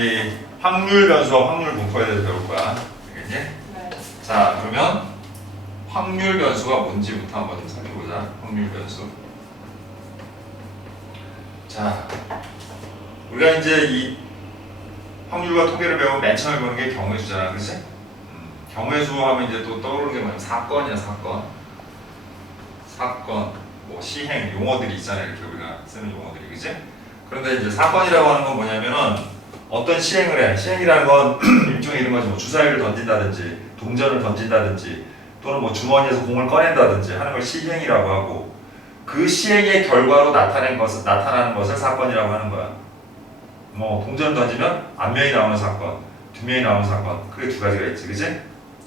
우리 확률 변수와 확률 분포에 대해서 배울 거야. 알겠니? 네. 자, 그러면 확률 변수가 뭔지부터 한번 좀 살펴보자. 확률 변수. 자, 우리가 이제 이 확률과 통계를 배우면 맨 처음에 보는 게 경우의 수잖아, 그렇지? 경우의 수 하면 이제 또 떠오르는 게 뭐냐면 사건이야, 사건. 사건, 뭐 시행, 용어들이 있잖아요, 이렇게 우리가 쓰는 용어들이, 그렇지? 그런데 이제 사건이라고 하는 건 뭐냐면은 어떤 시행을 해. 시행이라는 건 일종의 이런 거지. 뭐 주사위를 던진다든지, 동전을 던진다든지, 또는 뭐 주머니에서 공을 꺼낸다든지 하는 걸 시행이라고 하고, 그 시행의 결과로 나타나는 것을 사건이라고 하는 거야. 뭐 동전을 던지면 앞면이 나오는 사건, 뒷면이 나오는 사건, 크게 두 가지가 있지, 그지?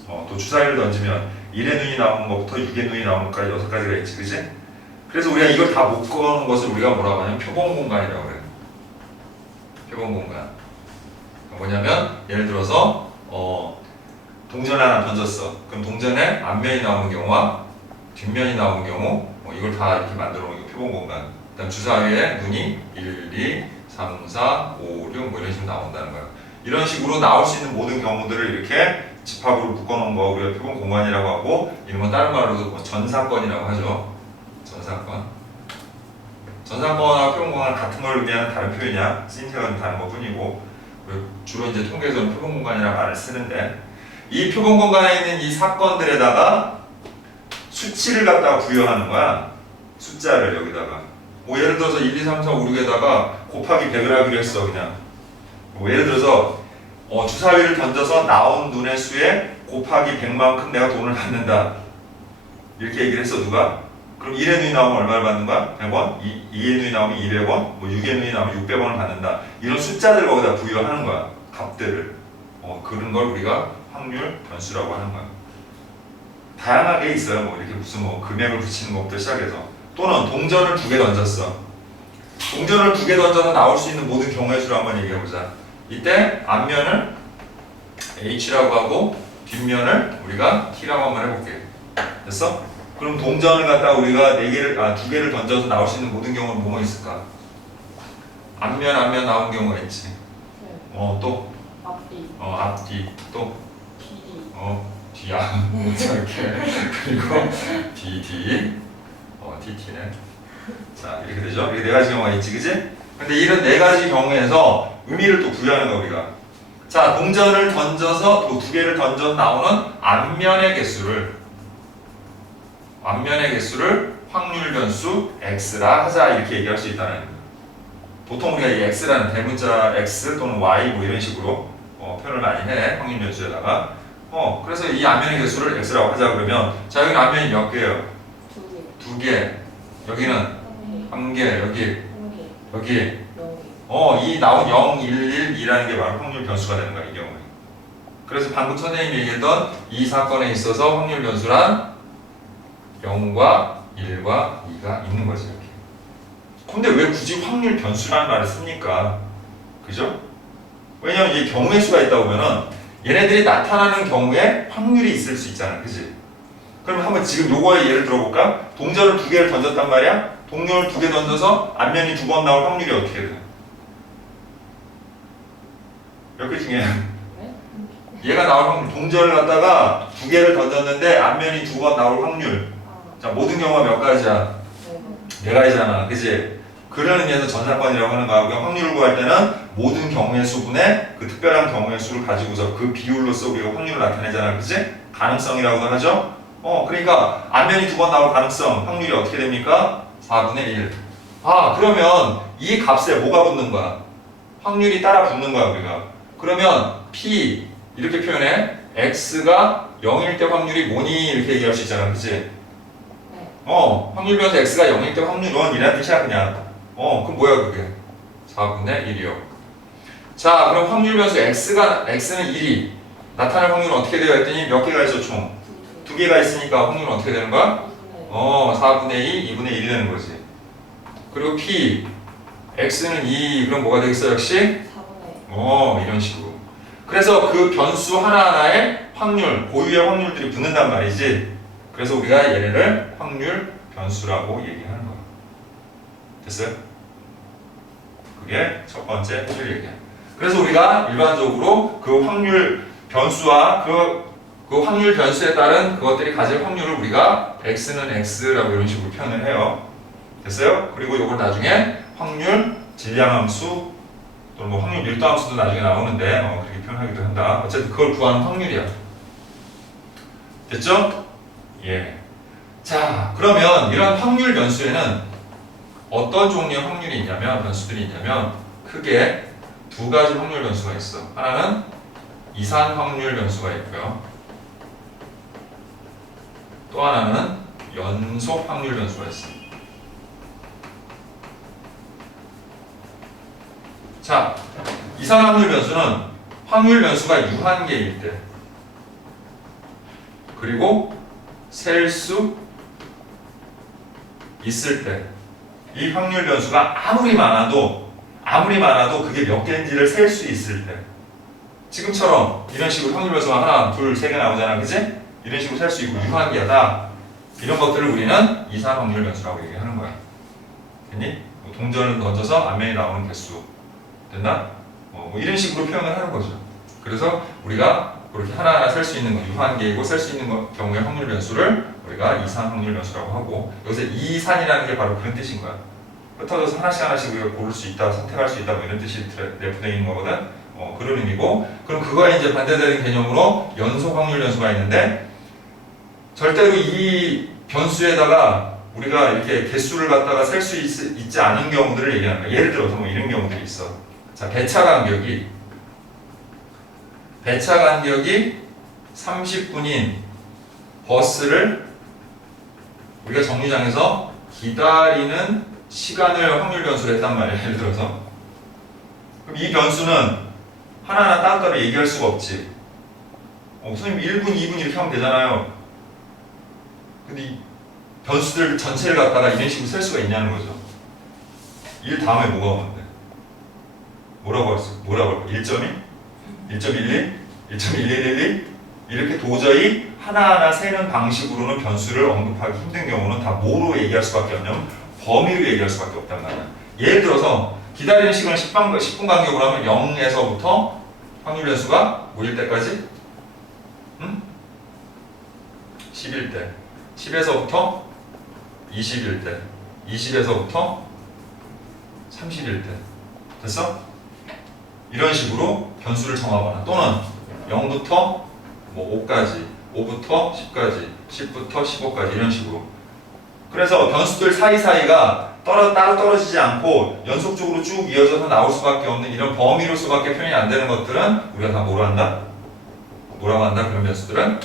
또 주사위를 던지면 1의 눈이 나오는 것부터 6의 눈이 나오는 것까지 6가지가 있지, 그지? 그래서 우리가 이걸 다 묶어놓은 것을 우리가 뭐라고 하냐면 표본 공간이라고 그래. 표본 공간. 뭐냐면 예를 들어서 동전 하나 던졌어. 그럼 동전에 앞면이 나오는 경우와 뒷면이 나오는 경우, 이걸 다 이렇게 만들어 놓은 게 표본 공간. 그다음 주사위에 눈이 1, 2, 3, 4, 5, 6 뭐 이런 식으로 나온다는 거야. 이런 식으로 나올 수 있는 모든 경우들을 이렇게 집합으로 묶어놓은 거 우리가 표본 공간이라고 하고, 이런 건 다른 말로도 뭐 전사건이라고 하죠. 전사건. 전사건과 표본 공간은 같은 걸 의미하는 다른 표현이야. 쓰임새가 좀 다른 것 뿐이고, 주로 이제 통계에서는 표본 공간이라는 말을 쓰는데, 이 표본 공간에 있는 이 사건들에다가 수치를 갖다가 부여하는 거야. 숫자를 여기다가. 뭐 예를 들어서 1, 2, 3, 4, 5, 6에다가 곱하기 100을 하기로 했어, 그냥. 뭐 예를 들어서 주사위를 던져서 나온 눈의 수에 곱하기 100만큼 내가 돈을 받는다. 이렇게 얘기를 했어, 누가? 그럼 1의 눈이 나오면 얼마를 받는 거야? 100원? 2의 눈이 나오면 200원? 뭐 6의 눈이 나오면 600원을 받는다. 이런 숫자들 거기다 부여하는 거야. 값들을. 그런 걸 우리가 확률 변수라고 하는 거야. 다양하게 있어요. 뭐 이렇게 무슨 뭐 금액을 붙이는 것부터 시작해서. 또는 동전을 2개 던졌어. 동전을 2개 던져서 나올 수 있는 모든 경우의 수를 한번 얘기해보자. 이때 앞면을 H라고 하고 뒷면을 우리가 T라고 한번 해볼게. 됐어? 그럼 동전을 갖다가 우리가 2개를 던져서 나올 수 있는 모든 경우는 뭐가 있을까? 앞면 나온 경우가 있지. 네. 또? 앞뒤. 앞뒤. 또? 뒤. 뒤야. 이렇게. 그리고 DD. DT네. 자, 이렇게 되죠? 이렇게 4가지 경우가 있지, 그지? 근데 이런 4가지 경우에서 의미를 또 부여하는 거야, 우리가. 자, 동전을 던져서 또 2개를 던져서 나오는 앞면의 개수를 확률 변수 X라 하자, 이렇게 얘기할 수 있다는 거예요. 보통 우리가 이 X라는 대문자 X 또는 Y 뭐 이런 식으로 표현을 많이 해, 확률 변수에다가. 그래서 이 앞면의 개수를 X라고 하자 그러면, 자, 여기는 앞면이 몇 개예요? 2개. 여기는 1개. 여기. 이 나온 0, 1, 1, 2라는 게 바로 확률 변수가 되는 거야, 이 경우에. 그래서 방금 선생님이 얘기했던 이 사건에 있어서 확률 변수란 0과 1과 2가 있는 거지, 이렇게. 근데 왜 굳이 확률 변수라는 말을 씁니까? 그죠? 왜냐면 이 경우의 수가 있다 보면은 얘네들이 나타나는 경우에 확률이 있을 수 있잖아, 그지? 그럼 한번 지금 요거에 예를 들어볼까? 동전을 2개를 던졌단 말이야? 동전을 2개 던져서 앞면이 2번 나올 확률이 어떻게 돼? 몇 개 중에 얘가 나올 확률, 동전을 갖다가 2개를 던졌는데 앞면이 2번 나올 확률. 자, 모든 경우가 몇 가지야? 4가지잖아, 그지? 그런 의미에서 전사건이라고 하는 거야. 우리가 확률을 구할 때는 모든 경우의 수분의 그 특별한 경우의 수를 가지고서 그 비율로서 우리가 확률을 나타내잖아, 그지? 가능성이라고도 하죠? 그러니까 앞면이 2번 나올 가능성, 확률이 어떻게 됩니까? 4분의 1. 그러면 이 값에 뭐가 붙는 거야? 확률이 따라 붙는 거야, 우리가. 그러면 P 이렇게 표현해. X가 0일 때 확률이 뭐니? 이렇게 얘기할 수 있잖아, 그치? 네. 확률 변수 X가 0일 때 확률은 이라는 뜻이야, 그냥. 그럼 뭐야, 그게? 4분의 1이요. 자, 그럼 확률 변수 X는 1이 나타날 확률은 어떻게 되어 있더니 몇 개가 있어, 총? 2개가 있으니까 확률은 어떻게 되는 거야? 4분의 2, 2분의 1이 되는 거지. 그리고 P, X는 2, 그럼 뭐가 되겠어, 역시? 4분의 이런 식으로. 그래서 그 변수 하나하나에 확률, 고유의 확률들이 붙는단 말이지. 그래서 우리가 얘네를 확률 변수라고 얘기하는 거야. 됐어요? 그게 첫 번째 해줄 얘기야. 그래서 우리가 일반적으로 그 확률 변수와 그 확률 변수에 따른 그것들이 가질 확률을 우리가 x는 x라고 이런 식으로 표현을 해요. 됐어요? 그리고 이걸 나중에 확률 질량함수 또는 뭐 확률 밀도함수도 나중에 나오는데 그렇게 표현하기도 한다. 어쨌든 그걸 구하는 확률이야. 됐죠? 예. 자, 그러면 이런 확률 변수에는 어떤 종류의 확률이 있냐면 변수들이 있냐면 크게 두 가지 확률 변수가 있어. 하나는 이산 확률 변수가 있고요. 또 하나는 연속 확률 변수가 있어. 자, 이산 확률 변수는 확률 변수가 유한계일 때 그리고 셀 수 있을 때 이 확률 변수가 아무리 많아도 그게 몇 개인지를 셀 수 있을 때 지금처럼 이런 식으로 확률 변수가 하나, 둘, 세 개 나오잖아. 그치? 이런 식으로 셀 수 있고 유한계다. 이런 것들을 우리는 이산 확률 변수라고 얘기하는 거야. 됐니? 동전을 던져서 안면이 나오는 개수. 됐나? 뭐 이런 식으로 표현을 하는 거죠. 그래서 우리가 그렇게 하나하나 셀 수 있는 거, 유한계이고 셀 수 있는 경우의 확률 변수를 우리가 이산 확률 변수라고 하고, 여기서 이산이라는 게 바로 그런 뜻인 거야. 흩어져서 하나씩 우리가 고를 수 있다, 선택할 수 있다, 뭐 이런 뜻이 내포되어 있는 거거든. 그런 의미고, 그럼 그거에 이제 반대되는 개념으로 연속 확률 변수가 있는데, 절대로 이 변수에다가 우리가 이렇게 개수를 갖다가 셀 수 있지 않은 경우들을 얘기하는 거야. 예를 들어서 뭐 이런 경우들이 있어. 자, 배차 간격이 30분인 버스를 우리가 정류장에서 기다리는 시간을 확률 변수로 했단 말이야. 예를 들어서. 그럼 이 변수는 하나하나 따로따로 얘기할 수가 없지. 선생님 1분, 2분 이렇게 하면 되잖아요. 근데 이 변수들 전체를 갖다가 이런 식으로 셀 수가 있냐는 거죠. 1 다음에 뭐가 오는데? 뭐라고 할까? 1.1? 1.12? 1.1112? 이렇게 도저히 하나하나 세는 방식으로는 변수를 언급하기 힘든 경우는 다 뭐로 얘기할 수밖에 없냐면 범위로 얘기할 수밖에 없단 말이야. 예를 들어서 기다리는 시간을 10분 간격으로 하면 0에서부터 확률 변수가 뭐일 때까지? 10일 때, 10에서부터 20일 때, 20에서부터 30일 때. 됐어? 이런 식으로 변수를 정하거나 또는 0부터 뭐 5까지, 5부터 10까지, 10부터 15까지 이런 식으로. 그래서 변수들 사이사이가 따로 떨어지지 않고 연속적으로 쭉 이어져서 나올 수밖에 없는 이런 범위로서밖에 표현이 안 되는 것들은 우리가 다 뭐로 한다? 뭐라고 한다? 그런 변수들은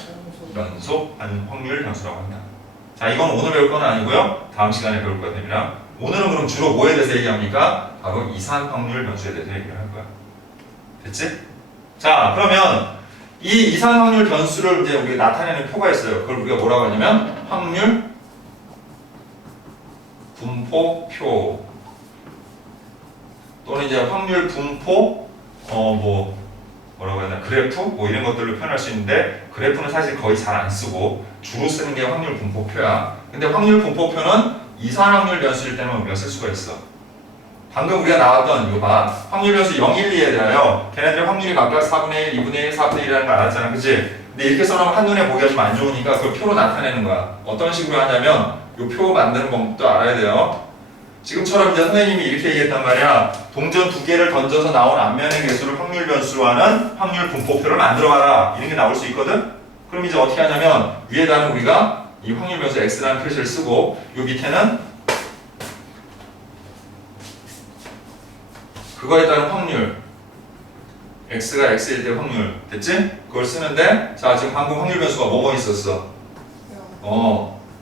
연속 확률 변수라고 한다. 자, 이건 오늘 배울 건 아니고요. 다음 시간에 배울 것입니다. 오늘은 그럼 주로 뭐에 대해서 얘기합니까? 바로 이산 확률 변수에 대해서 얘기를 할 거야. 됐지? 자, 그러면 이 이산 확률 변수를 이제 우리가 나타내는 표가 있어요. 그걸 우리가 뭐라고 하냐면 확률 분포표 또는 이제 확률 분포 뭐라고 해야 되나 그래프 뭐 이런 것들로 표현할 수 있는데, 그래프는 사실 거의 잘 안 쓰고 주로 쓰는 게 확률 분포표야. 근데 확률 분포표는 이산 확률 변수일 때만 우리가 쓸 수가 있어. 방금 우리가 나왔던 이거 봐. 확률 변수 0, 1, 2에 대하여 걔네들의 확률이 각각 4분의 1, 2분의 1, 4분의 1이라는 걸 알았잖아. 그치? 근데 이렇게 써놓으면 한눈에 보기가 좀 안 좋으니까 그걸 표로 나타내는 거야. 어떤 식으로 하냐면 이 표 만드는 방법도 알아야 돼요. 지금처럼 이제 선생님이 이렇게 얘기했단 말이야. 동전 두 개를 던져서 나온 앞면의 개수를 확률 변수로 하는 확률 분포표를 만들어봐라. 이런 게 나올 수 있거든? 그럼 이제 어떻게 하냐면 위에다는 우리가 이 확률 변수 x라는 표시를 쓰고 요 밑에는 그거에 따른 확률 x가 x일 때 확률 됐지? 그걸 쓰는데 자 지금 방금 확률 변수가 뭐뭐 있었어?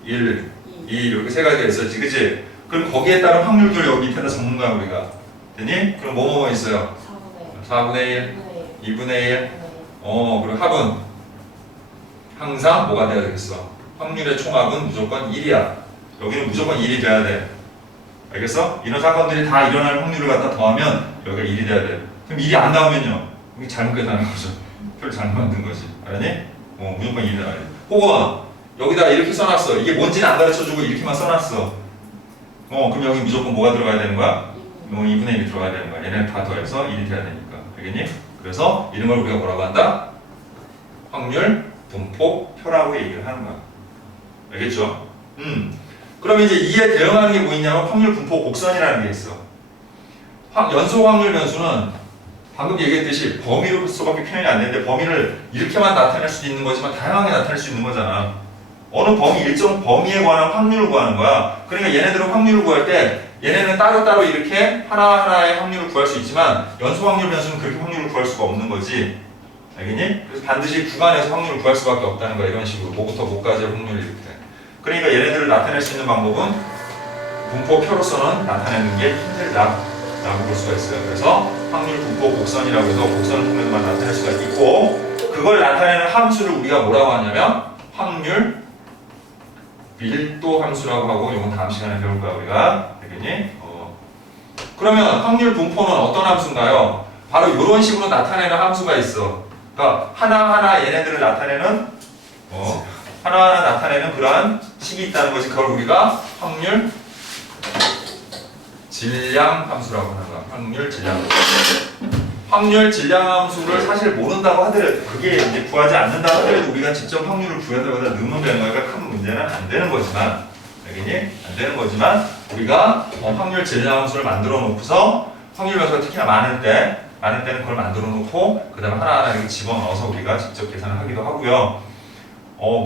1, 2 이렇게 세 가지가 있었지 그치? 그럼 거기에 따른 확률들 여기 밑에다 적는 거야 우리가. 됐니? 그럼 뭐뭐 있어요? 4분의 1, 2분의 1 그리고 합은 항상 뭐가 돼야 되겠어? 확률의 총합은 무조건 1이야. 여기는 무조건 1이 돼야 돼. 알겠어? 이런 사건들이 다 일어날 확률을 갖다 더하면 여기가 1이 돼야 돼. 그럼 1이 안 나오면요? 이게 잘못 끝나는 거죠. 표를 잘못 만든 거지. 알았니? 무조건 1이 나와야 돼. 혹은 여기다 이렇게 써놨어. 이게 뭔지는 안 가르쳐주고 이렇게만 써놨어. 그럼 여기 무조건 뭐가 들어가야 되는 거야? 2분의 1이 들어가야 되는 거야. 얘네는 다 더해서 1이 돼야 되니까. 알겠니? 그래서 이런 걸 우리가 뭐라고 한다? 확률 분포표라고 얘기를 하는 거야. 알겠죠? 그럼 이제 이에 대응하는 게 뭐 있냐면 확률 분포 곡선이라는 게 있어. 연속 확률 변수는 방금 얘기했듯이 범위로서밖에 표현이 안 되는데 범위를 이렇게만 나타낼 수도 있는 거지만 다양하게 나타낼 수 있는 거잖아. 어느 범위, 일정 범위에 관한 확률을 구하는 거야. 그러니까 얘네들은 확률을 구할 때 얘네는 따로따로 이렇게 하나하나의 확률을 구할 수 있지만 연속 확률 변수는 그렇게 확률을 구할 수가 없는 거지. 알겠니? 그래서 반드시 구간에서 확률을 구할 수밖에 없다는 거야. 이런 식으로 뭐부터 뭐까지의 확률을 이렇게. 그러니까 얘네들을 나타낼 수 있는 방법은 분포표로서는 나타내는 게 힘들다라고 볼 수가 있어요. 그래서 확률 분포 곡선이라고 해서 곡선을 통해서만 나타낼 수가 있고, 그걸 나타내는 함수를 우리가 뭐라고 하냐면 확률 밀도 함수라고 하고, 이건 다음 시간에 배울 거야 우리가. 알겠니? 그러면 확률 분포는 어떤 함수인가요? 바로 이런 식으로 나타내는 함수가 있어. 그러니까 하나하나 얘네들을 나타내는 하나하나 나타내는 그러한 식이 있다는 것이, 그걸 우리가 확률 질량 함수라고 하는 거야. 확률 질량 함수. 확률 질량 함수를 사실 모른다고 하더라도, 그게 이제 구하지 않는다고 하더라도 우리가 직접 확률을 구해서 여기다 넣으면 되는 거니까 큰 문제는 안 되는 거지만, 알겠니? 안 되는 거지만 우리가 확률 질량 함수를 만들어 놓고서 확률 변수가 특히나 많을 때는 그걸 만들어 놓고 그 다음에 하나하나 이렇게 집어넣어서 우리가 직접 계산을 하기도 하고요.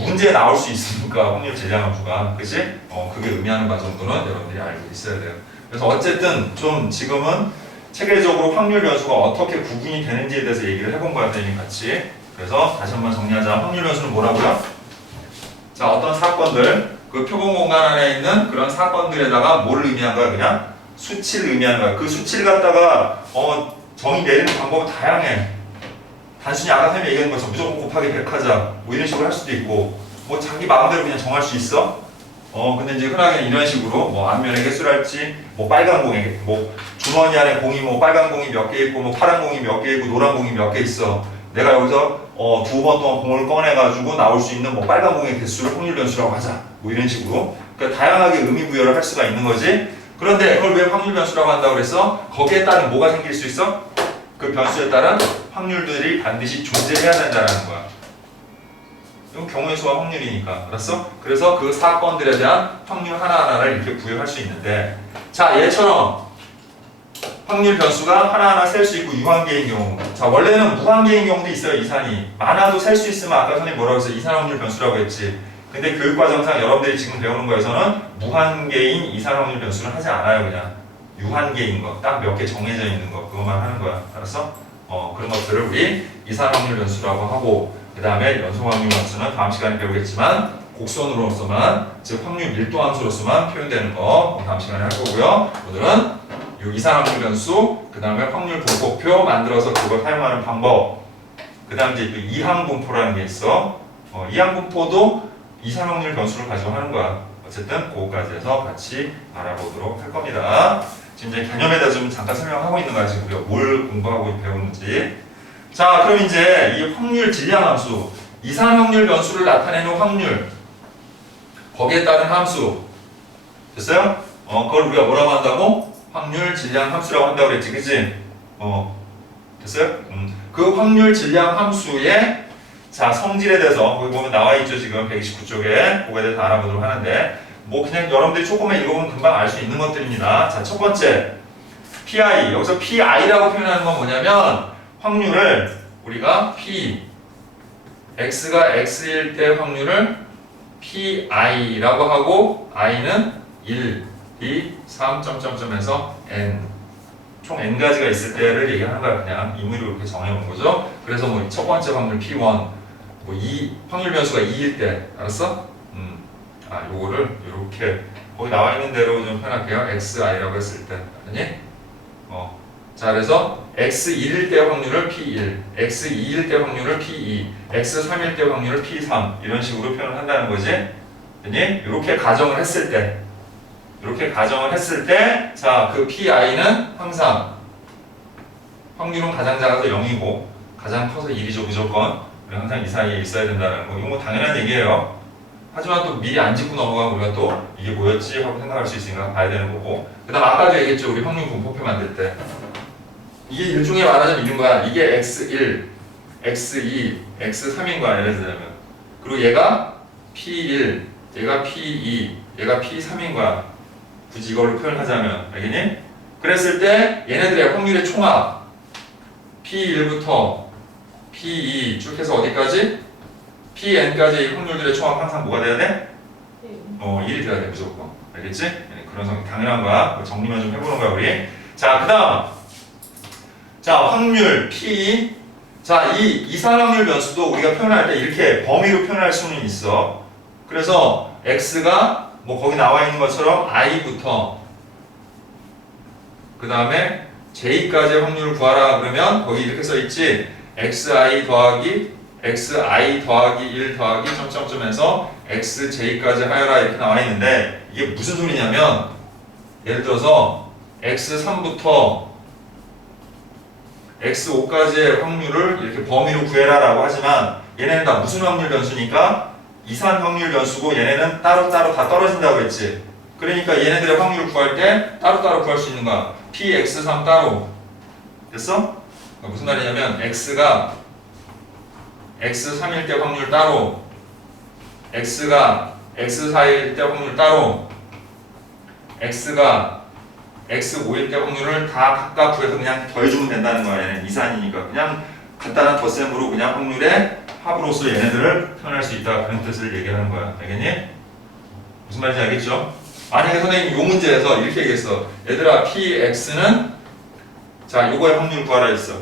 문제에 나올 수 있으니까 확률 질량 함수가, 그치? 그게 의미하는 바 정도는 여러분들이 알고 있어야 돼요. 그래서 어쨌든 좀 지금은 체계적으로 확률 변수가 어떻게 구분이 되는지에 대해서 얘기를 해본 거야, 선생님 같이. 그래서 다시 한번 정리하자. 확률 변수는 뭐라고요? 자, 어떤 사건들, 그 표본 공간 안에 있는 그런 사건들에다가 뭐를 의미한 거야? 그냥 수치를 의미하는 거야. 그 수치를 갖다가 정의 내리는 방법은 다양해. 단순히 아까 선생님이 얘기한 것처럼 무조건 곱하기 100 하자 뭐 이런 식으로 할 수도 있고, 뭐 자기 마음대로 그냥 정할 수 있어. 근데 이제 흔하게 이런 식으로 뭐 앞면에 개수랄지, 뭐 빨간 공이, 뭐 주머니 안에 공이 뭐 빨간 공이 몇 개 있고 뭐 파란 공이 몇 개 있고 노란 공이 몇 개 있어. 내가 여기서 2번 동안 공을 꺼내가지고 나올 수 있는 뭐 빨간 공의 개수를 확률 변수라고 하자. 뭐 이런 식으로. 그러니까 다양하게 의미 부여를 할 수가 있는 거지. 그런데 그걸 왜 확률 변수라고 한다고 그랬어? 거기에 따른 뭐가 생길 수 있어? 그 변수에 따른 확률들이 반드시 존재해야 된다는 거야. 이건 경우의 수와 확률이니까. 알았어? 그래서 그 사건들에 대한 확률 하나하나를 이렇게 부여할 수 있는데, 자, 얘처럼 확률 변수가 하나하나 셀 수 있고 유한계인 경우, 자, 원래는 무한계인 경우도 있어요. 이산이 많아도 셀 수 있으면 아까 선생님 뭐라고 했어? 이산 확률 변수라고 했지. 근데 교육과정상 여러분들이 지금 배우는 거에서는 무한계인 이산 확률 변수는 하지 않아요. 그냥 유한계인 거, 딱 몇 개 정해져 있는 거, 그것만 하는 거야. 알았어? 그런 것들을 우리 이산 확률 변수라고 하고, 그 다음에 연속 확률 변수는 다음 시간에 배우겠지만 곡선으로서만, 즉 확률 밀도 함수로서만 표현되는 거 다음 시간에 할 거고요. 오늘은 이 이산 확률 변수, 그 다음에 확률 분포표 만들어서 그걸 사용하는 방법, 그 다음 이제 또 이항 분포라는 게 있어. 이항 분포도 이산 확률 변수를 가지고 하는 거야. 어쨌든 그거까지 해서 같이 알아보도록 할 겁니다. 지금 이제 개념에 대해서 좀 잠깐 설명하고 있는 거야. 지금 우리가 뭘 공부하고 배우는지. 자, 그럼 이제 이 확률 질량 함수, 이산 확률 변수를 나타내는 확률, 거기에 따른 함수, 됐어요? 그걸 우리가 뭐라고 한다고? 확률 질량 함수라고 한다고 그랬지, 그치? 됐어요? 그 확률 질량 함수의 자, 성질에 대해서 거기 보면 나와 있죠. 지금 129쪽에 그거에 대해서 알아보도록 하는데, 뭐 그냥 여러분들이 조금만 읽어보면 금방 알 수 있는 것들입니다. 자, 첫 번째 PI, 여기서 PI라고 표현하는 건 뭐냐면 확률을 우리가 P, X가 X일 때 확률을 PI라고 하고, I는 1, 2, 3, 점점점에서 N, 총 N가지가 있을 때를 얘기하는 거야. 그냥 임의로 이렇게 정해놓은 거죠. 그래서 뭐 첫 번째 확률 P1, 뭐 2, 확률 변수가 2일 때, 알았어? 요거를 이렇게 거기 나와 있는 대로 좀 표현할게요. XI라고 했을 때, 아니? 자, 그래서 X1일 때 확률을 P1, X2일 때 확률을 P2, X3일 때 확률을 P3 이런 식으로 표현을 한다는 거지. 아니? 이렇게 가정을 했을 때, 자, 그 PI는 항상 확률은 가장 작아서 0이고 가장 커서 1이죠, 무조건. 항상 이 사이에 있어야 된다는 거. 이거 뭐 당연한 얘기예요. 하지만 또 미리 안 짚고 넘어가면 우리가 또 이게 뭐였지 하고 생각할 수 있으니까 봐야 되는 거고. 그 다음 아까도 얘기했죠. 우리 확률 분포표 만들 때 이게 일종의 말하자면 이런 거야. 이게 x1, x2, x3인 거야. 예를 들자면. 그리고 얘가 p1, 얘가 p2, 얘가 p3인 거야. 굳이 이걸로 표현하자면. 알겠니? 그랬을 때 얘네들의 확률의 총합 p1부터 p2 쭉 해서 어디까지? pn까지 확률들의 총합 항상 뭐가 돼야 돼? 1이 돼야 돼 무조건. 알겠지? 네, 그런 성 당연한 거야. 정리만 좀 해보는 거야 우리. 자, 그 다음 자 확률 p. 자, 이 이산확률 변수도 우리가 표현할 때 이렇게 범위로 표현할 수는 있어. 그래서 x가 뭐 거기 나와 있는 것처럼 i부터 그 다음에 j까지의 확률을 구하라 그러면 거기 이렇게 써 있지. xi 더하기 xi 더하기 1 더하기 점점점에서 xj까지 하여라 이렇게 나와 있는데 이게 무슨 소리냐면 예를 들어서 x3부터 x5까지의 확률을 이렇게 범위로 구해라라고 하지만 얘네는 다 무슨 확률 변수니까 이산 확률 변수고 얘네는 따로따로 다 떨어진다고 했지. 그러니까 얘네들의 확률을 구할 때 따로따로 구할 수 있는 거야. px3 따로. 됐어? 무슨 말이냐면 x가 x3일 때 확률 따로, x가 x4일 때 확률 따로, x가 x5일 때 확률을 다 각각 구해서 그냥 더해주면 된다는 거야. 얘는 이산이니까 그냥 간단한 덧셈으로 그냥 확률의 합으로서 얘네들을 표현할 수 있다. 그런 뜻을 얘기하는 거야. 알겠니? 무슨 말인지 알겠죠? 만약에 선생님이 이 문제에서 이렇게 얘기했어. 얘들아 px는 자 요거의 확률 구하라 했어.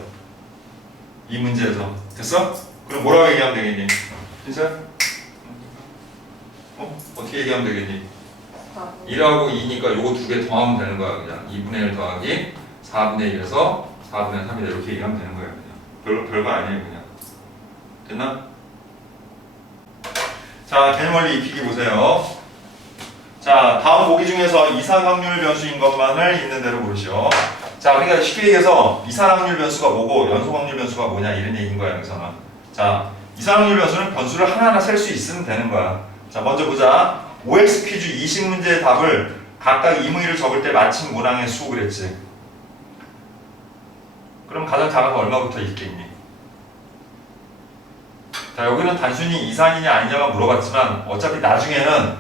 이 문제에서. 됐어? 그럼 뭐라고 얘기하면 되겠니? 진짜? 어떻게 얘기하면 되겠니? 1하고 2니까 요거 두 개 더하면 되는 거야. 그냥 2분의 1 더하기 4분의 1에서 4분의 3이다. 이렇게 얘기하면 되는 거야. 그냥 별거 아니에요. 그냥. 됐나? 자, 개념원리 입히기 보세요. 자, 다음 보기 중에서 이산확률 변수인 것만을 있는 대로 보시오. 자, 그러니까 쉽게 얘기해서 이산확률 변수가 뭐고 연소확률 변수가 뭐냐 이런 얘기인 거야. 여기서는. 자, 이산확률 변수는 변수를 하나하나 셀 수 있으면 되는 거야. 자, 먼저 보자. OX 퀴즈 20문제의 답을 각각 임의를 적을 때 마침 문항의 수 그랬지. 그럼 가장 작아서 얼마부터 있겠니? 자, 여기는 단순히 이산이냐 아니냐만 물어봤지만 어차피 나중에는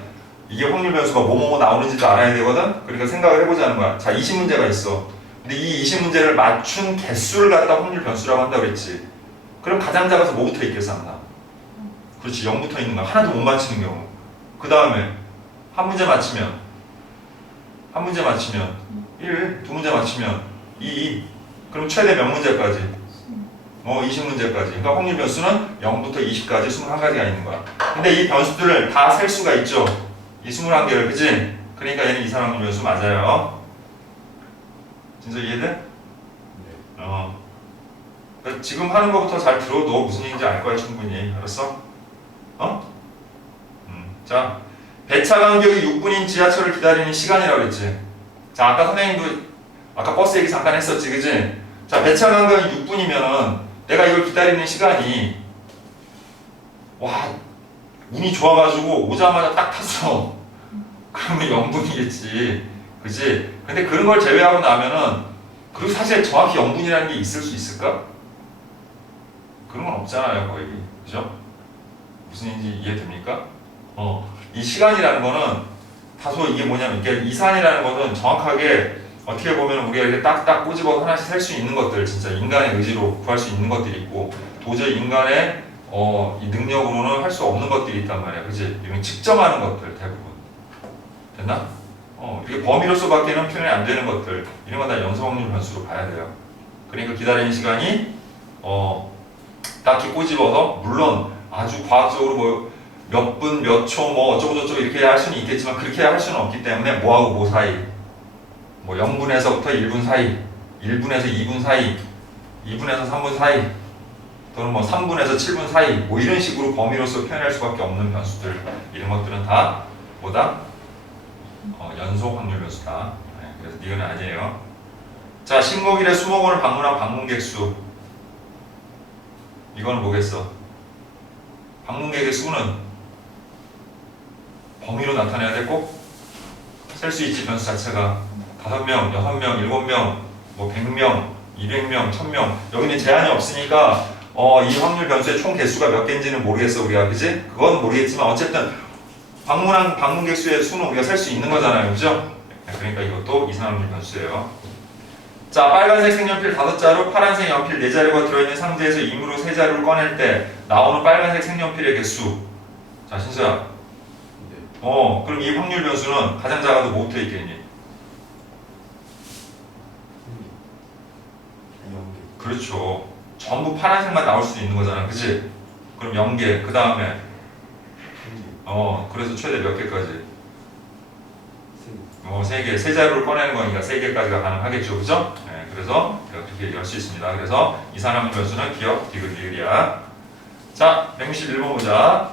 이게 확률 변수가 뭐뭐뭐 나오는지도 알아야 되거든? 그러니까 생각을 해보자는 거야. 자, 20문제가 있어. 근데 이 20문제를 맞춘 개수를 갖다 확률 변수라고 한다고 그랬지. 그럼 가장 작아서 뭐부터 있겠어, 하나? 그렇지, 0부터 있는 거야. 하나도 못 맞히는 경우. 그 다음에 한 문제 맞히면 1, 두 문제 맞히면 2, 그럼 최대 몇 문제까지? 20문제까지. 그러니까 확률 변수는 0부터 20까지 21가지가 있는 거야. 근데 이 변수들을 다 셀 수가 있죠. 이 21개를, 그치? 그러니까 얘는 이산확률 변수 맞아요. 진짜 이해돼? 그러니까 지금 하는 것부터 잘 들어도 무슨 얘기인지 알 거야, 충분히. 알았어? 자, 배차 간격이 6분인 지하철을 기다리는 시간이라고 그랬지. 자, 아까 선생님도 아까 버스 얘기 잠깐 했었지, 그지? 자, 배차 간격이 6분이면은 내가 이걸 기다리는 시간이 와, 운이 좋아가지고 오자마자 딱 탔어. 그러면 0분이겠지, 그지? 근데 그런 걸 제외하고 나면은 그리고 사실 정확히 0분이라는 게 있을 수 있을까? 그런 건 없잖아요, 거의. 그죠? 무슨 얘기인지 이해됩니까? 이 시간이라는 거는 다소 이게 뭐냐면 이게 이산이라는 것은 정확하게 어떻게 보면 우리가 이렇게 딱딱 꼬집어 하나씩 셀 수 있는 것들, 진짜 인간의 의지로 구할 수 있는 것들이 있고 도저히 인간의 이 능력으로는 할 수 없는 것들이 있단 말이야. 그치? 이런 측정하는 것들 대부분. 됐나? 이게 범위로서밖에는 표현이 안 되는 것들, 이런 건 다 연소확률 변수로 봐야 돼요. 그러니까 기다리는 시간이 딱히 꼬집어서 물론 아주 과학적으로 뭐 몇 분, 몇 초, 뭐 어쩌고저쩌고 이렇게 할 수는 있겠지만 그렇게 할 수는 없기 때문에 뭐하고 뭐 사이, 뭐 0분에서부터 1분 사이, 1분에서 2분 사이, 2분에서 3분 사이, 또는 뭐 3분에서 7분 사이, 뭐 이런 식으로 범위로서 표현할 수밖에 없는 변수들, 이런 것들은 다 뭐다? 연소 확률 변수다. 네, 그래서 이건 아니에요. 자, 식목일에 수목원을 방문한 방문객 수. 이거는 뭐겠어? 방문객의 수는 범위로 나타내야 돼. 꼭 셀 수 있지. 변수 자체가 5명, 6명, 7명, 뭐 100명, 200명, 1000명. 여기는 제한이 없으니까 이 확률 변수의 총 개수가 몇 개인지는 모르겠어 우리가, 그지? 그건 모르겠지만 어쨌든 방문 개수의 수는 우리가 셀 수 있는 거잖아요, 그죠? 그러니까 이것도 이상 확률 변수예요. 자, 빨간색 색연필 5자루, 파란색 연필 4자루가 들어있는 상자에서 임으로 3자루를 꺼낼 때 나오는 빨간색 색연필의 개수. 자, 신수야. 그럼 이 확률 변수는 가장 작아도 뭐부터 있겠니? 그렇죠. 전부 파란색만 나올 수 있는 거잖아, 그치? 그럼 0개, 그 다음에 그래서 최대 몇 개까지? 3개, 3자루를 꺼내는 거니까 3개까지가 가능하겠죠, 그죠? 네, 그래서 이렇게 얘기할 수 있습니다. 그래서 이산화물 변수는 기억, 디귿, 리을이야. 자, 161번 보자.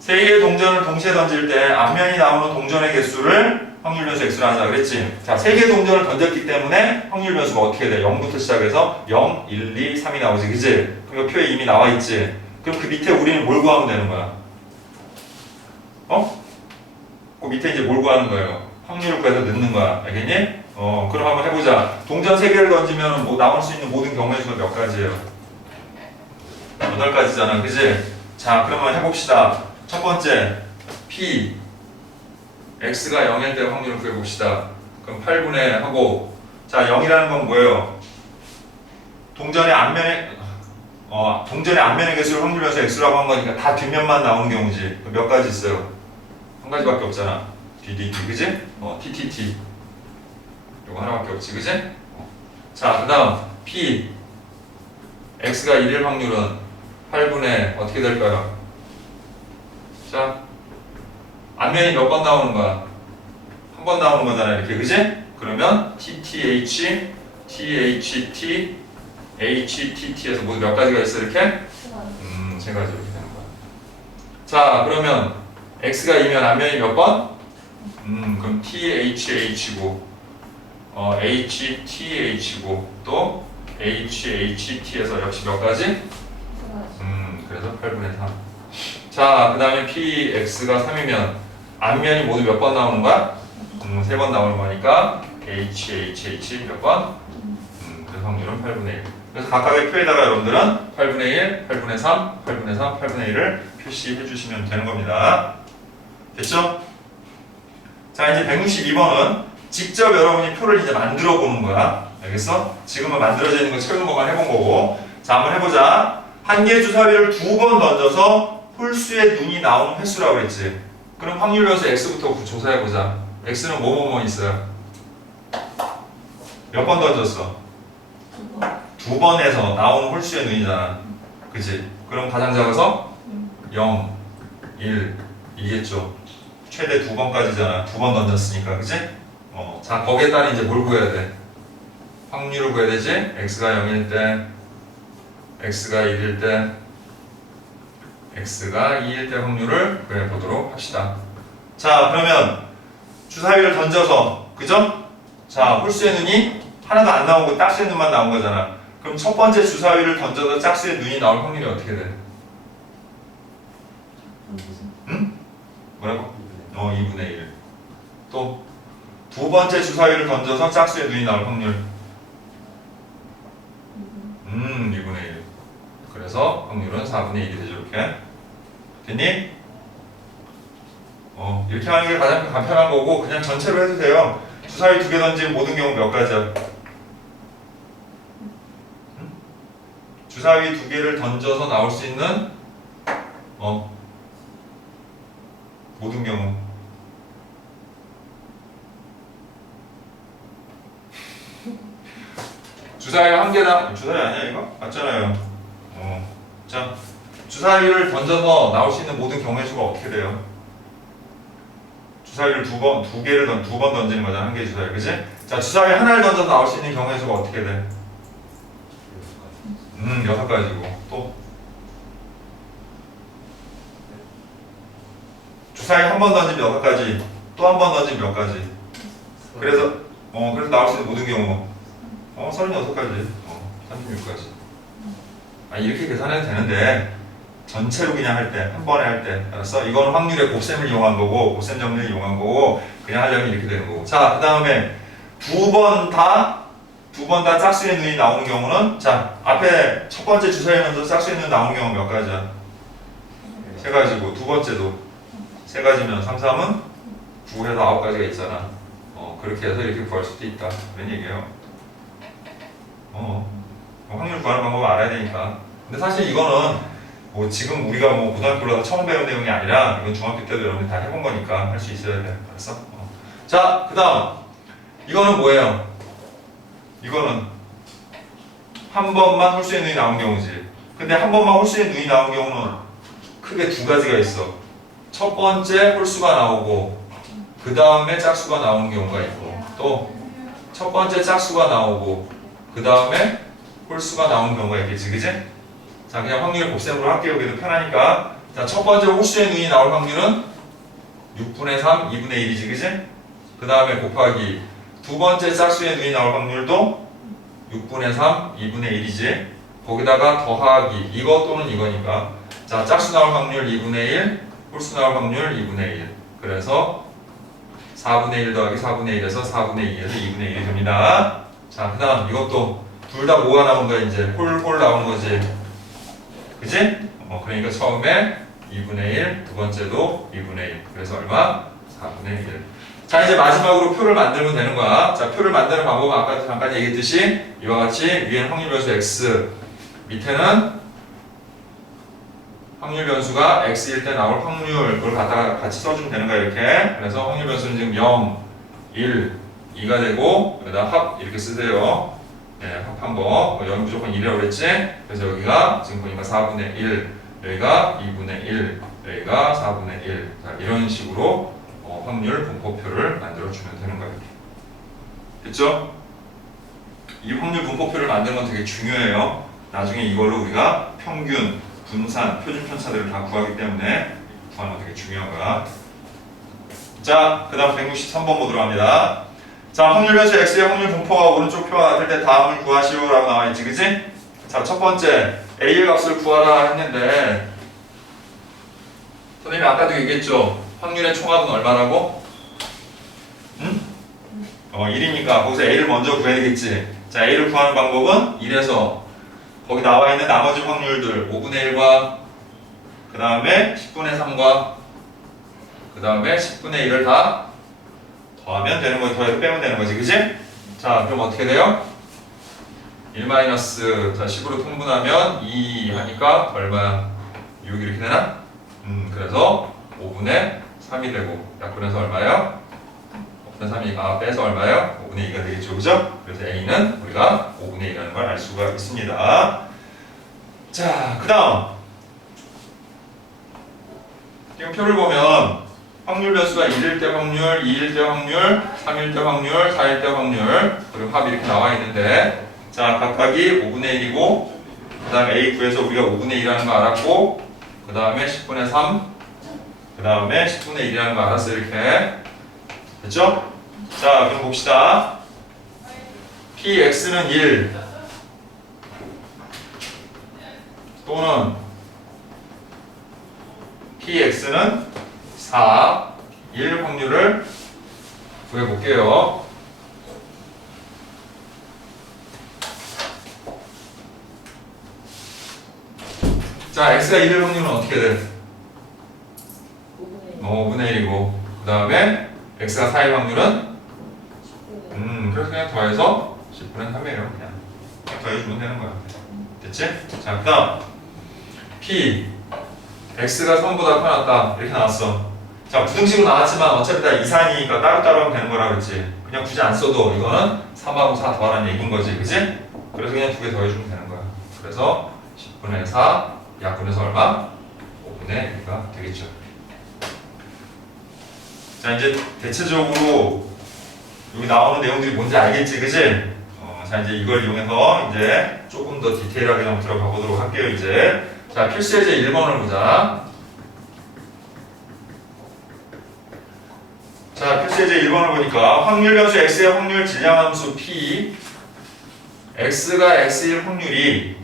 3개의 동전을 동시에 던질 때 앞면이 나오는 동전의 개수를 확률 변수 x로 하자 그랬지? 자, 3개의 동전을 던졌기 때문에 확률 변수가 어떻게 돼? 0부터 시작해서 0, 1, 2, 3이 나오지, 그치? 그럼 표에 이미 나와 있지? 그럼 그 밑에 우리는 뭘 구하면 되는 거야? 그 밑에 이제 뭘 구하는 거예요? 확률을 구해서 넣는 거야. 알겠니? 그럼 한번 해보자. 동전 3개를 던지면 뭐 나올 수 있는 모든 경우의 수가 몇 가지예요? 8가지잖아. 그지? 자, 그러면 해봅시다. 첫 번째, P. X가 0일 때 확률을 구해봅시다. 그럼 8분의 하고. 자, 0이라는 건 뭐예요? 동전의 앞면의 개수를 확률 변수 X라고 한 거니까 다 뒷면만 나오는 경우지. 몇 가지 있어요? 한 가지밖에 없잖아. DDD, 그지? TTT. 요거 하나밖에 없지, 그지? 자, 그 다음 P. X가 1일 확률은 8분의 어떻게 될까요? 자, 앞면이 몇 번 나오는 거야? 한 번 나오는 거잖아, 이렇게, 그지? 그러면 TTH, THT, HTT에서 모두 몇 가지가 있어, 이렇게? 3가지 이렇게 되는 거야. 자, 그러면 X가 2면 앞면이 몇 번? 그럼 THH고, HTH고, 또 HHT에서 역시 몇 가지? 그래서 8분의 3. 자, 그 다음에 PX가 3이면 앞면이 모두 몇 번 나오는 거야? 3번 나오는 거니까 HHH 몇 번? 그래서 확률은 8분의 1. 그래서 각각의 표에다가 여러분들은 8분의 1, 8분의 3, 8분의 3, 8분의 1을 표시해 주시면 되는 겁니다. 됐죠? 자, 이제 162번은 직접 여러분이 표를 이제 만들어 보는 거야. 알겠어? 지금은 만들어져 있는 거 채우는 것만 해본 거고. 자, 한번 해보자. 한 개의 주사위를 2번 던져서 홀수의 눈이 나오는 횟수라고 그랬지. 그럼 확률 변수 x부터 조사해보자. x는 뭐뭐뭐 있어요? 몇 번 던졌어? 2번 해서 나오는 홀수의 눈이잖아. 그치? 그럼 가장 작아서 0, 1, 이겠죠. 최대 2번까지잖아. 2번 던졌으니까, 그치? 자, 거기에 따라 이제 뭘 구해야 돼? 확률을 구해야 되지? x가 0일 때, x가 1일 때, x가 2일 때 확률을 구해보도록 합시다. 자, 그러면 주사위를 던져서, 그죠? 자, 홀수의 눈이 하나도 안 나오고 짝수의 눈만 나온 거잖아. 그럼 첫 번째 주사위를 던져서 짝수의 눈이 나올 확률이 어떻게 돼? 응? 뭐라고? 2분의 1. 또 두 번째 주사위를 던져서 짝수의 눈이 나올 확률 2분의 1. 그래서 확률은 4분의 1이 되죠. 이렇게 됐니? 이렇게 하는 게 가장 간편한 거고 그냥 전체로 해도 돼요. 주사위 2개 던지면 모든 경우 몇 가지야? 주사위 2개를 던져서 나올 수 있는 모든 경우 주사위 한 개당 주사위 아니야 이거? 맞잖아요. 자, 주사위를 던져서 나올 수 있는 모든 경우의 수가 어떻게 돼요? 주사위를 두 번 던지는 거잖아. 한 개의 주사위, 그지? 자, 주사위 하나를 던져서 나올 수 있는 경우의 수가 어떻게 돼? 6가지고 또 주사위 한 번 던지면 6가지, 또 한 번 던지면 몇 가지? 그래서 나올 수 있는 모든 경우 36가지, 36가지. 이렇게 계산해도 되는데 전체로 그냥 할 때, 한 번에 할 때, 알았어? 이거는 확률의 곱셈을 이용한 거고, 곱셈 정리를 이용한 거고, 그냥 하려면 이렇게 되는 거고. 자, 그 다음에 2번 다 두 번 다 짝수의 눈이 나오는 경우는 자 앞에 첫 번째 주사위면서 짝수의 눈 나오는 경우 몇 가지야? 세 가지고 두 번째도 세 가지면 3, 3은 9해서 9가지가 있잖아. 그렇게 해서 이렇게 구할 수도 있다. 그런 얘기예요. 확률 구하는 방법 알아야 되니까. 근데 사실 이거는 뭐 지금 우리가 뭐 고등학교 올라서 처음 배운 내용이 아니라 이건 중학교 때도 여러분이 다 해본 거니까 할 수 있어야 돼. 알았어? 자, 그 다음 이거는 뭐예요? 이거는 한 번만 홀수의 눈이 나온 경우지. 근데 한 번만 홀수의 눈이 나온 경우는 크게 두 가지가 있어. 첫 번째 홀수가 나오고 그 다음에 짝수가 나오는 경우가 있고 또 첫 번째 짝수가 나오고 그 다음에 홀수가 나오는 경우가 있겠지, 그지? 자, 그냥 확률 곱셈으로 할게요. 그래도 편하니까. 자, 첫 번째 홀수의 눈이 나올 확률은 6분의 3, 2분의 1이지, 그지? 그 다음에 곱하기 두 번째 짝수의 눈이 나올 확률도 6분의 3, 2분의 1이지. 거기다가 더하기 이거 또는 이거니까. 자, 짝수 나올 확률 2분의 1, 홀수 나올 확률 2분의 1. 그래서 4분의 1 더하기 4분의 1에서 4분의 2에서 2분의 1이 됩니다. 자, 그 다음 이것도 둘 다 뭐가 나온 거야? 이제 홀 나온 거지. 그지? 그러니까 처음에 2분의 1, 두 번째도 2분의 1. 그래서 얼마? 4분의 1. 자, 이제 마지막으로 표를 만들면 되는 거야. 자, 표를 만드는 방법은 아까 잠깐 얘기했듯이 이와 같이 위에는 확률 변수 x, 밑에는 확률 변수가 x일 때 나올 확률을 갖다가 같이 써주면 되는 거야, 이렇게. 그래서 확률 변수는 지금 0, 1, 2가 되고 여기다 합 이렇게 쓰세요. 네, 합 한 번. 여기 무조건 1이라고 그랬지? 그래서 여기가 지금 보니까 4분의 1, 여기가 2분의 1, 여기가 4분의 1. 자, 이런 식으로 확률 분포표를 만들어주면 되는 거예요. 됐죠? 이 확률 분포표를 만드는 건 되게 중요해요. 나중에 이걸로 우리가 평균, 분산, 표준 편차들을 다 구하기 때문에 구하는 건 되게 중요한 거야. 자, 그 다음 163번 보도록 합니다. 자, 확률 변수 x의 확률 분포가 오른쪽 표와 같을 때 다음을 구하시오 라고 나와있지, 그치? 자, 첫 번째 a의 값을 구하라 했는데 선생님이 아까도 얘기했죠? 확률의 총합은 얼마라고? 응? 1이니까 거기서 a를 먼저 구해야 되겠지. 자, a를 구하는 방법은 1에서 거기 나와 있는 나머지 확률들 5분의 1과 그 다음에 10분의 3과 그 다음에 10분의 1을 다 더하면 되는 거지. 더해서 빼면 되는 거지, 그치? 자, 그럼 어떻게 돼요? 1 마이너스, 자, 10으로 통분하면 2 하니까 얼마야? 6 이렇게 되나? 그래서 5분의 3이 되고 약분해서 얼마예요? 5분의 3이 빼서 얼마예요? 5분의 2가 되겠죠, 그죠? 그래서 a는 우리가 5분의 2라는 걸 알 수가 있습니다. 자, 그 다음 지금 표를 보면 확률 변수가 1일 때 확률, 2일 때 확률, 3일 때 확률, 4일 때 확률, 그리고 합이 이렇게 나와 있는데, 자, 각각이 5분의 1이고, 그 다음에 A 구해서 우리가 5분의 1이라는 거 알았고, 그 다음에 10분의 3, 그 다음에 10분의 1이라는 거 알았어요, 이렇게. 됐죠? 자, 그럼 봅시다. px는 1, 또는 px는 4, 1 확률을 구해볼게요. 자, x가 1일 확률은 어떻게 돼? 5분의 1이고 그 다음에 x가 4일 확률은? 그래서 그냥 더해서 10분의 3이에요. 그냥 더해주면 되는 거야. 됐지? 자, 그 다음 p x가 3보다 커놨다 이렇게 나왔어. 자, 부등식으로 나왔지만 어차피 다 이산이니까 따로따로 하면 되는 거라 그랬지. 그냥 굳이 안 써도 이거는 3하고 4 더하라는 얘기인 거지, 그치? 그래서 그냥 두 개 더해주면 되는 거야. 그래서 10분의 4 약분해서 얼마? 5분의 1가 되겠죠. 자, 이제 대체적으로 여기 나오는 내용들이 뭔지 알겠지, 그치? 자, 이제 이걸 이용해서 이제 조금 더 디테일하게 한번 들어가 보도록 할게요, 이제. 자, 필수 예제 1번을 보자. 자, 필수 예제 1번을 보니까 확률 변수 x의 확률 질량함수 p, x가 x일 확률이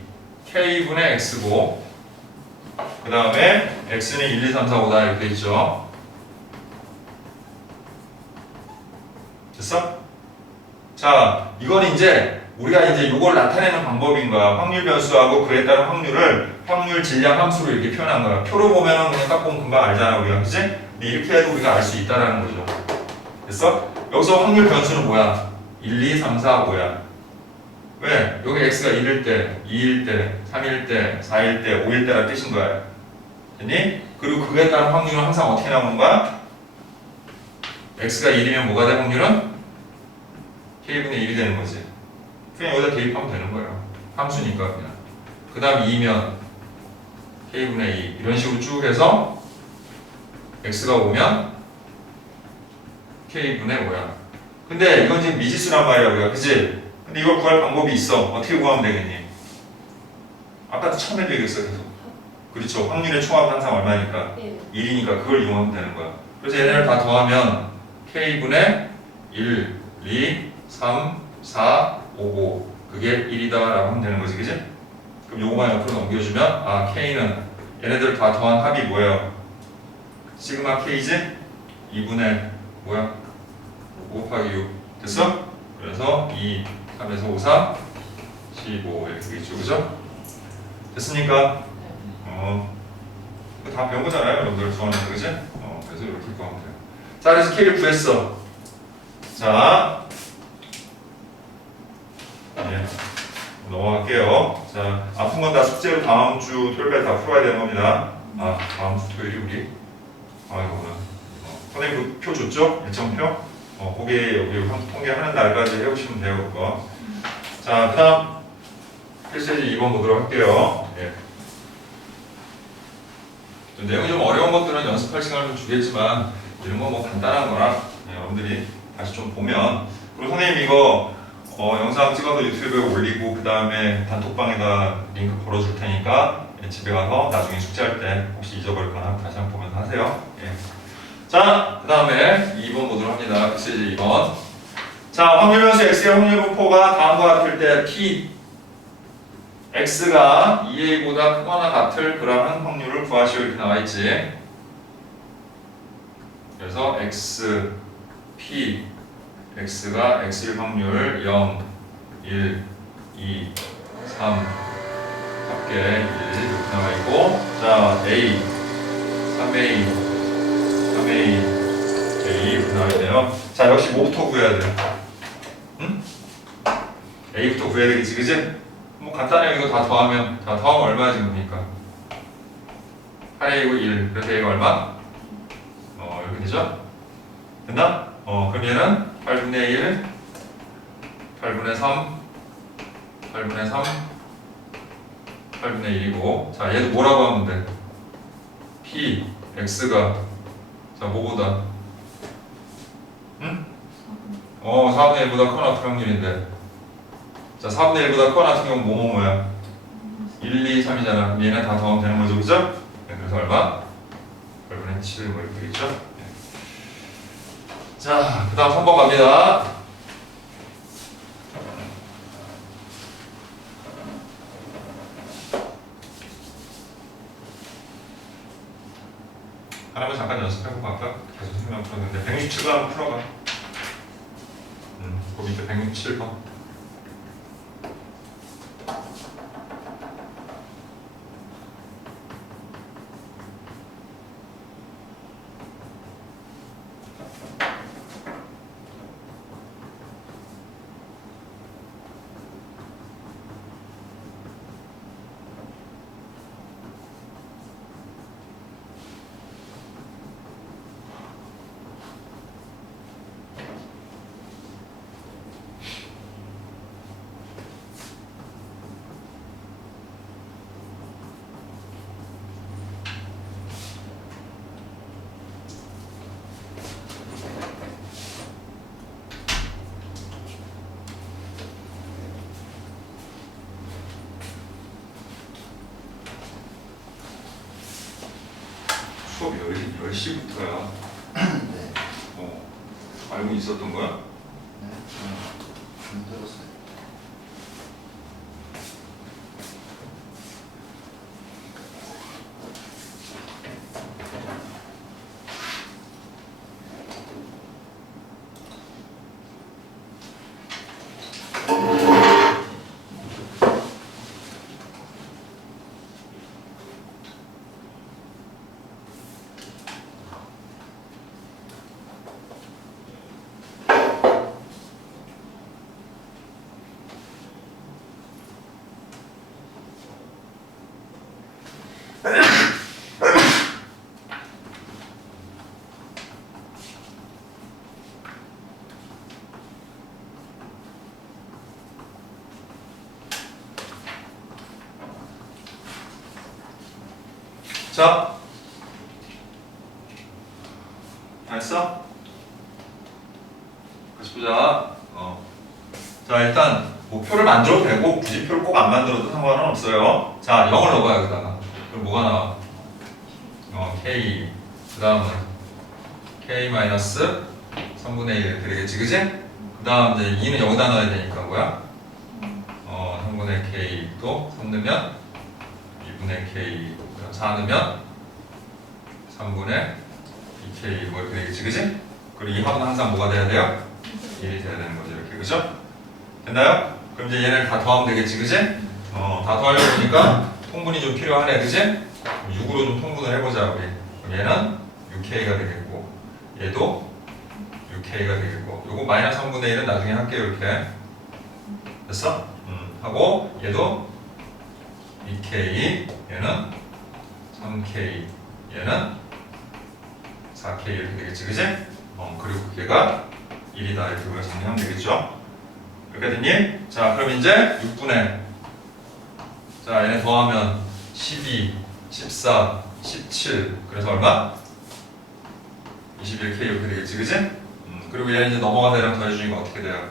k분의 x고, 그 다음에 x는 1, 2, 3, 4, 5다 이렇게 있죠. 됐어? 자, 이건 이제 우리가 이제 이걸 나타내는 방법인 거야. 확률 변수하고 그에 따른 확률을 확률 질량 함수로 이렇게 표현한 거야. 표로 보면은 그냥 딱 보면 금방 알잖아, 우리가. 그지? 근데 이렇게 해도 우리가 알 수 있다라는 거죠. 됐어? 여기서 확률 변수는 뭐야? 1, 2, 3, 4, 5야. 왜? 여기 x가 1일 때, 2일 때, 3일 때, 4일 때, 5일 때라는 뜻인 거야. 됐니? 그리고 그에 따른 확률은 항상 어떻게 나오는 거야? x가 1이면 뭐가 될 확률은? k분의 1이 되는 거지. 그냥 여기다 대입하면 되는 거예요. 함수니까 그냥. 그 다음 2면 k분의 2 이런 식으로 쭉 해서 x가 오면 k분의 5야. 근데 이건 지금 미지수란 말이야 우리가. 그치? 근데 이걸 구할 방법이 있어. 어떻게 구하면 되겠니? 아까도 처음에 얘기했어 계속. 그렇죠. 확률의 총합은 항상 얼마니까? 1이니까 그걸 이용하면 되는 거야. 그래서 얘네를 다 더하면 k분의 1, 2, 3, 4, 5, 5 그게 1이다 라고 하면 되는 거지. 그치? 그럼 요거만 옆으로 넘겨주면 아 k는 얘네들 다 더한 합이 뭐예요? 시그마 k지? 2분의 뭐야? 5 곱하기 6 됐어? 그래서 2, 3에서 5, 3, 15 이렇게 되겠죠. 그죠? 됐습니까? 이거 다 배운 거잖아요 여러분들 수학에서. 그치? 그래서 이렇게 구하면 돼요. 자 그래서 k를 구했어. 자 넘어갈게요. 자 아픈 건 다 숙제로 다음 주 토요일에 다 풀어야 되는 겁니다. 아 다음 주 토요일이 우리 아이고 선생님 그 표 줬죠? 일정표? 거기에 여기 통계하는 날까지 해오시면 돼요 그거. 자 그다음 필수예제 2번 보도록 할게요. 예. 내용이 좀 어려운 것들은 연습할 시간을 좀 주겠지만 이런 거 뭐 간단한 거라 여러분들이 다시 좀 보면. 그리고 선생님 이거 영상 찍어서 유튜브에 올리고 그 다음에 단톡방에다 링크 걸어줄 테니까 집에 가서 나중에 숙제할 때 혹시 잊어버렸거나 다시 한번 보면서 하세요. 예. 자, 그 다음에 2번 보도록 합니다. 필수예제 2번. 자, 확률 변수 x의 확률 분포가 다음과 같을 때 p x가 2a보다 크거나 같을 그러한 확률을 구하시오 이렇게 나와 있지. 그래서 x p x가 x일 확률 0, 1, 2, 3 합계 1 이렇게 나와 있고, 자 a 3a 3a a 이렇게 나와 있네요. 자 역시 뭐부터 구해야 돼? 응? a부터 구해야 되겠지, 그지? 뭐 간단해요. 이거 다 더하면 얼마야 지금 보니까 8a고 1 그래서 a가 얼마? 이렇게 되죠? 됐나? 그럼 얘는 8분의 1 8분의 3 8분의 3 8분의 1이고, 자 얘도 뭐라고 하면 돼? p x가 자 뭐보다? 응? 4분의 1보다 커나 같은 확률인데, 자 4분의 1보다 커나 같은 경우는 뭐야? 1, 2, 3이잖아. 그럼 얘네 다 더하면 되는 거죠, 그죠? 네, 그래서 얼마? 8분의 7 뭐 이렇게 되겠죠? 네. 자, 그 다음 3번 갑니다. 하나만 잠깐 연습해보고 아까 계속 생각 풀었는데 167번 한번 풀어봐. 그 밑에 167번. 수업 10시부터야. 네. 알고 있었던 거야? 네. 들었어요. 자, 알았어? 같이 보자. 자, 일단 목표를 만들어도 되고 굳이 표를 꼭 안 만들어도 상관은 없어요. 자, 0을 넣어봐 여기다가. 그럼 뭐가 나와? K. 그 다음은 K-3분의 1 이렇게 되겠지, 그지? 그 다음 이제 2는 여기다 넣어야 되니까 뭐야? 3분의 K 또 3 넣으면 2분의 K 4 넣으면 3분의 2K 뭐 이렇게 되겠지, 그지? 그리고 이 합은 항상 뭐가 돼야 돼요? 1이 돼야 되는 거죠, 이렇게, 그죠? 됐나요? 그럼 이제 얘네를 다 더하면 되겠지, 그지? 다 더하려고 하니까 통분이 좀 필요하네, 그지? 6으로 좀 통분을 해보자, 우리. 그럼 얘는 6K가 되겠고, 얘도 6K가 되겠고, 요거 마이너스 3분의 1은 나중에 할게요, 이렇게. 됐어? 하고, 얘도 2K, 얘는 3K, 얘는 4K 이렇게 되겠지, 그지? 그리고 걔가 1이다 이렇게 우리가 정리하면 되겠죠? 이렇게 됐니? 자, 그럼 이제 6분의 자, 얘네 더하면 12, 14, 17 그래서 얼마? 21K 이렇게 되겠지, 그지? 그리고 얘는 이제 넘어가서 얘랑 더해주니까 어떻게 돼요?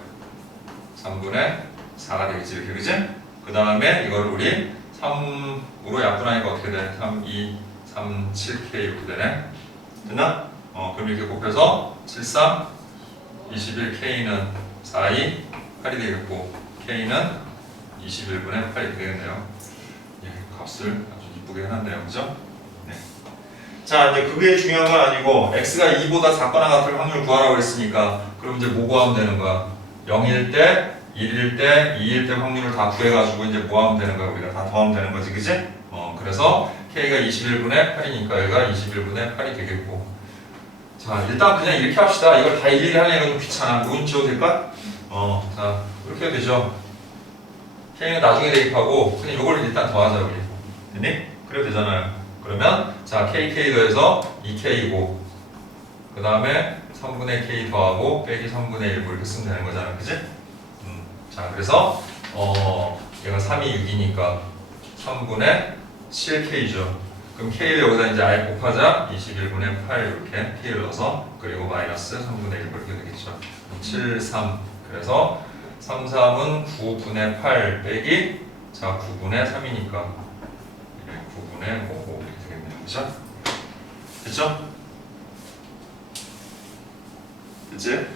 3분의 4가 되겠지, 이렇게, 그지? 그 다음에 이거를 우리 3으로 약분하니까 어떻게 돼? 3, 2, 3, 7K 이렇게 되네. 됐나? 그럼 이렇게 곱해서 7, 3, 21K는 4, 2, 8이 되겠고 K는 21분의 8이 되겠네요. 예, 값을 아주 이쁘게 해놨네요, 그죠? 네. 자, 이제 그게 중요한 건 아니고 X가 2보다 작거나 같을 확률 구하라고 했으니까 그럼 이제 뭐 구하면 되는 거야? 0일 때, 1일 때, 2일 때 확률을 다 구해가지고 이제 뭐 하면 되는 거야? 우리가 다 더하면 되는 거지, 그지? 그래서 K가 21분의 8이니까 여기가 21분의 8이 되겠고 자, 일단 그냥 이렇게 합시다. 이걸 다 일일이 하려면 좀 귀찮아. 요건 지워도 될까? 자, 이렇게 해도 되죠. K는 나중에 대입하고 그냥 요걸 일단 더하자, 우리. 됐니? 그래도 되잖아요. 그러면 자, KK 더해서 2K고 그 다음에 3분의 K 더하고 빼기 3분의 1 뭐 이렇게 쓰면 되는 거잖아, 그지? 자, 그래서 얘가 3이 6이니까 3분의 7K죠. 그럼 K를 여기다 이제 아예 곱하자 21분의 8 이렇게 K를 넣어서 그리고 마이너스 3분의 1 이렇게 되겠죠. 7, 3 그래서 3, 3은 9분의 8 빼기 자 9분의 3이니까 9분의 5 이렇게 되겠네요. 그죠? 됐죠? 됐지?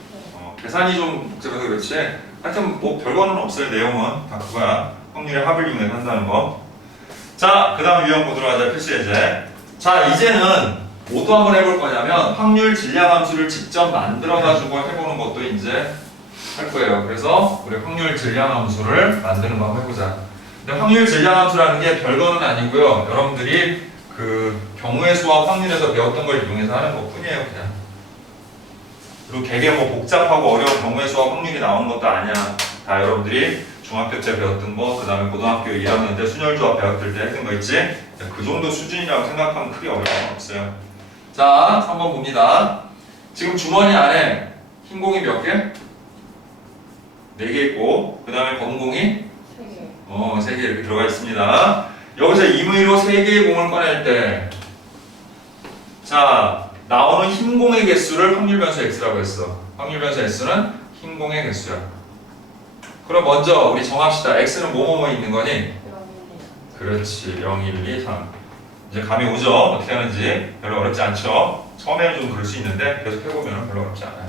계산이 좀 복잡해서 그렇지 하여튼 뭐 별거는 없어요. 내용은 다 그거야. 확률의 합을 이용해서 한다는 거. 자, 그 다음 유형 보도록 하자. 필수 예제. 자, 이제는 뭐도 한번 해볼 거냐면 확률 질량 함수를 직접 만들어가지고 해보는 것도 이제 할 거예요. 그래서 우리 확률 질량 함수를 만드는 거 한번 해보자. 근데 확률 질량 함수라는 게 별거는 아니고요. 여러분들이 그 경우의 수와 확률에서 배웠던 걸 이용해서 하는 것 뿐이에요, 그냥. 그리고 되게 뭐 복잡하고 어려운 경우의 수와 확률이 나오는 것도 아니야. 다 여러분들이 중학교 때 배웠던 거, 그 다음에 고등학교 1학년 때 순열조합 배웠을 때 했던 거 있지? 그 정도 수준이라고 생각하면 크게 어려운 건 없어요. 자, 3번 봅니다. 지금 주머니 안에 흰 공이 몇 개? 4개 있고, 그 다음에 검은 공이? 3개. 3개 이렇게 들어가 있습니다. 여기서 임의로 3개의 공을 꺼낼 때, 자, 나오는 흰 공의 개수를 확률 변수 x라고 했어. 확률 변수 x는 흰 공의 개수야. 그럼 먼저 우리 정합시다. x는 뭐뭐뭐 있는 거니? 그렇지. 0, 1, 2, 3. 이제 감이 오죠? 어떻게 하는지. 별로 어렵지 않죠? 처음에는 좀 그럴 수 있는데 계속 해보면 별로 어렵지 않아요.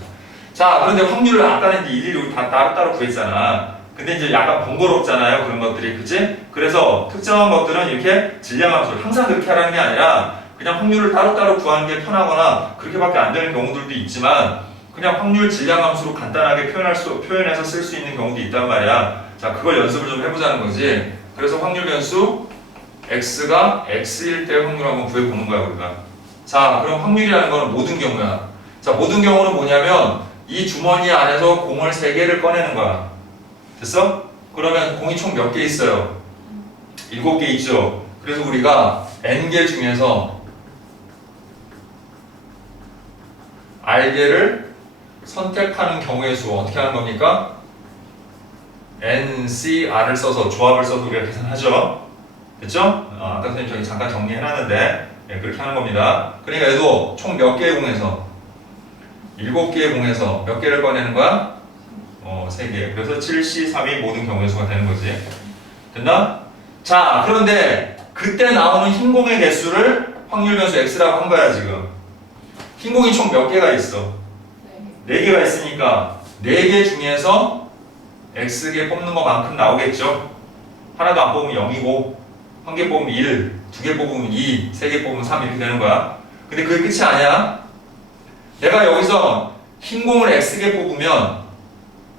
자, 그런데 확률을 아까는 이제 일일이 우리 다 따로따로 구했잖아. 근데 이제 약간 번거롭잖아요. 그런 것들이. 그치? 그래서 특정한 것들은 이렇게 질량함수를 항상 그렇게 하라는 게 아니라 그냥 확률을 따로따로 구하는 게 편하거나 그렇게밖에 안 되는 경우들도 있지만 그냥 확률 질량함수로 간단하게 표현해서 쓸 수 있는 경우도 있단 말이야. 자, 그걸 연습을 좀 해보자는 거지. 그래서 확률 변수 x가 x일 때 확률 한번 구해보는 거야, 우리가. 자, 그럼 확률이라는 거는 모든 경우야. 자, 모든 경우는 뭐냐면 이 주머니 안에서 공을 3개를 꺼내는 거야. 됐어? 그러면 공이 총 몇 개 있어요? 7개 있죠. 그래서 우리가 n개 중에서 r개를 선택하는 경우의 수 어떻게 하는 겁니까? n, c, r을 써서 조합을 써서 우리가 계산하죠. 됐죠? 아까 선생님 저기 잠깐 정리해놨는데 그렇게 하는 겁니다. 그러니까 얘도 총 몇 개의 공에서 7개의 공에서 몇 개를 꺼내는 거야? 3개. 그래서 7C, 3이 모든 경우의 수가 되는 거지. 됐나? 자, 그런데 그때 나오는 흰 공의 개수를 확률 변수 x라고 한 거야 지금. 흰 공이 총 몇 개가 있어? 네. 4개가 있으니까 4개 중에서 x개 뽑는 것만큼 나오겠죠? 하나도 안 뽑으면 0이고 한 개 뽑으면 1, 2개 뽑으면 2, 3개 뽑으면 3 이렇게 되는 거야. 근데 그게 끝이 아니야. 내가 여기서 흰 공을 x개 뽑으면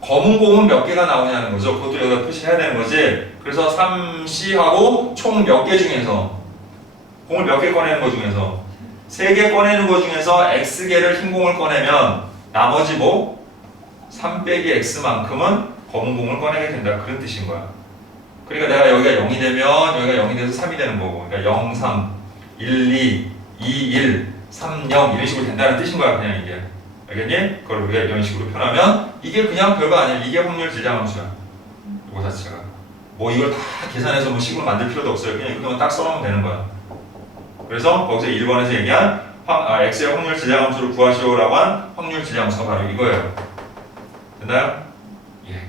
검은 공은 몇 개가 나오냐는 거죠. 그것도 여기다 표시해야 되는 거지. 그래서 3C하고 총 몇 개 중에서 공을 몇 개 꺼내는 거 중에서 3개 꺼내는 거 중에서 x개를 흰 공을 꺼내면 나머지 3 빼기 x만큼은 검은 공을 꺼내게 된다. 그런 뜻인 거야. 그러니까 내가 여기가 0이 되면 여기가 0이 돼서 3이 되는 거고, 그러니까 0, 3, 1, 2, 2, 1, 3, 0 이런 식으로 된다는 뜻인 거야. 그냥 이게. 알겠니? 그걸 우리가 이런 식으로 표현하면 이게 그냥 별거 아니야. 이게 확률 질량함수야. 이거 자체가. 이걸 다 계산해서 식으로 만들 필요도 없어요. 그냥 이것만 딱 써놓으면 되는 거야. 그래서 거기서 1번에서 얘기한 x의 확률 질량함수를 구하시오라고 한 확률 질량함수가 바로 이거예요. 됐나요? 예.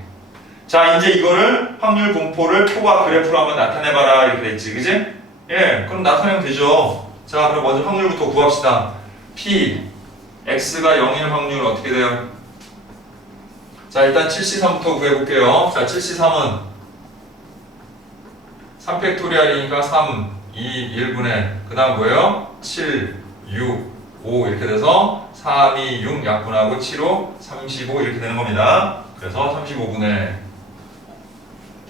자, 이제 이거를 확률 분포를 표와 그래프로 한번 나타내봐라 이렇게 됐지, 그지? 예, 그럼 나타내면 되죠. 자, 그럼 먼저 확률부터 구합시다. P x가 0일 확률 어떻게 돼요? 자, 일단 7C3부터 구해볼게요. 자, 7C3은 3팩토리얼이니까 3, 2, 1분의 그 다음 뭐예요? 7, 6, 5 이렇게 돼서 3, 2, 6 약분하고 7, 5, 35 이렇게 되는 겁니다. 그래서 35분의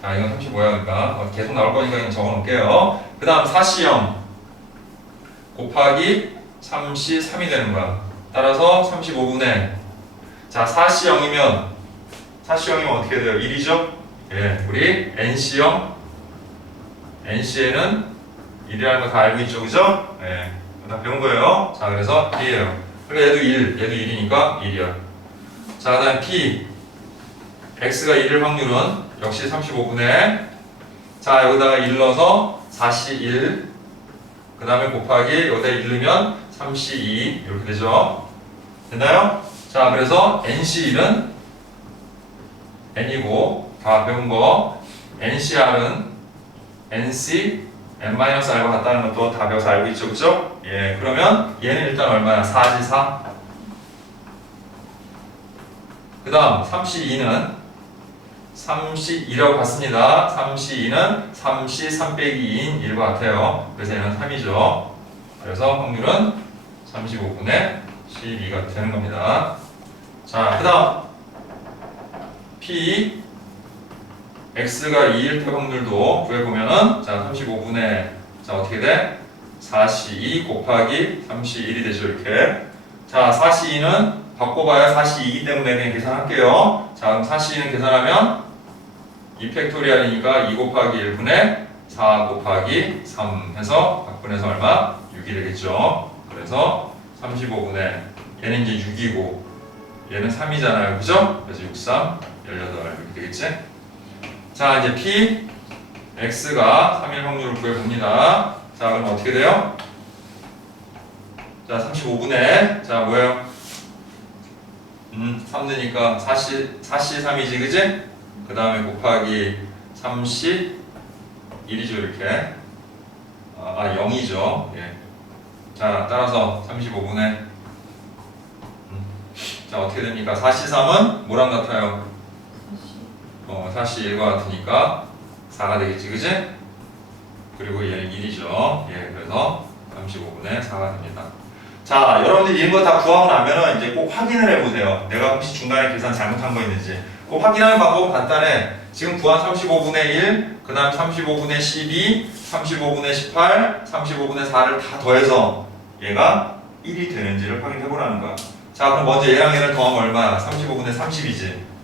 자, 이건 35야 그러니까 계속 나올 거니까 그냥 적어놓을게요. 그 다음 4C0 곱하기 3C3이 되는 거야. 따라서 35분의 자 4C0이면 어떻게 돼요? 1이죠? 예, 우리 NC에는 1이라는 거 다 알고 있죠, 그죠? 예, 다 배운 거예요. 자, 그래서 1이에요. 그러니까 얘도 1이니까 1이야. 자, 그 다음 P X가 1일 확률은 역시 35분의 자, 여기다가 1 넣어서 4C1 그 다음에 곱하기 여기다 1 넣으면 3C2 이렇게 되죠. 됐나요? 자, 그래서 NC1은 N이고 다 배운 거 NCR은 NC N-R과 같다는 것도 다 배워서 알고 있죠, 그죠? 예, 그러면 얘는 일단 얼마야? 4G4 그 다음 3C2는 3C2라고 봤습니다. 3C2는 3C 3 빼기 2인 1과 같아요. 그래서 얘는 3이죠. 그래서 확률은 35분의 12가 되는 겁니다. 자, 그 다음 P X가 2일 때 확률도 구해보면은 자 35분의 자 어떻게 돼? 4C2 곱하기 3C1이 되죠. 이렇게 자 4C2는 바꿔봐야 4C2이기 때문에 그냥 계산할게요. 자 그럼 4C2는 계산하면 2팩토리얼이니까 2 곱하기 1분의 4 곱하기 3 해서 각분해서 얼마? 6이 되겠죠. 그래서 35분의 얘는 이제 6이고 얘는 3이잖아요. 그죠? 그래서 6, 3, 18 이렇게 되겠지? 자 이제 P X가 3일 확률을 구해봅니다. 자 그럼 어떻게 돼요? 자 35분의 자 뭐예요? 3 되니까 4C3이지 그지? 그 다음에 곱하기 3C 1이죠 이렇게 0이죠. 예. 자 따라서 35분의 자 어떻게 됩니까? 4C3은 뭐랑 같아요? 4C1과 같으니까 4가 되겠지 그지? 그리고 얘는 1이죠. 예, 그래서 35분의 4가 됩니다. 자 여러분들 이런 거 다 구하고 나면은 이제 꼭 확인을 해보세요. 내가 혹시 중간에 계산 잘못한 거 있는지 꼭 확인하는 방법은 간단해. 지금 구한 35분의 1, 그 다음 35분의 12, 35분의 18, 35분의 4를 다 더해서 얘가 1이 되는지를 확인해보라는 거야. 자 그럼 먼저 얘랑 얘를 더하면 얼마야? 35분의 30이지.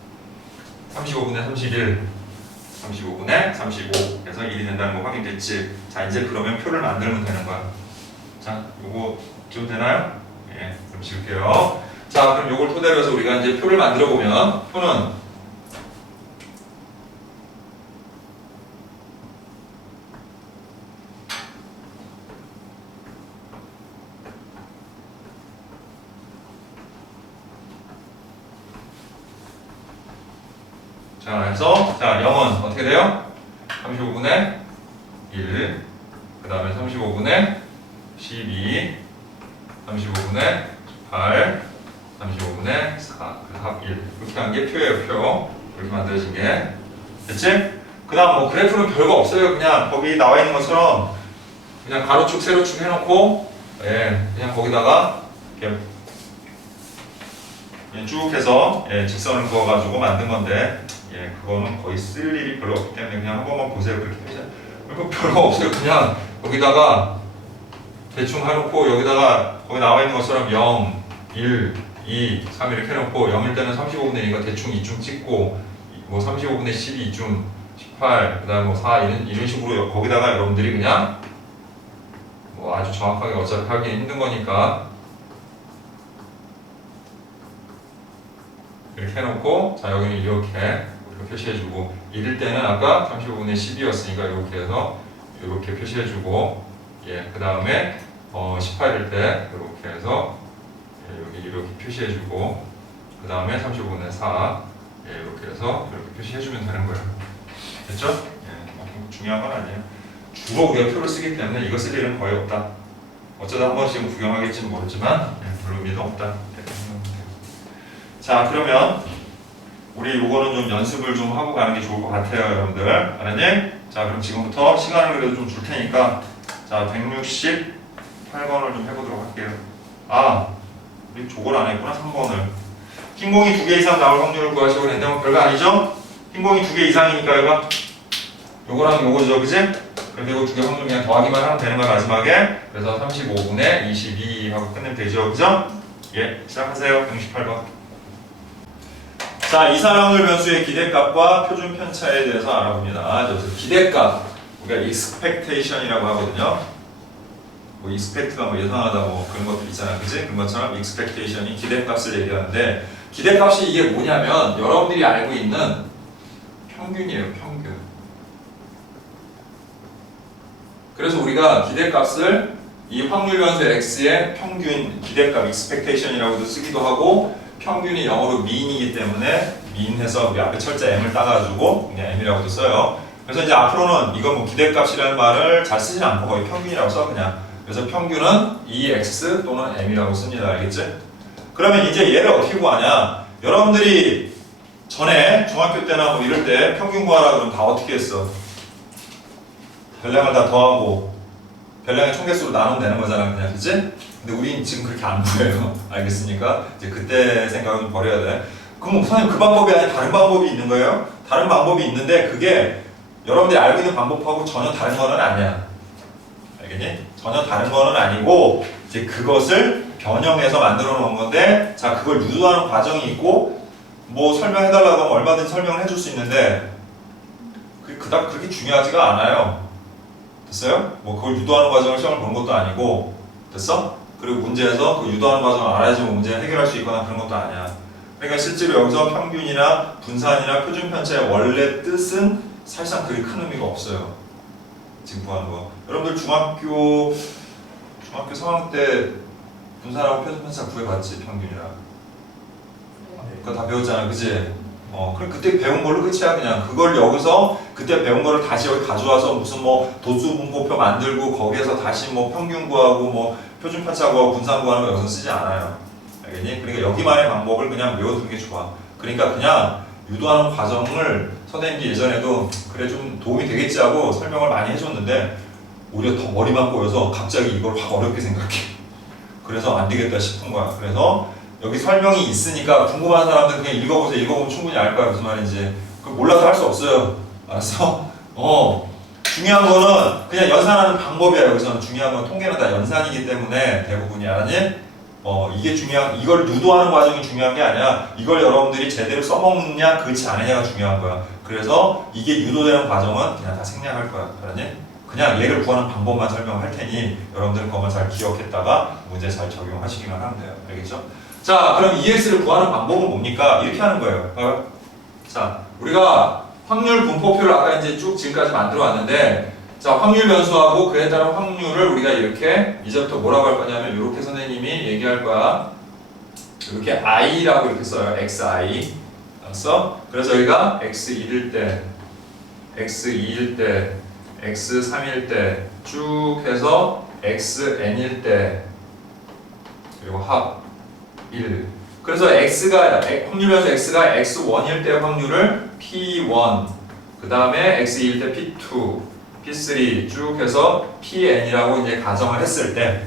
35분의 31 35분의 35 그래서 1이 된다는 거 확인됐지. 자 이제 그러면 표를 만들면 되는 거야. 자 요거 좀 되나요? 예, 그럼 지울게요. 자 그럼 요걸 토대로 해서 우리가 이제 표를 만들어 보면 표는 자 그래서 자 0은 어떻게 돼요? 35분의 1 그 다음에 35분의 12 35분의 8 35분의 4 그래서 합 1 이렇게 한 게 표예요. 표 이렇게 만들어진 게 됐지? 그 다음 뭐 그래프는 별거 없어요. 그냥 거기 나와 있는 것처럼 그냥 가로축 세로축 해놓고 예, 그냥 거기다가 이렇게 그냥 쭉 해서 예, 직선을 그어가지고 만든 건데 예, 그거는 거의 쓸 일이 별로 없기 때문에 그냥 한 번만 보세요. 그렇게 그리고 별거 없어요. 그냥 여기다가 대충 해놓고 여기다가 거기 나와 있는 것처럼 0, 1, 2, 3 이렇게 해놓고 0일 때는 35분의 2가 대충 이쯤 찍고 뭐 35분의 12 이쯤 18 그다음 뭐 4 이런 식으로 거기다가 여러분들이 그냥 뭐 아주 정확하게 어차피 하기 힘든 거니까 이렇게 해놓고 자 여기는 이렇게 표시해주고 1일 때는 아까 35분의 10이었으니까 이렇게 해서 이렇게 표시해주고 예, 그 다음에 18일 때 이렇게 해서 예, 여기 이렇게 표시해주고 그 다음에 35분의 4 예, 이렇게 해서 이렇게 표시해주면 되는 거예요. 됐죠? 예, 중요한 건 아니에요. 주로 우리가 표를 쓰기 때문에 이거 쓸 일은 거의 없다. 어쩌다 한 번씩은 구경하겠지는 모르지만 예, 별로 의미도 없다. 자 그러면 우리 요거는 좀 연습을 좀 하고 가는 게 좋을 것 같아요, 여러분들. 알았니? 자 그럼 지금부터 시간을 그래도 좀 줄 테니까 자 168번을 좀 해보도록 할게요. 아 우리 저걸 안 했구나. 3번을 흰 공이 2개 이상 나올 확률을 구하시고 그랬는데 뭐 별거 아니죠? 흰 공이 2개 이상이니까 이거 요거랑 요거죠, 그지? 그래서 이거 2개 확률 그냥 더하기만 하면 되는 거야 마지막에. 그래서 35분의 22 하고 끝내면 되죠, 그죠? 예, 시작하세요. 168번. 자, 이산화황물 변수의 기대값과 표준 편차에 대해서 알아봅니다. 그래서 기대값, 우리가 expectation이라고 하거든요. 뭐 expect가 뭐 예상하다 뭐 그런 것들 있잖아, 그지? 그런 것처럼 expectation이 기대값을 얘기하는데 기대값이 이게 뭐냐면 여러분들이 알고 있는 평균이에요, 평균. 그래서 우리가 기대값을 이 확률 변수 x의 평균 기대값 expectation이라고도 쓰기도 하고 평균이 영어로 mean이기 때문에 mean 해서 우리 앞에 철자 m을 따가지고 그냥 m이라고도 써요. 그래서 이제 앞으로는 이거 뭐 기대값이라는 말을 잘 쓰진 않고 거의 평균이라고 써 그냥. 그래서 평균은 EX 또는 m이라고 씁니다. 알겠지? 그러면 이제 얘를 어떻게 구하냐? 여러분들이 전에 중학교 때나 뭐 이럴 때 평균 구하라 그러면 다 어떻게 했어? 별량을 다 더하고 별량의 총개수로 나누면 되는 거잖아, 그냥, 그치? 근데 우린 지금 그렇게 안 구해요. 알겠습니까? 이제 그때 생각은 좀 버려야 돼. 그럼 선생님 그 방법이 아니라 다른 방법이 있는 거예요? 다른 방법이 있는데 그게 여러분들이 알고 있는 방법하고 전혀 다른 거는 아니야. 알겠니? 전혀 다른 거는 아니고 이제 그것을 변형해서 만들어 놓은 건데 자 그걸 유도하는 과정이 있고 뭐 설명해달라고 하면 얼마든지 설명을 해줄 수 있는데 그닥 그렇게 중요하지가 않아요. 됐어요? 뭐 그걸 유도하는 과정을 시험을 보는 것도 아니고 됐어? 그리고 문제에서 그 유도하는 과정을 알아야지 뭐 문제 해결할 수 있거나 그런 것도 아니야. 그러니까 실제로 여기서 평균이나 분산이나 표준 편차의 원래 뜻은 사실상 그리 큰 의미가 없어요. 지금 구하는 거. 여러분들 중학교 3학년 때 분산하고 표준 편차 구해봤지 평균이랑. 그거 다 배웠잖아, 그치? 그럼 그때 배운 걸로 끝이야 그냥. 그걸 여기서 그때 배운 거를 다시 여기 가져와서 무슨 뭐 도수 분포표 만들고 거기에서 다시 뭐 평균 구하고 뭐 표준 편차 구하고 분산 구하는 거 여기서 쓰지 않아요. 알겠니? 그러니까 여기만의 방법을 그냥 외워두는 게 좋아. 그러니까 그냥 유도하는 과정을 선생님이 예전에도 그래 좀 도움이 되겠지 하고 설명을 많이 해줬는데 오히려 더 머리만 꼬여서 갑자기 이걸 확 어렵게 생각해. 그래서 안 되겠다 싶은 거야. 그래서 여기 설명이 있으니까 궁금한 사람들 그냥 읽어보세요. 읽어보면 충분히 알 거야 무슨 말인지. 그걸 몰라서 할 수 없어요. 알았어? 중요한 거는 그냥 연산하는 방법이야. 여기서는 중요한 건 통계는 다 연산이기 때문에 대부분이 알았니? 이게 이걸 유도하는 과정이 중요한 게 아니라 이걸 여러분들이 제대로 써먹느냐 그렇지 않느냐가 중요한 거야. 그래서 이게 유도되는 과정은 그냥 다 생략할 거야. 알았니? 그냥 얘를 구하는 방법만 설명할 테니 여러분들 그것만 잘 기억했다가 문제 잘 적용하시기만 하면 돼요. 알겠죠? 자, 그럼 EX를 구하는 방법은 뭡니까? 이렇게 하는 거예요. 자, 우리가 확률 분포표를 아까 이제 쭉 지금까지 만들어 왔는데, 자, 확률 변수하고 그에 따른 확률을 우리가 이렇게 이제부터 뭐라고 할 거냐면 이렇게 선생님이 얘기할 거야. 이렇게 i라고 이렇게 써요. xi. 알았어? 그래서 여기가 x1일 때, x2일 때, x3일 때 쭉 해서 xn일 때 그리고 합 1. 그래서 x가 확률 변수 x가 x1일 때 확률을 p1, 그 다음에 x2일 때 p2, p3 쭉 해서 pn이라고 이제 가정을 했을 때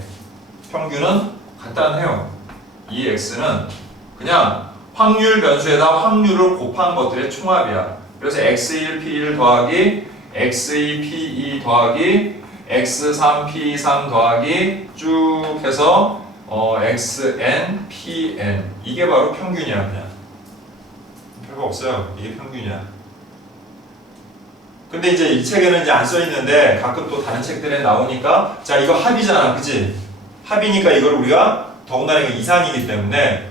평균은 간단해요. 이 x는 그냥 확률 변수에다 확률을 곱한 것들의 총합이야. 그래서 x1 p1 더하기 x2 p2 더하기 x3 p3 더하기 쭉 해서 xn pn 이게 바로 평균이야. 그냥 별거 없어요. 이게 평균이야. 근데 이제 이 책에는 이제 안 써 있는데 가끔 또 다른 책들에 나오니까 자 이거 합이잖아, 그치? 합이니까 이걸 우리가 더군다나 이거 이산이기 때문에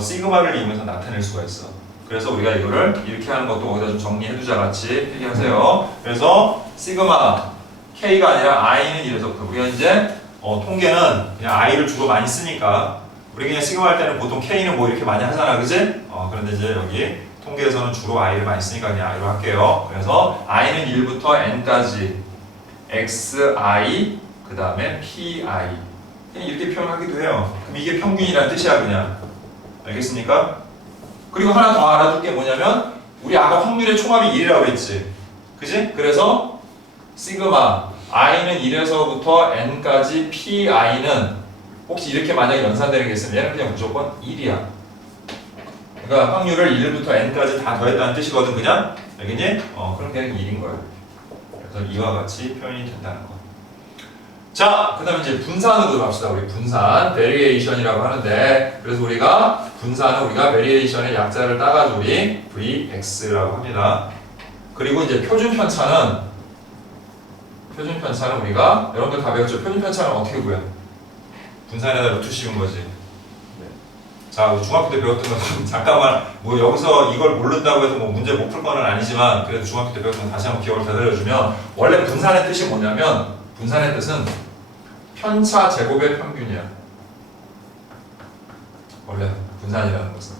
시그마를 이용해서 나타낼 수가 있어. 그래서 우리가 이거를 이렇게 하는 것도 거기다 좀 정리해두자 같이 필기하세요. 그래서 시그마 K가 아니라 I는 이래서 우리가 이제 통계는 그냥 I를 주로 많이 쓰니까 우리 그냥 시그마 할 때는 보통 K는 뭐 이렇게 많이 하잖아, 그치? 그런데 이제 여기 통계에서는 주로 I를 많이 쓰니까 그냥 I로 할게요. 그래서 I는 1부터 N까지 XI 그 다음에 PI 그냥 이렇게 표현하기도 해요. 그럼 이게 평균이라는 뜻이야 그냥. 알겠습니까? 그리고 하나 더 알아둘 게 뭐냐면 우리 아까 확률의 총합이 1이라고 했지. 그지? 그래서 시그마 i는 1에서부터 n까지 pi는 혹시 이렇게 만약에 연산되는 게 있으면 얘는 그냥 무조건 1이야. 그러니까 확률을 1부터 n까지 다 더했다는 뜻이거든 그냥. 알겠니? 그럼 그냥 1인 거야. 그래서 이와 같이 표현이 된다는 거. 자, 그 다음에 이제 분산으로 갑시다. 우리 분산, 베리에이션이라고 하는데, 그래서 우리가 분산은 우리가 베리에이션의 약자를 따가지고 우리 Vx라고 합니다. 그리고 이제 표준 편차는 우리가 여러분들 다 배웠죠? 표준 편차는 어떻게 구해? 분산에다 루트 씌운 거지. 자, 우리 중학교 때 배웠던 거 잠깐만 뭐 여기서 이걸 모른다고 해서 뭐 문제 못 풀 거는 아니지만 그래도 중학교 때 배웠던 거 다시 한번 기억을 되살려주면 원래 분산의 뜻이 뭐냐면 분산의 뜻은 편차 제곱의 평균이야. 원래 분산이라는 것은.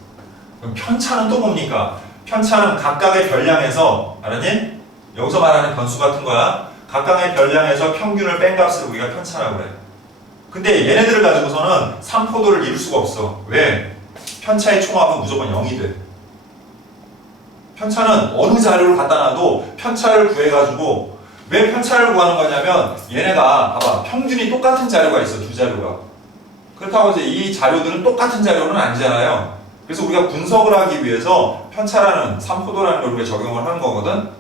그럼 편차는 또 뭡니까? 편차는 각각의 별량에서 알았니? 여기서 말하는 변수 같은 거야. 각각의 별량에서 평균을 뺀 값을 우리가 편차라고 그래. 근데 얘네들을 가지고서는 3포도를 이룰 수가 없어. 왜? 편차의 총합은 무조건 0이 돼. 편차는 어느 자료를 갖다 놔도 편차를 구해가지고 왜 편차를 구하는 거냐면 얘네가 봐봐 평균이 똑같은 자료가 있어. 두 자료가. 그렇다고 해서 이 자료들은 똑같은 자료는 아니잖아요. 그래서 우리가 분석을 하기 위해서 편차라는 3포도라는 걸 우리가 적용을 하는 거거든.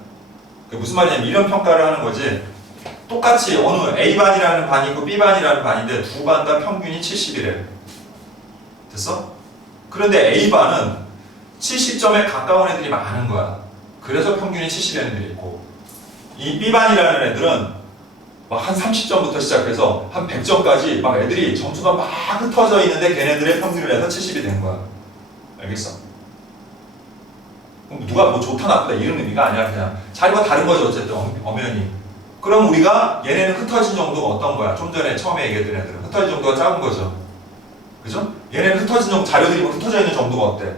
그게 무슨 말이냐면 이런 평가를 하는 거지. 똑같이 어느 A반이라는 반이 있고 B반이라는 반인데 두 반 다 평균이 70이래. 됐어? 그런데 A반은 70점에 가까운 애들이 많은 거야. 그래서 평균이 70인 애들이 있고 이 B반이라는 애들은 막 한 30점부터 시작해서 한 100점까지 막 애들이 점수가 막 흩어져 있는데 걔네들의 평균을 해서 70이 된 거야. 알겠어? 누가 뭐 좋다 나쁘다 이런 의미가 아니야. 그냥 자료가 다른 거죠. 어쨌든 엄연히. 그럼 우리가 얘네는 흩어진 정도가 어떤 거야? 좀 전에 처음에 얘기했던 애들은 흩어진 정도가 작은 거죠. 그죠? 얘네는 흩어진 정도, 자료들이 뭐 흩어져 있는 정도가 어때?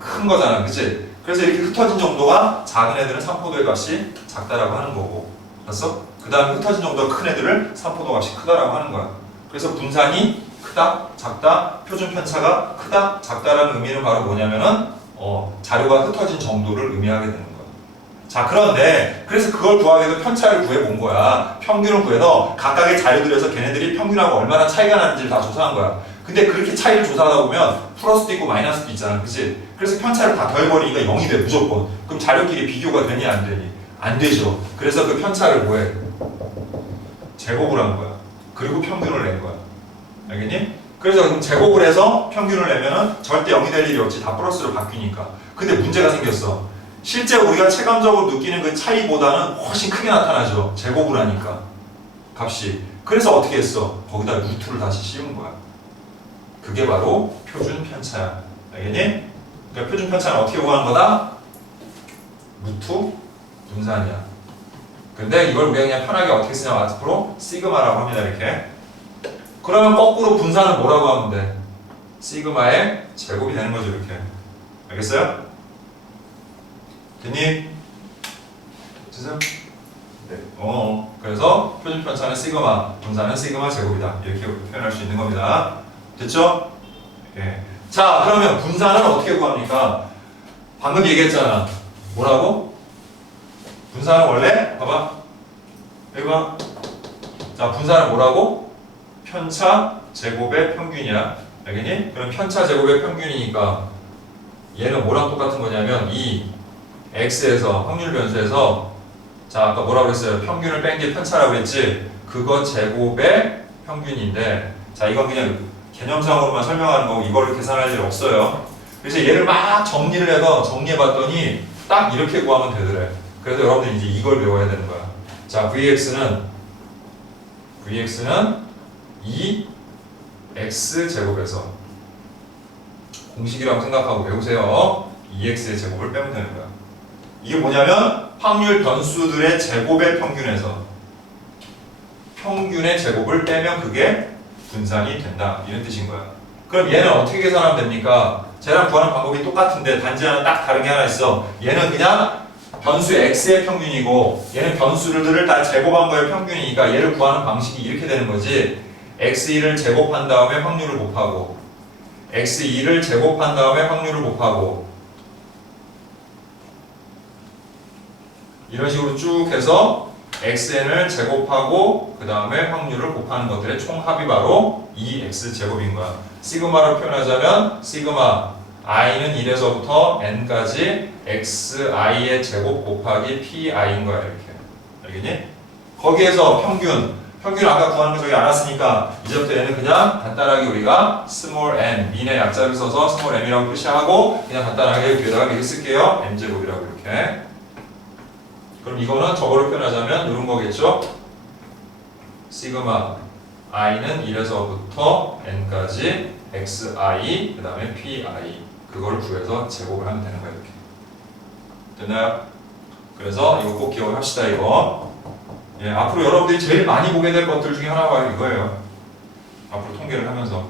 큰 거잖아. 그치? 그래서 이렇게 흩어진 정도가 작은 애들은 3포도의 값이 작다라고 하는 거고. 알았어? 그 다음에 흩어진 정도가 큰 애들을 3포도 값이 크다라고 하는 거야. 그래서 분산이 크다, 작다, 표준 편차가 크다, 작다라는 의미는 바로 뭐냐면은 자료가 흩어진 정도를 의미하게 되는 거야. 자, 그런데 그래서 그걸 구하기 위해서 편차를 구해본 거야. 평균을 구해서 각각의 자료들에서 걔네들이 평균하고 얼마나 차이가 나는지를 다 조사한 거야. 근데 그렇게 차이를 조사하다 보면 플러스도 있고 마이너스도 있잖아. 그치? 그래서 편차를 다 더해버리니까 0이 돼, 무조건. 그럼 자료끼리 비교가 되니 안 되니? 안 되죠. 그래서 그 편차를 뭐해? 제곱을 한 거야. 그리고 평균을 낸 거야. 알겠니? 그래서 그럼 제곱을 해서 평균을 내면은 절대 0이 될 일이 없지. 다 플러스로 바뀌니까. 근데 문제가 생겼어. 실제 우리가 체감적으로 느끼는 그 차이보다는 훨씬 크게 나타나죠. 제곱을 하니까 값이. 그래서 어떻게 했어? 거기다 루트를 다시 씌운 거야. 그게 바로 표준 편차야. 알겠니? 그러니까 표준 편차는 어떻게 구하는 거다? 루트 분산이야. 근데 이걸 우리가 그냥 편하게 어떻게 쓰냐면 앞으로 시그마라고 합니다. 이렇게. 그러면 거꾸로 분산은 뭐라고 하면 돼? 시그마의 제곱이 되는 거죠. 이렇게. 알겠어요? 됐니? 됐어요? 네. 그래서 표준 편차는 시그마, 분산은 시그마 제곱이다. 이렇게 표현할 수 있는 겁니다. 됐죠? 예. 자, 그러면 분산은 어떻게 구합니까? 방금 얘기했잖아. 뭐라고? 분산은 원래 봐봐. 여기 봐. 자, 분산은 뭐라고? 편차 제곱의 평균이야. 알겠니? 그럼 편차 제곱의 평균이니까 얘는 뭐랑 똑같은 거냐면 이 x에서 확률 변수에서 자 아까 뭐라고 그랬어요? 평균을 뺀 게 편차라고 그랬지? 그거 제곱의 평균인데 자 이건 그냥 개념상으로만 설명하는 거고 이거를 계산할 일 없어요. 그래서 얘를 막 정리를 해서 정리해봤더니 딱 이렇게 구하면 되더래. 그래서 여러분들 이제 이걸 외워야 되는 거야. 자 vx는 2x 제곱에서 공식이라고 생각하고 외우세요. 2x의 제곱을 빼면 되는 거야. 이게 뭐냐면 확률 변수들의 제곱의 평균에서 평균의 제곱을 빼면 그게 분산이 된다. 이런 뜻인 거야. 그럼 얘는 어떻게 계산하면 됩니까? 쟤랑 구하는 방법이 똑같은데 단지 하나 딱 다른 게 하나 있어. 얘는 그냥 변수 x의 평균이고 얘는 변수들을 다 제곱한 거의 평균이니까 얘를 구하는 방식이 이렇게 되는 거지. x1을 제곱한 다음에 확률을 곱하고 x2를 제곱한 다음에 확률을 곱하고 이런 식으로 쭉 해서 xn을 제곱하고 그 다음에 확률을 곱하는 것들의 총합이 바로 2x 제곱인 거야. 시그마로 표현하자면 시그마 i는 1에서부터 n까지 xi의 제곱 곱하기 pi인 거야. 이렇게 알겠니? 거기에서 평균 아까 구하는 거 저기 알았으니까 이제부터 얘는 그냥 간단하게 우리가 small n 민의 약자를 써서 small m이라고 표시하고 그냥 간단하게 여기다가 이렇게 쓸게요. m제곱이라고 이렇게. 그럼 이거는 저거를 표현하자면 이런 거겠죠? 시그마 i는 1에서부터 n까지 xi 그 다음에 pi 그걸 구해서 제곱을 하면 되는 거예요. 이렇게 됐나요? 그래서 이거 꼭 기억합시다. 이거 예, 앞으로 여러분들이 제일 많이 보게 될 것들 중에 하나가 이거예요. 앞으로 통계를 하면서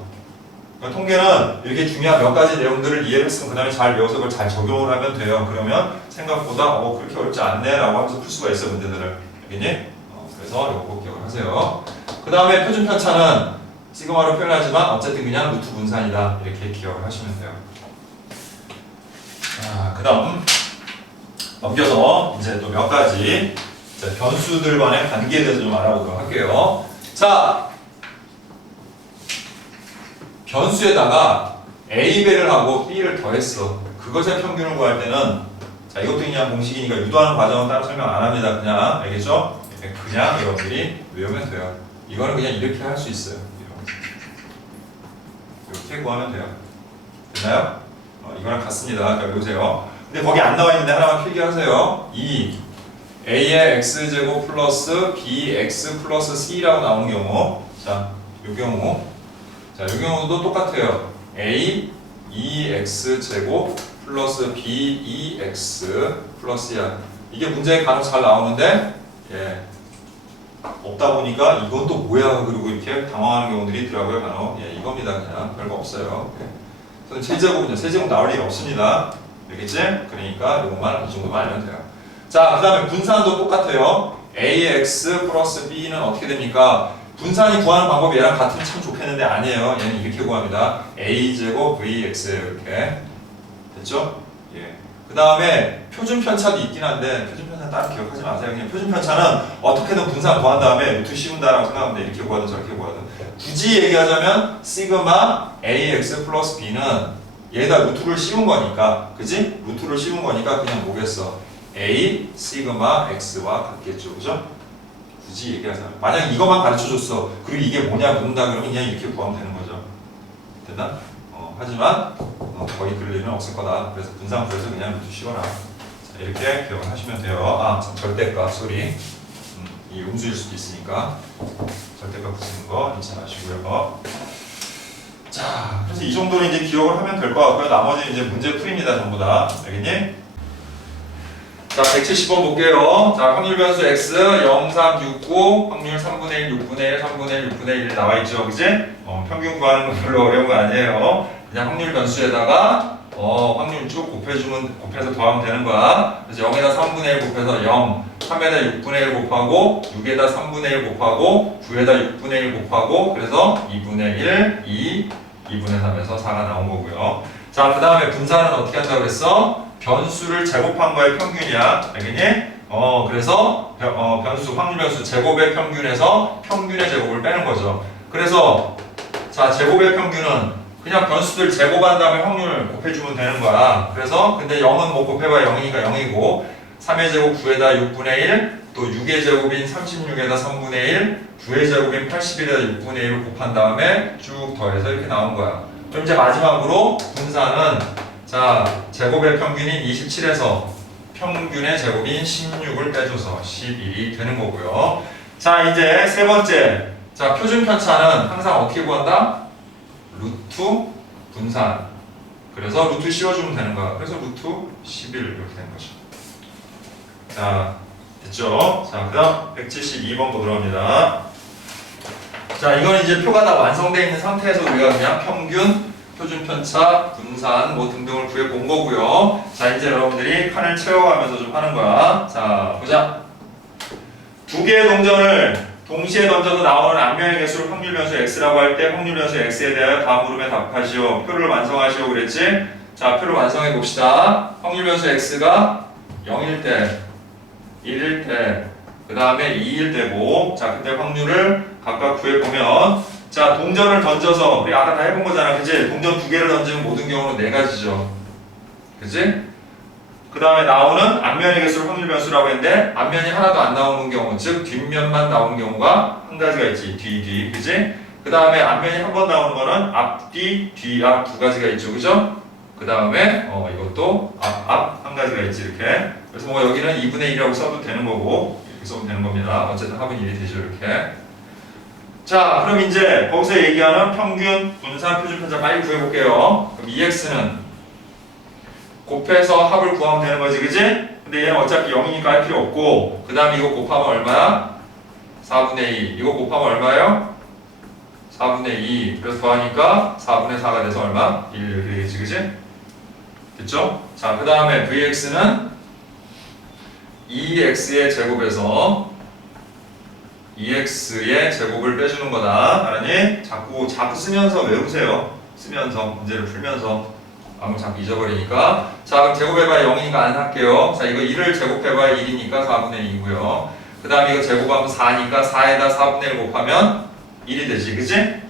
그러니까 통계는 이렇게 중요한 몇 가지 내용들을 이해를 했으면 그 다음에 잘 외워서 그걸 잘 적용을 하면 돼요. 그러면 생각보다 그렇게 어렵지 않네 라고 하면서 풀 수가 있어 문제들을. 알겠니? 그래서 이거 꼭 기억을 하세요. 그 다음에 표준 편차는 시그마로 표현하지만 어쨌든 그냥 루트 분산이다. 이렇게 기억을 하시면 돼요. 자, 그 다음 넘겨서 이제 또 몇 가지 변수들 간의 관계에 대해서 좀 알아보도록 할게요. 자, 변수에다가 A배를 하고 B를 더했어. 그것의 평균을 구할 때는 자 이것도 그냥 공식이니까 유도하는 과정은 따로 설명 안 합니다. 그냥 알겠죠? 그냥 여러분들이 외우면 돼요. 이거는 그냥 이렇게 할 수 있어요. 이렇게 구하면 돼요. 됐나요? 이거랑 같습니다. 그러니까 외우세요. 근데 거기 안 나와 있는데 하나만 필기하세요. 이 A의 X제곱 플러스 BX 플러스 C라고 나오는 경우 자, 이 경우 자, 이 경우도 똑같아요. A 2X제곱 플러스 BEX 플러스야. 이게 문제에 간혹 잘 나오는데 예, 없다 보니까 이건 또 뭐야 그리고 이렇게 당황하는 경우들이 있더라고요. 간혹 예, 이겁니다. 그냥 별거 없어요. 예. 세제곱은요. 세제곱 나올 일 없습니다. 알겠지? 그러니까 이것만 이 정도만 알면 돼요. 자, 그 다음에 분산도 똑같아요. AX 플러스 B는 어떻게 됩니까? 분산이 구하는 방법이 얘랑 같으면 참 좋겠는데 아니에요. 얘는 이렇게 구합니다. A제곱 VX예요. 이렇게. 됐죠? 예. 그 다음에 표준 편차도 있긴 한데 표준 편차는 따로 기억하지 마세요. 그냥 표준 편차는 어떻게든 분산 구한 다음에 루트 씌운다라고 생각하면 돼. 이렇게 구하든 저렇게 구하든. 굳이 얘기하자면 시그마 AX 플러스 B는 얘에다 루트를 씌운 거니까 그지? 루트를 씌운 거니까 그냥 뭐겠어? A 시그마 X와 같겠죠. 그죠? 굳이 얘기하자면 만약 이것만 가르쳐줬어. 그리고 이게 뭐냐 묻는다 그러면 그냥 이렇게 구하면 되는 거죠. 됐나? 하지만 거의 그럴 일은 없을 거다. 그래서 분산 구해서 그냥 루트 씌워라. 자, 이렇게 기억을 하시면 돼요. 아, 절대값 소리. 이 음수일 수도 있으니까 절대값 붙이는 거 잊지 마시고요. 자, 그래서 이 정도는 이제 기억을 하면 될 것 같고요. 나머지는 이제 문제 풀입니다, 전부 다. 알겠니? 자, 170번 볼게요. 자, 확률 변수 x 0, 3, 6, 9, 확률 3분의 1, 6분의 1, 3분의 1, 6분의 1 나와 있죠, 그지? 평균 구하는 건 별로 어려운 거 아니에요. 그냥 확률 변수에다가 확률 쭉 곱해서 더하면 되는 거야. 그래서 0에다 3분의 1 곱해서 0, 3에다 6분의 1 곱하고 6에다 3분의 1 곱하고 9에다 6분의 1 곱하고 그래서 2분의 1, 2, 2분의 3에서 4가 나온 거고요. 자, 그 다음에 분산은 어떻게 한다고 그랬어? 변수를 제곱한 거의 평균이야. 알겠니? 그래서 변수, 확률 변수 제곱의 평균에서 평균의 제곱을 빼는 거죠. 그래서 자, 제곱의 평균은 그냥 변수들 제곱한 다음에 확률 곱해주면 되는 거야. 그래서 근데 0은 뭐 곱해봐야 0이니까 0이고 3의 제곱 9에다 6분의 1, 또 6의 제곱인 36에다 3분의 1, 9의 제곱인 81에다 6분의 1을 곱한 다음에 쭉 더해서 이렇게 나온 거야. 그럼 이제 마지막으로 분산은 자, 제곱의 평균인 27에서 평균의 제곱인 16을 빼줘서 11이 되는 거고요. 자, 이제 세 번째. 자, 표준 편차는 항상 어떻게 구한다? 루트 분산. 그래서 루트 씌워주면 되는 거야. 그래서 루트 11 이렇게 된 거죠. 자, 됐죠? 자, 그 다음 172번 보도록 합니다. 자, 이건 이제 표가 다 완성되어 있는 상태에서 우리가 그냥 평균, 표준 편차, 분산 뭐 등등을 구해 본 거고요. 자, 이제 여러분들이 칸을 채워가면서 좀 하는 거야. 자, 보자. 두 개의 동전을 동시에 던져서 나오는 앞면의 개수를 확률 변수 x라고 할 때 확률 변수 x에 대하여 다음 물음에 답하시오. 표를 완성하시오 그랬지? 자, 표를 완성해 봅시다. 확률 변수 x가 0일 때, 1일 때, 그 다음에 2일 때고, 자, 그때 확률을 각각 구해보면, 자, 동전을 던져서, 우리 아까 다 해본 거잖아, 그치? 동전 두 개를 던지면 모든 경우는 네 가지죠. 그치? 그 다음에 나오는 앞면의 개수를 확률 변수라고 했는데, 앞면이 하나도 안 나오는 경우, 즉, 뒷면만 나오는 경우가 한 가지가 있지. 뒤, 그치? 그 다음에 앞면이 한 번 나오는 거는 앞뒤, 뒤앞 두 가지가 있죠. 그죠? 그 다음에, 이것도 앞 한 가지가 있지, 이렇게. 그래서 뭐 여기는 2분의 1이라고 써도 되는 거고, 이렇게 써도 되는 겁니다. 어쨌든 합은 1이 되죠, 이렇게. 자, 그럼 이제 거기서 얘기하는 평균, 분산, 표준 편차 빨리 구해볼게요. 그럼 EX는 곱해서 합을 구하면 되는 거지, 그지? 근데 얘는 어차피 0이니까 할 필요 없고, 그 다음에 이거 곱하면 얼마야? 4분의 2. 이거 곱하면 얼마예요? 4분의 2. 그래서 더하니까 4분의 4가 돼서 얼마? 1 이렇게 되겠지, 그지? 됐죠? 자, 그 다음에 VX는 2x의 제곱에서 2x의 제곱을 빼주는 거다. 알았니? 자꾸 쓰면서 외우세요. 쓰면서, 문제를 풀면서. 아무 자꾸 잊어버리니까. 자, 그럼 제곱해봐야 0이니까 안 할게요. 자, 이거 1을 제곱해봐야 1이니까 4분의 2고요. 그 다음에 이거 제곱하면 4니까 4에다 4분의 1 곱하면 1이 되지, 그치?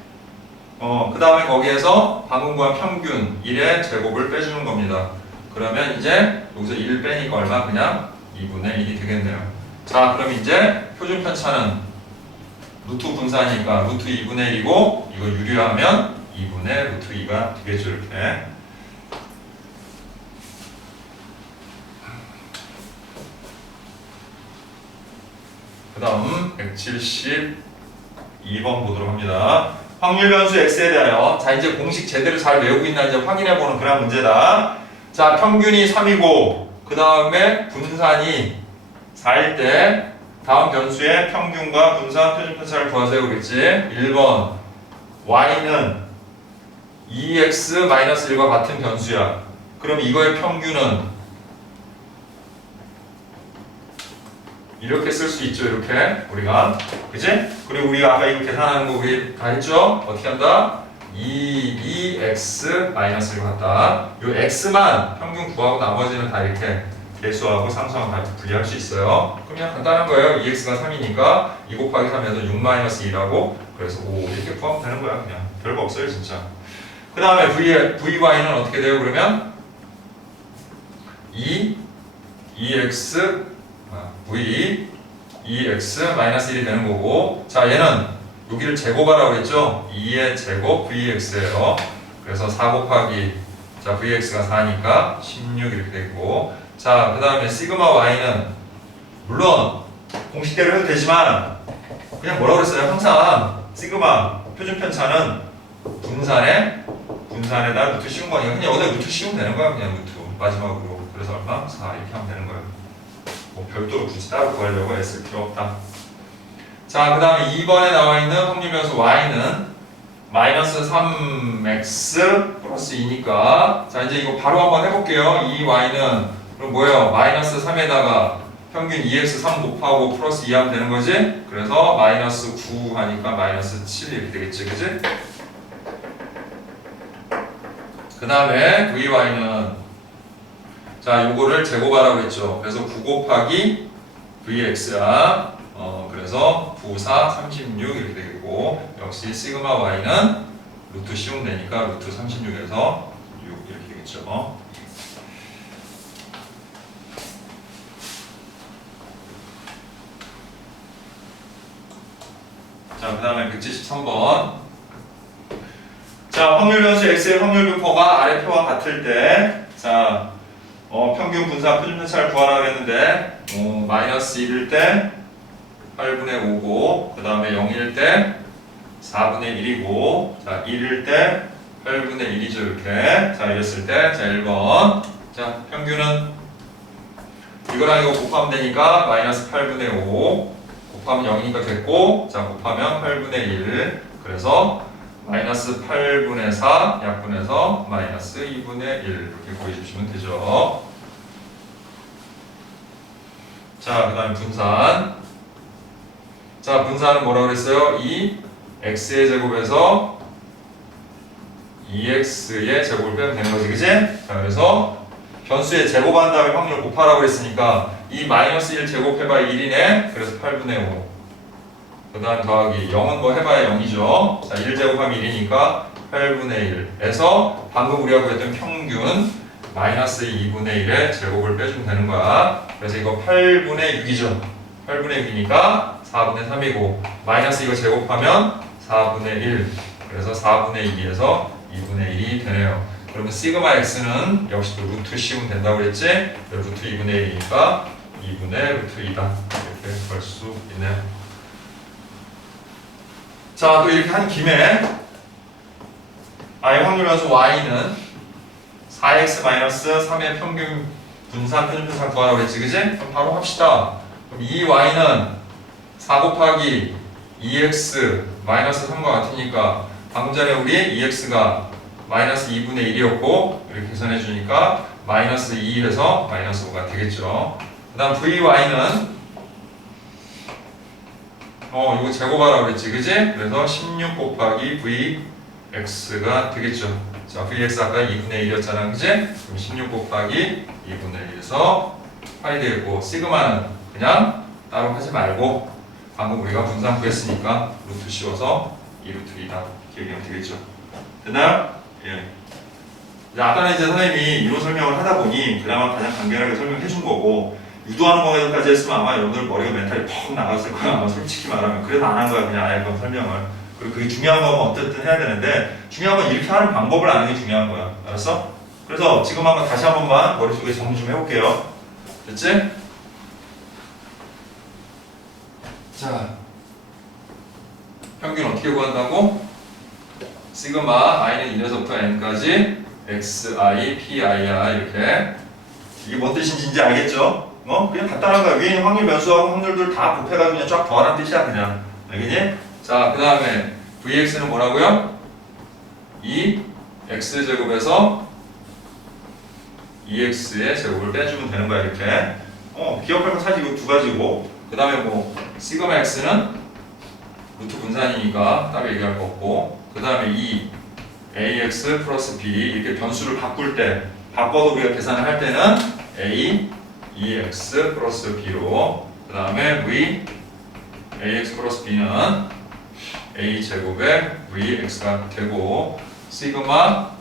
그 다음에 거기에서 방금 구한 평균 1의 제곱을 빼주는 겁니다. 그러면 이제 여기서 1을 빼니까 얼마? 그냥 2분의 1이 되겠네요. 자, 그럼 이제 표준 편차는 루트 분산이니까 루트 2분의 1이고 이거 유리하면 2분의 루트 2가 되겠죠, 이렇게. 그 다음 172번 보도록 합니다. 확률 변수 x에 대하여 자, 이제 공식 제대로 잘 외우고 있나 이제 확인해보는 그런 문제다. 자, 평균이 3이고 그 다음에 분산이 4일 때 다음 변수의 평균과 분산, 표준 편차를 구하세요 그랬지? 1번 y는 2x-1과 같은 변수야. 그럼 이거의 평균은 이렇게 쓸 수 있죠, 이렇게 우리가, 그지? 그리고 우리가 아까 이거 계산하는 거 우리 다 했죠? 어떻게 한다? 2x-1과 같다. 요 x만 평균 구하고 나머지는 다 이렇게 개수하고 상수하고 다 분리할 수 있어요. 그냥 간단한 거예요. 2x가 3이니까 2 곱하기 3에서 6-2라고 그래서 5 이렇게 구하면 되는 거야. 그냥 별거 없어요, 진짜. 그 다음에 vy는 어떻게 돼요? 그러면 2x v 2x-1이 되는 거고, 자, 얘는 여기를 제곱하라고 했죠? 2의 제곱 vx예요. 그래서 4 곱하기 자 vx가 4니까 16 이렇게 되고, 자, 그 다음에 시그마 y는 물론 공식대로 해도 되지만 그냥 뭐라고 그랬어요? 항상 시그마 표준 편차는 분산에다 루트 씌운 거니까 그냥 여기다 루트 씌우면 되는 거야. 그냥 루트 마지막으로. 그래서 얼마? 4 이렇게 하면 되는 거예요. 뭐 별도로 굳이 따로 구하려고 애쓸 필요 없다. 자, 그 다음에 2번에 나와 있는 확률 변수 y는 마이너스 3x 플러스 2니까 자 이제 이거 바로 한번 해볼게요. 이 y는 그럼 뭐예요? 마이너스 3에다가 평균 2x 3 곱하고 플러스 2 하면 되는 거지? 그래서 마이너스 9 하니까 마이너스 7 이렇게 되겠지, 그지? 그 다음에 vy는 자 요거를 제곱하라고 했죠. 그래서 9 곱하기 vx야. 그래서 9, 4, 36 이렇게 되겠고 역시 시그마 y는 루트 씌우면 되니까 루트 36에서 6 이렇게 되겠죠. 자, 그 다음에 173번. 자, 확률 변수 x의 확률 분포가 아래 표와 같을 때, 자, 평균 분산 표준 편차를 구하라고 했는데, 마이너스 1일 때 8분의 5고, 그 다음에 0일 때 4분의 1이고, 자, 1일 때 8분의 1이죠, 이렇게. 자, 이랬을 때, 자, 1번. 자, 평균은 이거랑 이거 곱하면 되니까 마이너스 8분의 5. 곱하면 0이니까 됐고, 자, 곱하면 8분의 1. 그래서 마이너스 8분의 4 약분해서 마이너스 2분의 1 이렇게 구해주시면 되죠. 자, 그 다음에 분산. 자, 분산은 뭐라고 그랬어요? 이 x의 제곱에서 2x의 제곱을 빼면 되는 거지, 그지? 자, 그래서 변수의 제곱한 다음에 확률 곱하라고 그랬으니까 이 마이너스 1 제곱해봐야 1이네. 그래서 8분의 5. 그 다음 더하기 0은 뭐 해봐야 0이죠. 자, 1 제곱하면 1이니까 8분의 1에서 방금 우리가 구했던 평균 마이너스 2분의 1의 제곱을 빼주면 되는 거야. 그래서 이거 8분의 6이죠. 8분의 6이니까 4분의 3이고 마이너스 이거 제곱하면 4분의 1. 그래서 4분의 2에서 2분의 1이 되네요. 그러면 시그마 x는 역시 또 루트 씌우면 된다고 그랬지? 루트 2분의 1이니까 2분의 루트 2다. 이렇게 볼 수 있네요. 자, 또 이렇게 한 김에 i의 확률 변수 y는 4x-3의 평균 분산 표준 편차 구하라고 그랬지, 그지? 그럼 바로 합시다. 그럼 이 y는 4 곱하기 2x 마이너스 3과 같으니까 방금 전에 우리 2x가 마이너스 2분의 1이었고 이렇게 계산해 주니까 마이너스 2에서 마이너스 5가 되겠죠. 그 다음 vy는 이거 제곱하라고 그랬지, 그지? 그래서 16 곱하기 vx가 되겠죠. 자, vx 아까 2분의 1이었잖아, 그지? 그럼 16 곱하기 2분의 1에서 8이 되겠고 시그마는 그냥 따로 하지 말고 방금 우리가 분산 구했으니까 루트 씌워서 2루트 2다 이렇게 얘기하면 되겠죠. 됐나요? 예. 아까는 이제 선생님이 이론 설명을 하다 보니 그나마 가장 간결하게 설명해 준 거고 유도하는 거까지 했으면 아마 여러분들 머리가 멘탈이 퍽 나갔을 거야. 아마 솔직히 말하면. 그래서 안 한 거야, 그냥 아예 그런 설명을. 그리고 그게 중요한 거면 어쨌든 해야 되는데 중요한 건 이렇게 하는 방법을 아는 게 중요한 거야. 알았어? 그래서 지금 한번 다시 한 번만 머릿속에 정리 좀 해볼게요. 됐지? 자, 평균 어떻게 구한다고? 시그마 i는 1에서부터 n까지 xi, pi야 이렇게. 이게 뭔 뜻인지 이제 알겠죠? 그냥 간단한 거야. 위에 있는 확률 변수하고 확률들 다 곱해가지고 그냥 쫙 더하라는 뜻이야, 그냥. 알겠니? 자, 그 다음에 vx는 뭐라고요? 이 x제곱에서 2x의 제곱을 빼주면 되는 거야, 이렇게. 기억할 건 사실 이거 두 가지고. 그 다음에 뭐, 시그마 x는 루트 분산이니까 따로 얘기할 거 없고. 그 다음에 이 ax 플러스 b 이렇게 변수를 바꿀 때, 바꿔도 우리가 계산을 할 때는 a 2x 플러스 b로 그 다음에 v ax 플러스 b는 a 제곱에 vx가 되고 시그마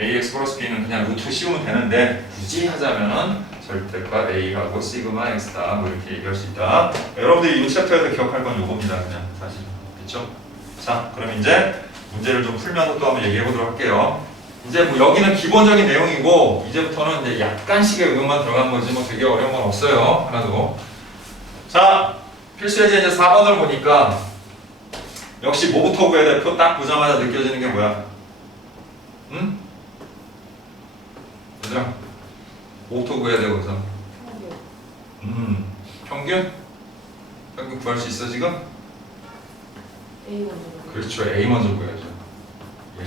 ax 플러스 b는 그냥 루트 씌우면 되는데 굳이 하자면은 절대값 a하고 시그마 x다 뭐 이렇게 얘기할 수 있다. 여러분들이 이 챕터에서 기억할 건 요겁니다. 그냥 사실. 그렇죠? 자, 그럼 이제 문제를 좀 풀면서 또 한번 얘기해 보도록 할게요. 이제 뭐 여기는 기본적인 내용이고 이제부터는 이제 약간씩의 응용만 들어간 거지 뭐 되게 어려운 건 없어요. 하나도. 자, 필수 예제 이제 4번을 보니까 역시 뭐부터 구해야 돼? 표 딱 보자마자 느껴지는 게 뭐야? 응? 얘들아, 뭐부터 구해야 돼 거기서? 평균. 평균? 평균 구할 수 있어 지금? A 먼저. 그렇죠. A 먼저 구해야죠. 예.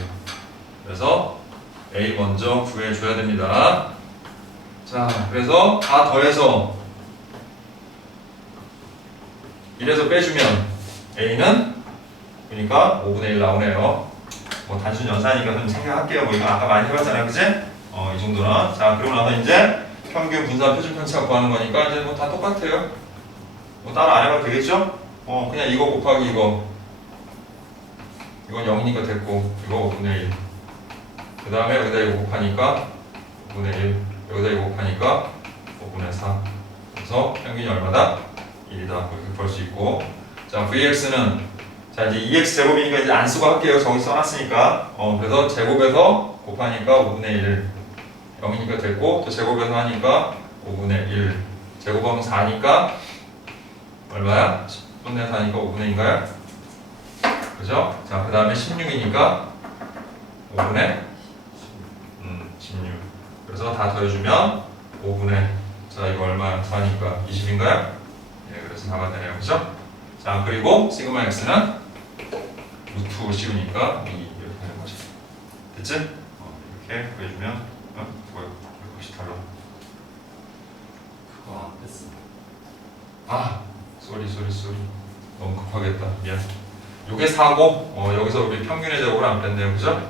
그래서 A 먼저 구해줘야 됩니다. 자, 그래서 다 더해서 1에서 빼주면 A는 그러니까 5분의 1 나오네요. 뭐 단순 연산이니까 좀 생각할게요. 뭐 이거 아까 많이 해봤잖아요, 그지? 이 정도는. 자, 그러고 나서 이제 평균 분산 표준 편차 구하는 거니까 이제 뭐 다 똑같아요. 뭐 따로 안 해봐도 되겠죠? 그냥 이거 곱하기 이거. 이건 0이니까 됐고 이거 5분의 1. 그 다음에 여기다 이거 곱하니까 5분의 1. 여기다 이거 곱하니까 5분의 4. 그래서 평균이 얼마다? 1이다. 이렇게 볼 수 있고. 자, VX는 자 이제 2x 제곱이니까 이제 안 쓰고 할게요. 저기 써놨으니까. 그래서 제곱에서 곱하니까 5분의 1. 0이니까 됐고 또 제곱에서 하니까 5분의 1. 제곱하면 4니까 얼마야? 10분의 4니까 5분의 1인가요? 그죠? 자, 그 다음에 16이니까 5분의 16. 그래서 다 더해주면 5분의 자, 이거 얼마야? 4니까 20인가요? 예, 그래서 4가 되네요. 그죠? 자, 그리고 시그마 x는 루트 씌우니까 2 이렇게 되는 거죠. 됐지? 이렇게 구해주면 뭐야? 이것이 달라. 그거 안 뺐어. 아, 쏘리. 너무 급하겠다. 미안. 요게 4고, 여기서 우리 평균의 제곱을 안 뺐네요. 그죠?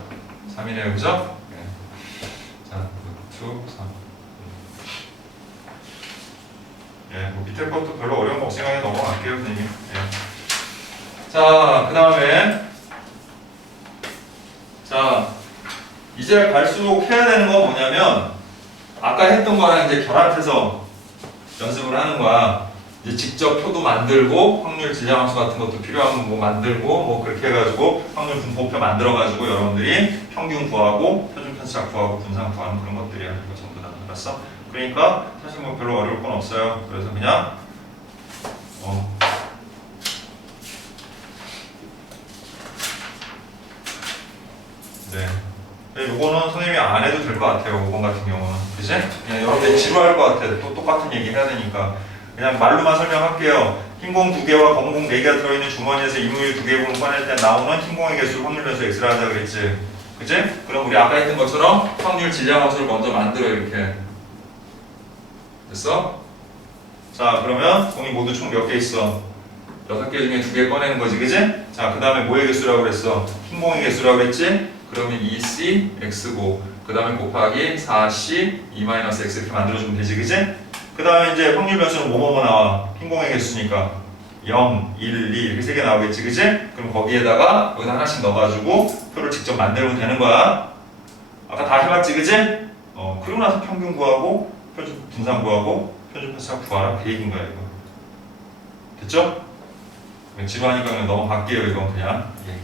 3이네요. 그죠? 네. 자, 루트 3. 예, 뭐 밑에 것도 별로 어려운 거 없으니까 넘어갈게요, 선생님. 예. 자, 그 다음에 자, 이제 갈수록 해야 되는 건 뭐냐면 아까 했던 거랑 이제 결합해서 연습을 하는 거야. 이제 직접 표도 만들고 확률 질량함수 같은 것도 필요하면 뭐 만들고 뭐 그렇게 해가지고 확률 분포표 만들어가지고 여러분들이 평균 구하고 표준 편차 구하고 분산 구하는 그런 것들이야. 이거 전부 다 알았어? 그러니까 사실 뭐 별로 어려울 건 없어요. 그래서 그냥 네. 요거는 선생님이 안 해도 될 것 같아요. 5번 같은 경우는. 그지? 그냥 여러분들 지루할 것 같아. 또 똑같은 얘기 해야 되니까. 그냥 말로만 설명할게요. 흰공 2개와 검공 4개가 들어있는 주머니에서 이물질 2개분을 꺼낼 때 나오는 흰공의 개수 확률 변수 x라 하자 그랬지. 그지? 그럼 우리 아까 했던 것처럼 확률 질량함수를 먼저 만들어 이렇게. 됐어? 자, 그러면 공이 모두 총 몇 개 있어? 6개 중에 2개 꺼내는 거지. 그지? 자, 그 다음에 뭐의 개수라고 그랬어? 흰공의 개수라고 그랬지? 그러면 2c x고 그 다음에 곱하기 4c 2-x 이렇게 만들어주면 되지. 그지? 그 다음에 이제 확률 변수는 뭐뭐뭐 나와? 흰공의 개수니까 0, 1, 2 이렇게 3개 나오겠지. 그지? 그럼 거기에다가 여기다 하나씩 넣어가지고 표를 직접 만들면 되는 거야. 아까 다 해봤지. 그지? 그러고 나서 평균 구하고 표준 분산 구하고 표준 편차 구하라 그 얘기인 거야. 이거 됐죠? 지루하니까 그냥 넘어갈게요. 이건 그냥. 예.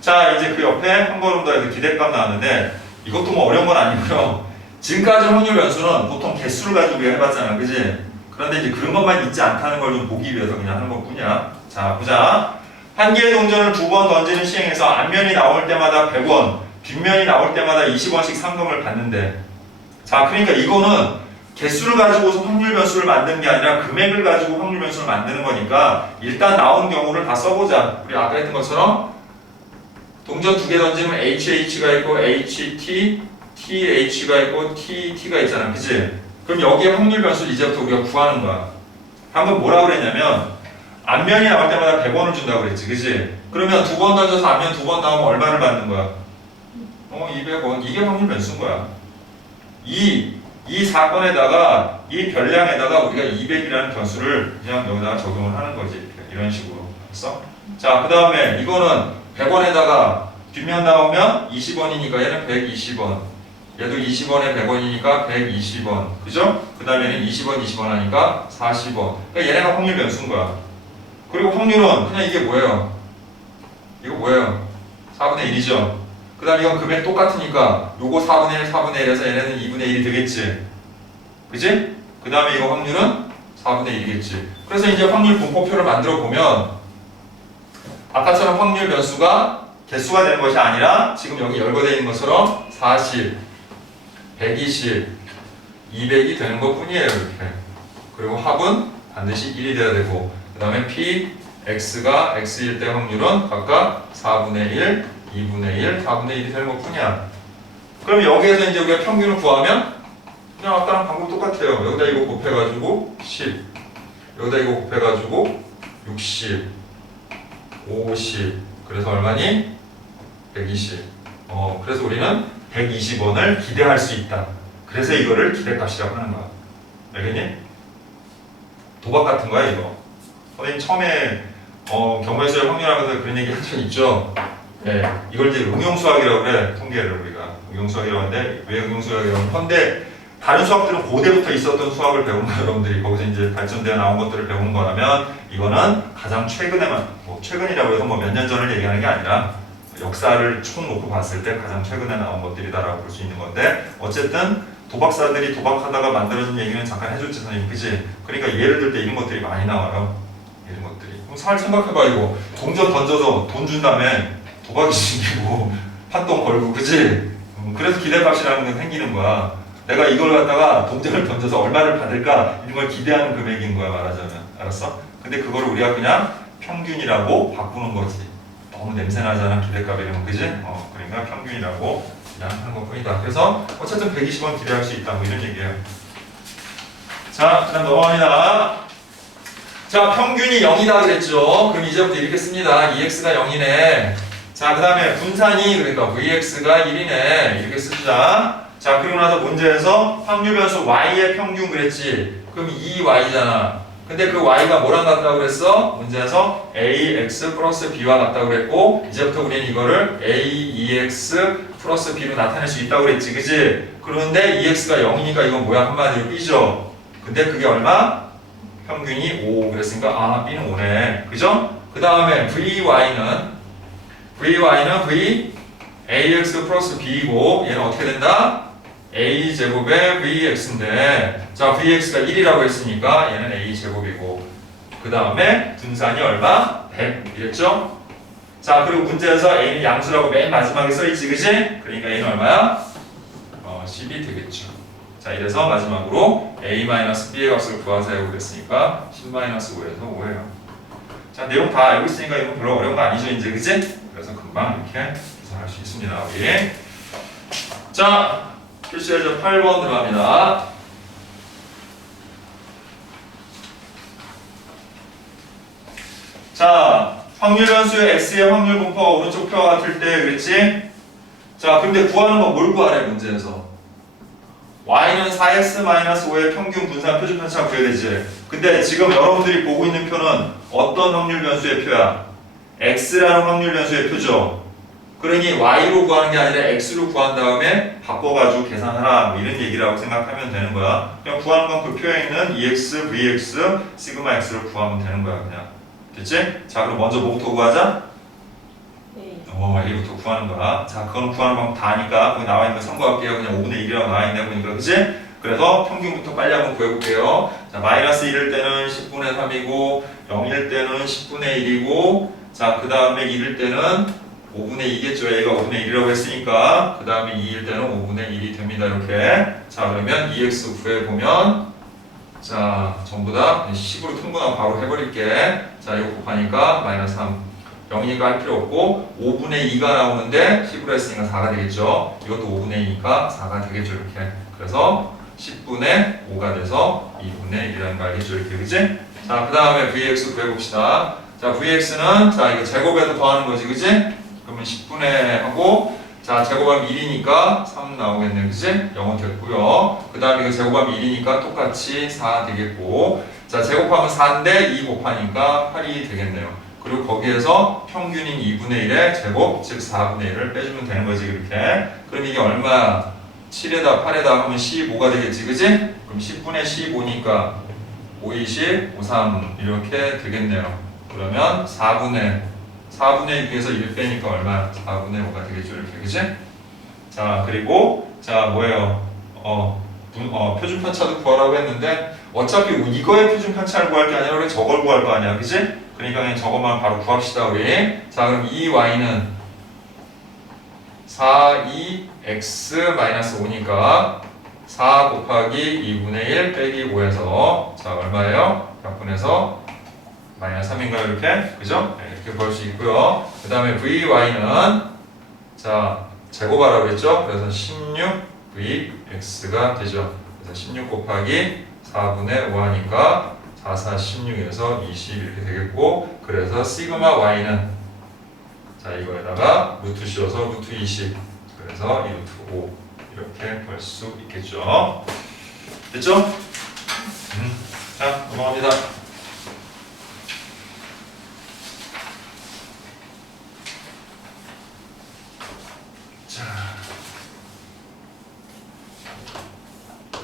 자, 이제 그 옆에 한 걸음 더 해서 기대값 나왔는데 이것도 뭐 어려운 건 아니고요. 지금까지 확률 변수는 보통 개수를 가지고 해봤잖아. 그지? 그런데 이제 그런 것만 있지 않다는 걸 좀 보기 위해서 그냥 하는 것뿐이야. 자, 보자. 한 개의 동전을 2번 던지는 시행에서 앞면이 나올 때마다 100원, 뒷면이 나올 때마다 20원씩 상금을 받는데 자, 그러니까 이거는 개수를 가지고서 확률 변수를 만드는 게 아니라 금액을 가지고 확률 변수를 만드는 거니까 일단 나온 경우를 다 써보자. 우리 아까 했던 것처럼 동전 2개 던지면 HH가 있고 HT, TH가 있고 TT가 있잖아. 그치? 그럼 여기에 확률 변수 이제부터 우리가 구하는 거야. 방금 뭐라 그랬냐면 앞면이 나올 때마다 100원을 준다고 그랬지. 그치? 그러면 2번 던져서 앞면 2번 나오면 얼마를 받는 거야? 200원. 이게 확률 변수인 거야. 이 사건에다가 이 별량에다가 우리가 200이라는 변수를 그냥 여기다가 적용을 하는 거지. 이렇게. 이런 식으로. 됐어? 자, 그 다음에 이거는 100원에다가 뒷면 나오면 20원이니까 얘는 120원. 얘도 20원에 100원이니까 120원. 그죠? 그 다음에는 20원, 20원 하니까 40원. 그러니까 얘네가 확률 변수인 거야. 그리고 확률은 그냥 이게 뭐예요? 이거 뭐예요? 4분의 1이죠? 그 다음에 이건 금액 똑같으니까 요거 4분의 1, 4분의 1에서 얘네는 2분의 1이 되겠지. 그지? 그 다음에 이거 확률은 4분의 1이겠지. 그래서 이제 확률 분포표를 만들어 보면 아까처럼 확률 변수가 개수가 되는 것이 아니라 지금 여기 열거되어 있는 것처럼 40, 120, 200이 되는 것 뿐이에요. 이렇게. 그리고 합은 반드시 1이 돼야 되고 그 다음에 P, X가 X일 때 확률은 각각 4분의 1, 2분의 1, 4분의 1이 되는 것 뿐이야. 그럼 여기에서 이제 우리가 평균을 구하면 그냥 아까랑 방법 똑같아요. 여기다 이거 곱해가지고 10, 여기다 이거 곱해가지고 60, 50, 그래서 얼마니? 120. 그래서 우리는 120원을 기대할 수 있다. 그래서 이거를 기대값이라고 하는 거야. 알겠니? 도박 같은 거야 이거. 선생님 처음에 경우의 확률하면서 그런 얘기 한 적 있죠. 네, 이걸 이제 응용수학이라고 그래. 통계를 우리가 응용수학이라고 하는데 왜 응용수학이라고 하면 현대 다른 수학들은 고대부터 있었던 수학을 배운 거 여러분들이 거기서 이제 발전되어 나온 것들을 배운 거라면 이거는 가장 최근에만 최근이라고 해서 몇 년 전을 얘기하는 게 아니라 역사를 총 놓고 봤을 때 가장 최근에 나온 것들이다라고 볼 수 있는 건데 어쨌든 도박사들이 도박하다가 만들어진 얘기는 잠깐 해줬지 선생님, 그치? 그러니까 예를 들 때 이런 것들이 많이 나와요. 이런 것들이. 그럼 잘 생각해봐 이거. 동전 던져서 돈 준 다음에 도박이 생기고 판돈 걸고, 그치? 그래서 기대값이라는 게 생기는 거야. 내가 이걸 갖다가 동전을 던져서 얼마를 받을까 이런 걸 기대하는 금액인 거야 말하자면. 알았어? 근데 그걸 우리가 그냥 평균이라고 바꾸는 거지. 너무 냄새나잖아 기대값 이러면, 그지? 그러니까 평균이라고 그냥 하는 것 뿐이다. 그래서 어쨌든 120원 기대할 수 있다 뭐 이런 얘기예요. 자, 그 다음 넘어갑니다. 자, 평균이 0이다 그랬죠. 그럼 이제부터 이렇게 씁니다. EX가 0이네. 자, 그 다음에 분산이 그러니까 VX가 1이네. 이렇게 쓰자. 자, 그리고 나서 문제에서 확률 변수 Y의 평균 그랬지. 그럼 2Y잖아. 근데 그 Y가 뭐랑 같다고 그랬어? 문제에서 AX 플러스 B와 같다고 그랬고 이제부터 우리는 이거를 AEX 플러스 B로 나타낼 수 있다고 그랬지, 그치? 그런데 EX가 0이니까 이건 뭐야? 한마디로 B죠. 근데 그게 얼마? 평균이 5 그랬으니까 B는 5네. 그죠? 그 다음에 VY는 V AX 플러스 B이고 얘는 어떻게 된다? A제곱의 VX인데 자, VX가 1이라고 했으니까 얘는 A제곱이고 그 다음에 분산이 얼마? 100 이랬죠? 자, 그리고 문제에서 A는 양수라고 맨 마지막에 써있지, 그치? 그러니까 A는 얼마야? 10이 되겠죠. 자, 이래서 마지막으로 A-B의 값을 구하세요 그랬으니까 10-5에서 5예요. 자, 내용 다 알고 있으니까 이건 별로 어려운 거 아니죠, 이제, 그치? 그래서 금방 이렇게 구성할 수 있습니다, 우리. 자, 필수예제 8번 들어갑니다. 자, 확률 변수의 x의 확률 분포가 오른쪽 표와 같을 때 그랬지? 자, 근데 구하는 건 뭘 구하래 문제에서? y는 4x-5의 평균 분산 표준 편차 구해야 되지. 근데 지금 여러분들이 보고 있는 표는 어떤 확률 변수의 표야? x라는 확률 변수의 표죠. 그러니 y로 구하는 게 아니라 x로 구한 다음에 바꿔가지고 계산하라 뭐 이런 얘기라고 생각하면 되는 거야. 그냥 구하는 건 그 표에 있는 EX, VX, 시그마 x를 구하면 되는 거야 그냥. 됐지? 자, 그럼 먼저 뭐부터 구하자? A부터 구하는 거야. 자, 그건 구하는 방법 다 아니까 거기 나와 있는 거 참고할게요. 그냥 5분의 1이라고 나와 있네 보니까, 그치? 그래서 평균부터 빨리 한번 구해볼게요. 자, 마이너스 1일 때는 10분의 3이고 0일 때는 10분의 1이고 자, 그 다음에 1일 때는 5분의 2겠죠. A가 5분의 1이라고 했으니까 그 다음에 2일 때는 5분의 1이 됩니다. 이렇게. 자, 그러면 EX 구해보면 자, 전부 다 10으로 통분하고 바로 해버릴게. 자, 이거 곱하니까 마이너스 3 0이니까 할 필요 없고 5분의 2가 나오는데 10으로 했으니까 4가 되겠죠. 이것도 5분의 2니까 4가 되겠죠. 이렇게. 그래서 10분의 5가 돼서 2분의 1이라는 거 알겠죠. 이렇게. 그치? 자, 그 다음에 VX 구해봅시다. 자, VX는 자, 이거 제곱해서 더하는 거지. 그치? 그러면 10분의 하고 자, 제곱하면 1이니까 3 나오겠네. 그치? 0은 됐고요. 그 다음에 이거 제곱하면 1이니까 똑같이 4 되겠고 자, 제곱하면 4인데 2 곱하니까 8이 되겠네요. 그리고 거기에서 평균인 2분의 1의 제곱, 즉 4분의 1을 빼주면 되는 거지, 그렇게. 그럼 이게 얼마? 7에다 8에다 하면 15가 되겠지, 그지? 그럼 10분의 15니까 5, 20, 5, 3 이렇게 되겠네요. 그러면 4분의 4분의 6에서 1 빼니까 얼마? 4분의 5가 되겠죠. 이렇게, 그지? 자, 그리고, 자, 뭐예요? 표준 편차도 구하라고 했는데, 어차피 이거의 표준 편차를 구할 게 아니라 우리 저걸 구할 거 아니야. 그지? 그러니까 그냥 저것만 바로 구합시다, 우리. 자, 그럼 이 y는 4, 2x-5니까 4 곱하기 2분의 1 빼기 5에서, 자, 얼마예요? 약분해서 마이너스 3인가요? 이렇게? 그죠? 네, 이렇게 볼 수 있고요. 그 다음에 vy는, 자, 제곱하라고 했죠? 그래서 16vx가 되죠. 그래서 16 곱하기 4분의 5 하니까 4, 4, 16에서 20 이렇게 되겠고, 그래서 시그마 y는, 자, 이거에다가 루트 씌워서 루트 20, 그래서 이 루트 5 이렇게 볼 수 있겠죠. 됐죠? 자, 넘어갑니다. 자,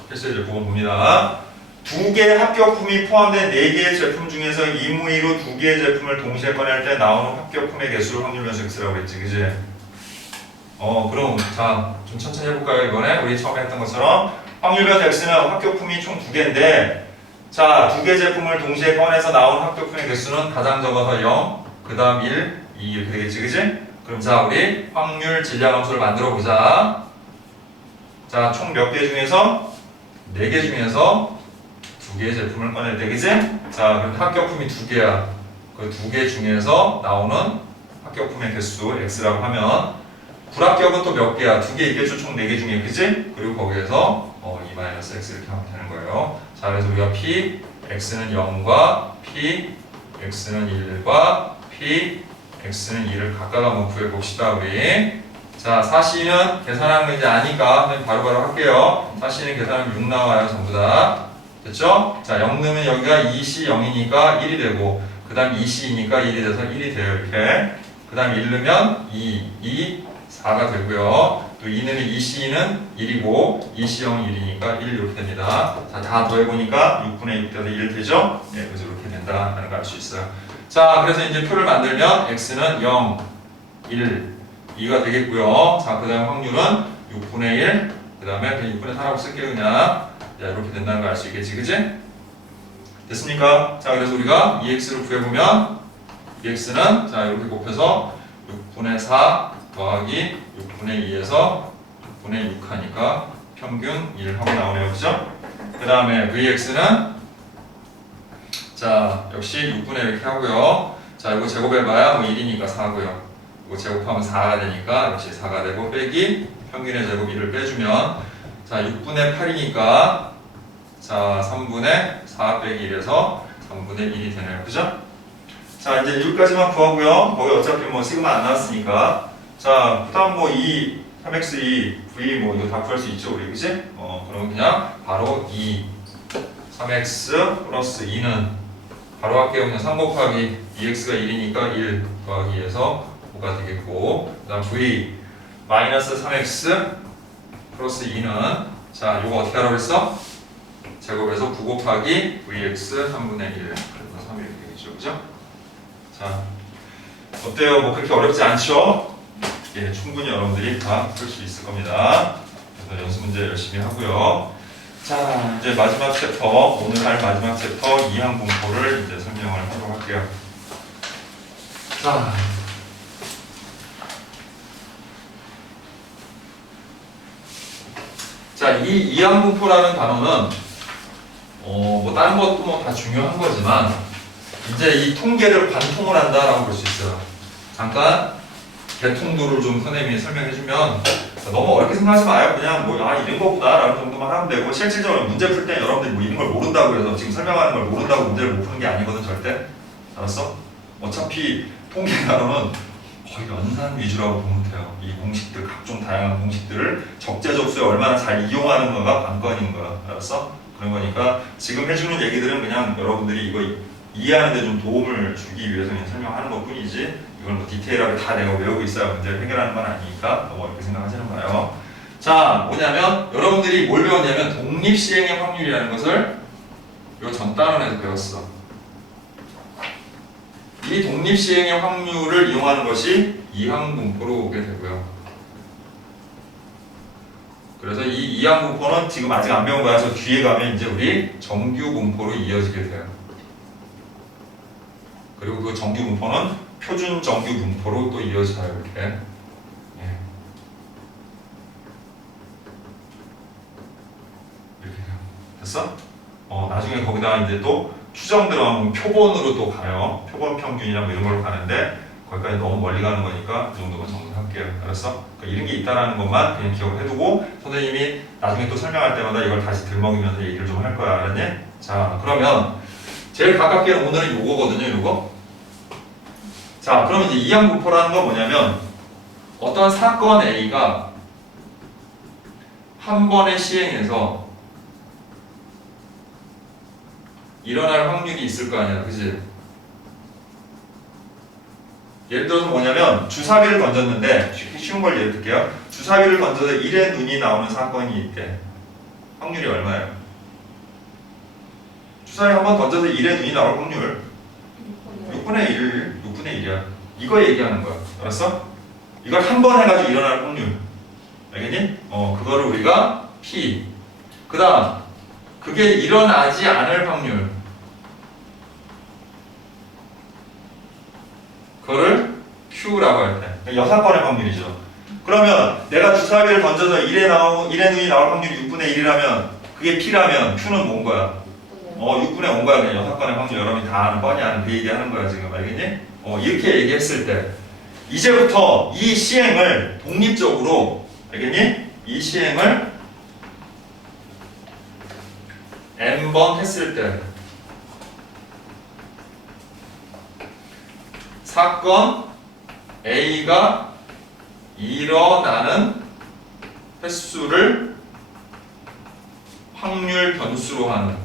필수 제품 봅니다. 두 개의 합격품이 포함된 4개의 제품 중에서 임의로 2개의 제품을 동시에 꺼낼 때 나오는 합격품의 개수를 확률 변수 x라고 그랬지, 그지? 그럼 자, 좀 천천히 해볼까요? 이번에 우리 처음에 했던 것처럼 확률 변수 x는 합격품이 총 2개인데, 자, 2개 제품을 동시에 꺼내서 나오는 합격품의 개수는 가장 적어서 0, 그 다음 1, 2 이렇게 되겠지, 그지? 그럼 자, 우리 확률 질량함수를 만들어 보자. 자, 총 몇 개 중에서? 4개 중에서 2개의 제품을 꺼낼 때, 그지? 자, 그럼 합격품이 2개야. 그 2개 중에서 나오는 합격품의 개수 x라고 하면, 불합격은 또 몇 개야? 2개 있겠죠? 총 4개 중에, 그지? 그리고 거기에서 2-x 이렇게 하면 되는 거예요. 자, 그래서 우리가 p, x는 0과 p, x는 1과 p, x는 2를 각각 한번 구해봅시다, 우리. 자, 사시는 계산하는 거 이제 아니까 바로바로 할게요. 사시는 계산하면 6 나와요, 전부 다. 됐죠? 자, 0 넣으면 여기가 2c 0이니까 1이 되고, 그 다음 2c이니까 1이 돼서 1이 돼요, 이렇게. 그 다음 1 넣으면 2, 4가 되고요. 또 2 넣으면 2c는 1이고, 2c 0은 1이니까 1 이렇게 됩니다. 자, 다 더해보니까 6분의 6 돼서 1 되죠? 네, 그래서 이렇게 된다는 걸 알 수 있어요. 자, 그래서 이제 표를 만들면 x는 0, 1, 2가 되겠고요. 자, 그 다음 확률은 6분의 1, 그 다음에 그냥 6분의 4라고 쓸게요, 그냥. 자, 이렇게 된다는 걸 알 수 있겠지, 그지? 됐습니까? 자, 그래서 우리가 2x를 구해보면, 2x는, 자, 이렇게 곱해서 6분의 4 더하기 6분의 2에서 6분의 6 하니까 평균 1 하고 나오네요, 그죠? 그 다음에 vx는, 자, 역시 6분의 이렇게 하고요. 자, 이거 제곱해봐야 뭐 1이니까 4고요. 이거 제곱하면 4가 되니까 역시 4가 되고, 빼기 평균의 제곱 1을 빼주면, 자, 6분의 8이니까, 자, 3분의 4 빼기 1에서 3분의 1이 되네요, 그죠? 자, 이제 여기까지만 구하고요. 거기 어차피 뭐 시그마 안 나왔으니까. 자, 그 다음 뭐 2, 3x2, v 뭐 이거 다 구할 수 있죠, 우리, 그지? 그럼 그냥 바로 2, 3x 플러스 2는 바로 할게요. 그냥 3 곱하기 2x가 1이니까 1 더하기 2에서 5가 되겠고, 그 다음 v 마이너스 3x 플러스 2는, 자, 이거 어떻게 하라고 했어? 제곱해서 9 곱하기 vx 3분의 1, 그래서 3 이렇게 되겠죠, 그죠? 자, 어때요? 뭐 그렇게 어렵지 않죠? 예, 충분히 여러분들이 다 풀 수 있을 겁니다. 그래서 연습 문제 열심히 하고요. 자, 이제 마지막 챕터, 오늘 할 마지막 챕터 이항 분포를 이제 설명을 하도록 할게요. 자, 이 이항 분포라는 단어는 뭐 다른 것도 뭐 다 중요한 거지만, 이제 이 통계를 관통을 한다라고 볼 수 있어요. 잠깐 개통도를 좀 선생님이 설명해주면, 너무 어렵게 생각하지 마요. 그냥 뭐 이런 거구나 라는 정도만 하면 되고, 실질적으로 문제 풀 때 여러분들이 뭐 이런 걸 모른다고 해서 지금 설명하는 걸 모른다고 문제를 못 푸는 게 아니거든, 절대. 알았어? 어차피 통계 단어는 거의 연산 위주라고 보면 돼요. 이 공식들, 각종 다양한 공식들을 적재적소에 얼마나 잘 이용하는 거가 관건인 거야. 알았어? 그런 거니까 지금 해주는 얘기들은 그냥 여러분들이 이거 이해하는 데 좀 도움을 주기 위해서 그냥 설명하는 것 뿐이지, 이걸 뭐 디테일하게 다 내가 외우고 있어야 문제를 해결하는 건 아니니까 너무 어렵게 생각하지는 마요. 자, 뭐냐면 여러분들이 뭘 배웠냐면 독립시행의 확률이라는 것을 요 전 단원에서 배웠어. 이 독립시행의 확률을 이용하는 것이 이항분포로 오게 되고요. 그래서 이 이항분포는 지금 아직 안 배운 거라서 뒤에 가면 이제 우리 정규분포로 이어지게 돼요. 그리고 그 정규분포는 표준 정규분포로 또 이어져요. 이렇게. 예. 이렇게 됐어? 나중에 거기다가 이제 또 추정 들어가면 표본으로 또 가요. 표본 평균이나 뭐 이런 걸로 가는데 거기까지 너무 멀리 가는 거니까 이 정도만 정리할게요. 알았어? 그러니까 이런 게 있다라는 것만 그냥 기억을 해두고 선생님이 나중에 또 설명할 때마다 이걸 다시 들먹이면서 얘기를 좀 할 거야. 알았니? 자, 그러면 제일 가깝게는 오늘은 요거거든요. 요거. 자, 그러면 이제 이항분포라는 건 뭐냐면 어떤 사건 A가 한 번에 시행해서 일어날 확률이 있을 거 아니야, 그지? 예를 들어서 뭐냐면 주사위를 던졌는데 쉬운 걸 예를 들게요. 주사위를 던져서 1의 눈이 나오는 사건이 있대. 확률이 얼마예요? 주사위 한번 던져서 1의 눈이 나올 확률 6분의 1, 6분의 1이야. 이거 얘기하는 거야. 알았어? 이걸 한 번 해가지고 일어날 확률. 알겠니? 그거를 우리가 P. 그 다음, 그게 일어나지 않을 확률. 그거를 Q라고 할 때. 6건의 확률이죠. 그러면 내가 주사위를 던져서 1의 눈이 나올 확률이 6분의 1이라면 그게 P라면 Q는 뭔 거야? 6분의 5인 거야. 그냥 6건의 확률. 여러분이 다 아는 뻔히 아는 그 얘기하는 거야 지금. 알겠니? 이렇게 얘기했을 때 이제부터 이 시행을 독립적으로 알겠니? 이 시행을 n번 했을 때 사건 A가 일어나는 횟수를 확률 변수로 하는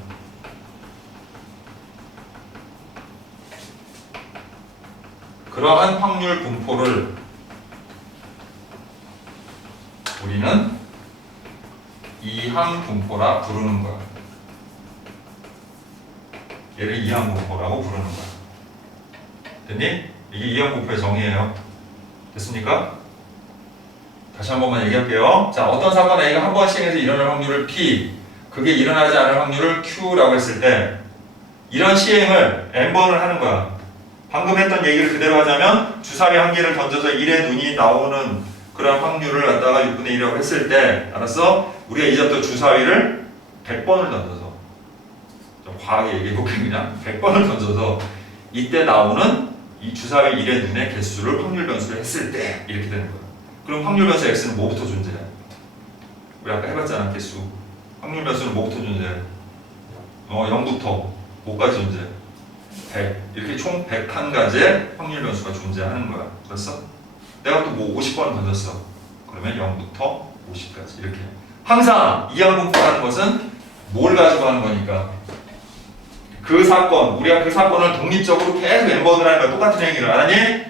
그러한 확률 분포를 우리는 이항 분포라 부르는 거야. 얘를 이항 분포라고 부르는 거야. 됐니? 이게 이항 분포의 정의예요. 됐습니까? 다시 한 번만 얘기할게요. 자, 어떤 사건 A가 한 번 시행해서 일어날 확률을 P, 그게 일어나지 않을 확률을 Q라고 했을 때 이런 시행을 n번을 하는 거야. 방금 했던 얘기를 그대로 하자면 주사위 한 개를 던져서 1의 눈이 나오는 그런 확률을 갖다가 6분의 1이라고 했을 때 알았어? 우리가 이제부터 주사위를 100번을 던져서 좀 과하게 얘기해볼게 그냥 100번을 던져서 이때 나오는 이 주사위 1의 눈의 개수를 확률 변수를 했을 때 이렇게 되는 거야. 그럼 확률 변수 x는 뭐부터 존재해? 우리 아까 해봤잖아 개수. 확률 변수는 뭐부터 존재해? 0부터 뭐까지 존재해? 100. 이렇게 총 101가지의 확률 변수가 존재하는 거야. 그랬어? 내가 또 뭐 50번 던졌어. 그러면 0부터 50까지 이렇게. 항상 이항분포라는 것은 뭘 가지고 하는 거니까 그 사건, 우리가 그 사건을 독립적으로 계속 n번을 하는 거야. 똑같은 행위를 하니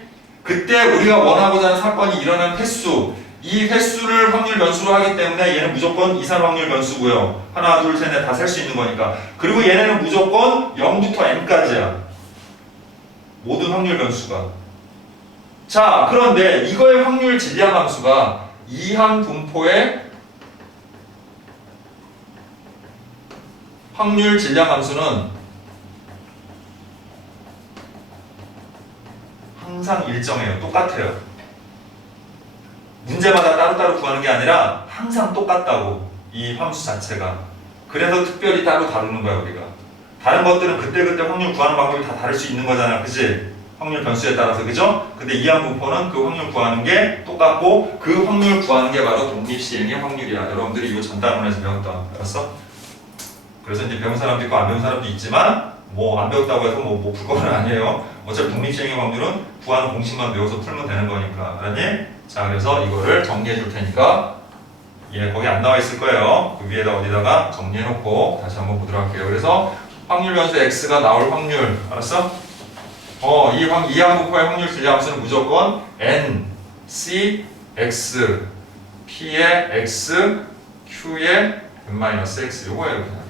그때 우리가 원하고자 하는 사건이 일어난 횟수, 이 횟수를 확률 변수로 하기 때문에 얘는 무조건 이산 확률 변수고요. 하나, 둘, 셋, 넷 다 셀 수 있는 거니까. 그리고 얘네는 무조건 0부터 n까지야. 모든 확률 변수가. 자, 그런데 이거의 확률 질량 함수가 이항 분포의 확률 질량 함수는 항상 일정해요. 똑같아요. 문제마다 따로따로 구하는 게 아니라 항상 똑같다고. 이 함수 자체가. 그래서 특별히 따로 다루는 거야 우리가. 다른 것들은 그때그때 확률 구하는 방법이 다 다를 수 있는 거잖아. 그치? 확률 변수에 따라서. 그죠? 근데 이항 분포는 그 확률 구하는 게 똑같고 그 확률 구하는 게 바로 독립시행의 확률이야. 여러분들이 이거 전단원에서 배웠던. 알았어? 그래서 이제 배운 사람도 있고 안 배운 사람도 있지만 뭐 안 배웠다고 해서 뭐 풀 거는 아니에요. 어차피 독립시행의 확률은 구하는 공식만 배워서 풀면 되는 거니까. 알았니? 자, 그래서 이거를 정리해 줄 테니까 거기 안 나와 있을 거예요. 그 위에다 어디다가 정리해 놓고 다시 한번 보도록 할게요. 그래서 확률 변수 x가 나올 확률. 알았어? 이항 분포의 확률 질량 함수는 무조건 n, c, x, p의 x, q의 n-x 요거예요. 그냥.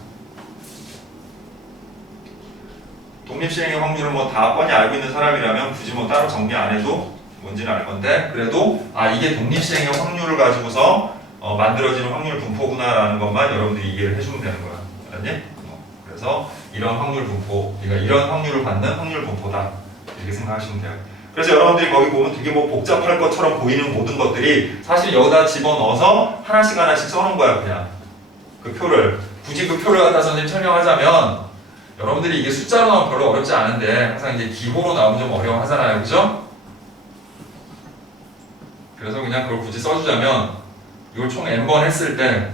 독립실행의 확률은 뭐 다 뻔히 알고 있는 사람이라면 굳이 뭐 따로 정리 안 해도 뭔지는 알 건데, 그래도 이게 독립실행의 확률을 가지고서 만들어지는 확률 분포구나라는 것만 여러분들이 이해를 해주면 되는 거야. 알았니? 그래서 이런 확률 분포, 그러니까 이런 확률을 받는 확률 분포다, 이렇게 생각하시면 돼요. 그래서 여러분들이 거기 보면 되게 뭐 복잡할 것처럼 보이는 모든 것들이 사실 여기다 집어넣어서 하나씩 하나씩 써놓은 거야. 그냥 그 표를, 굳이 그 표를 갖다 선생님 설명하자면, 여러분들이 이게 숫자로 나오면 별로 어렵지 않은데 항상 이제 기호로 나오면 좀 어려워하잖아요, 그죠? 그래서 그냥 그걸 굳이 써주자면, 이걸 총 n번 했을 때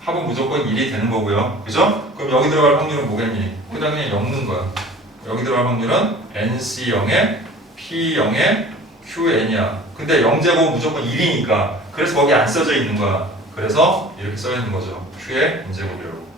합은 무조건 1이 되는 거고요, 그죠? 그럼 여기 들어갈 확률은 뭐겠니? 그냥 엮는 거야. 여기 들어갈 확률은 nc0에 p0에 qn이야. 근데 0제곱 무조건 1이니까 그래서 거기 안 써져 있는 거야. 그래서 이렇게 써 있는 거죠. q의 n제곱이라고.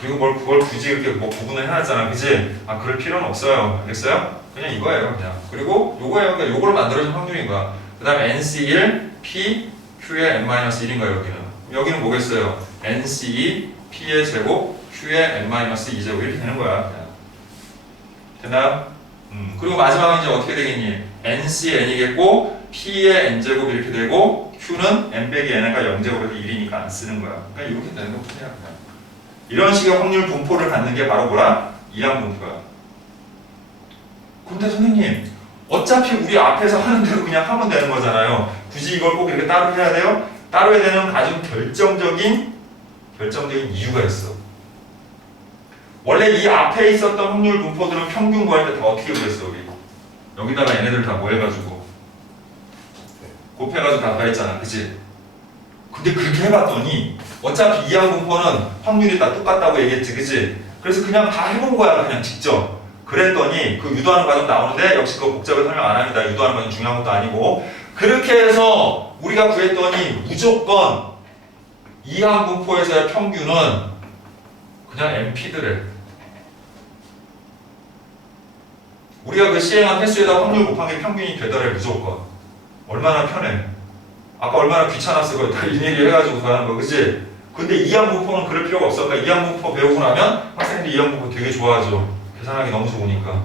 그리고 뭘 그걸 굳이 이렇게 뭐 구분을 해놨잖아, 그지? 그럴 필요는 없어요. 알겠어요? 그냥 이거예요, 그냥. 그리고 요거예요. 그러니까 요걸 만들어준 확률인 거야. 그 다음에 nc1 p q의 n-1인가 여기는. 여기는 뭐겠어요? nc2 p의 제곱 q의 n-2제곱 이렇게 되는 거야. 그냥. 됐나요? 그리고 마지막은 이제 어떻게 되겠니? ncn이겠고 p의 n제곱 이렇게 되고 q는 n 빼기 n가 0제곱에서 1이니까 안 쓰는 거야. 그러니까 이렇게 되는 거 뿐이야. 그냥. 이런 식의 확률 분포를 갖는 게 바로 뭐라? 이항 분포야. 근데 선생님, 어차피 우리 앞에서 하는 대로 그냥 하면 되는 거잖아요. 굳이 이걸 꼭 이렇게 따로 해야 돼요? 따로 해야 되는 아주 결정적인 이유가 있어. 원래 이 앞에 있었던 확률 분포들은 평균 구할 때 다 어떻게 구했어, 우리? 여기다가 얘네들 다 뭐 해가지고 곱해가지고 다 더했잖아, 그치? 근데 그렇게 해봤더니 어차피 이항 분포는 확률이 다 똑같다고 얘기했지, 그치? 그래서 그냥 다 해본 거야, 그냥 직접. 그랬더니 그 유도하는 과정 나오는데 역시 그거 복잡하게 설명 안 합니다. 유도하는 과정 중요한 것도 아니고. 그렇게 해서 우리가 구했더니 무조건 이항 분포에서의 평균은 그냥 NP더래. 우리가 그 시행한 횟수에다 확률 곱한 게 평균이 되더래, 무조건. 얼마나 편해. 아까 얼마나 귀찮았어, 그거 다 일일이 해가지고 하는 거, 그치? 근데 이항 분포는 그럴 필요가 없어. 그러니까 이항 분포 배우고 나면 학생들이 이항 분포 되게 좋아하죠. 계산하기 너무 좋으니까.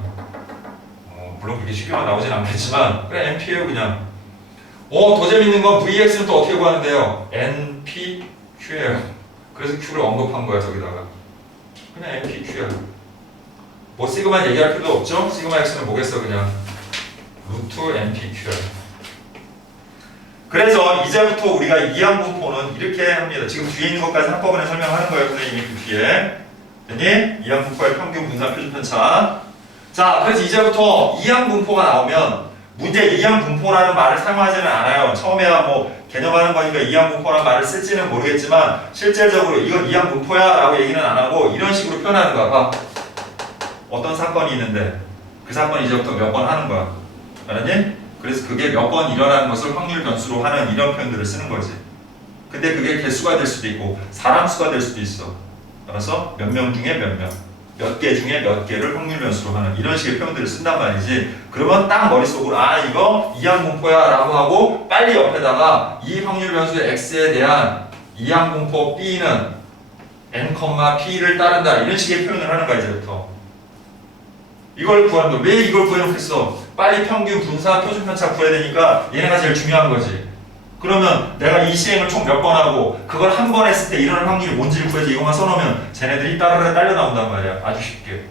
물론 그렇게 쉽게만 나오진 않겠지만, 그래, NP예요, 그냥. 더 재밌는 건 VX는 또 어떻게 구하는데요? NPQ예요. 그래서 Q를 언급한 거야, 저기다가. 그냥 NPQ야. 뭐 시그마 얘기할 필요도 없죠? 시그마 X는 뭐겠어, 그냥. 루트 NPQ야. 그래서 이제부터 우리가 이항 분포는 이렇게 합니다. 지금 뒤에 있는 것까지 한꺼번에 설명하는 거예요, 선생님이 그 뒤에. 됐니? 이항 분포의 평균, 분산, 표준 편차. 자, 그래서 이제부터 이항 분포가 나오면 문제 이항 분포라는 말을 사용하지는 않아요. 처음에야 뭐 개념하는 거니까 이항 분포라는 말을 쓸지는 모르겠지만 실제적으로 이건 이항 분포야 라고 얘기는 안 하고 이런 식으로 표현하는 거야. 봐. 어떤 사건이 있는데 그 사건이 이제부터 몇 번 하는 거야. 알았니? 그래서 그게 몇 번 일어나는 것을 확률 변수로 하는 이런 표현들을 쓰는 거지. 근데 그게 개수가 될 수도 있고 사람 수가 될 수도 있어. 알았어? 몇 명 중에 몇 명, 몇 개 중에 몇 개를 확률 변수로 하는 이런 식의 표현들을 쓴단 말이지. 그러면 딱 머릿속으로 이거 이항 분포야 라고 하고 빨리 옆에다가 이 확률 변수 x에 대한 이항 분포 b는 n, p를 따른다 이런 식의 표현을 하는 거야 이제부터. 이걸 구한다. 왜 이걸 구해놓겠어? 빨리 평균, 분산, 표준 편차 구해야 되니까 얘네가 제일 중요한 거지. 그러면 내가 이 시행을 총 몇 번 하고 그걸 한 번 했을 때 일어나는 확률이 뭔지를 구해서 이것만 써놓으면 쟤네들이 따르르 딸려 나온단 말이야. 아주 쉽게.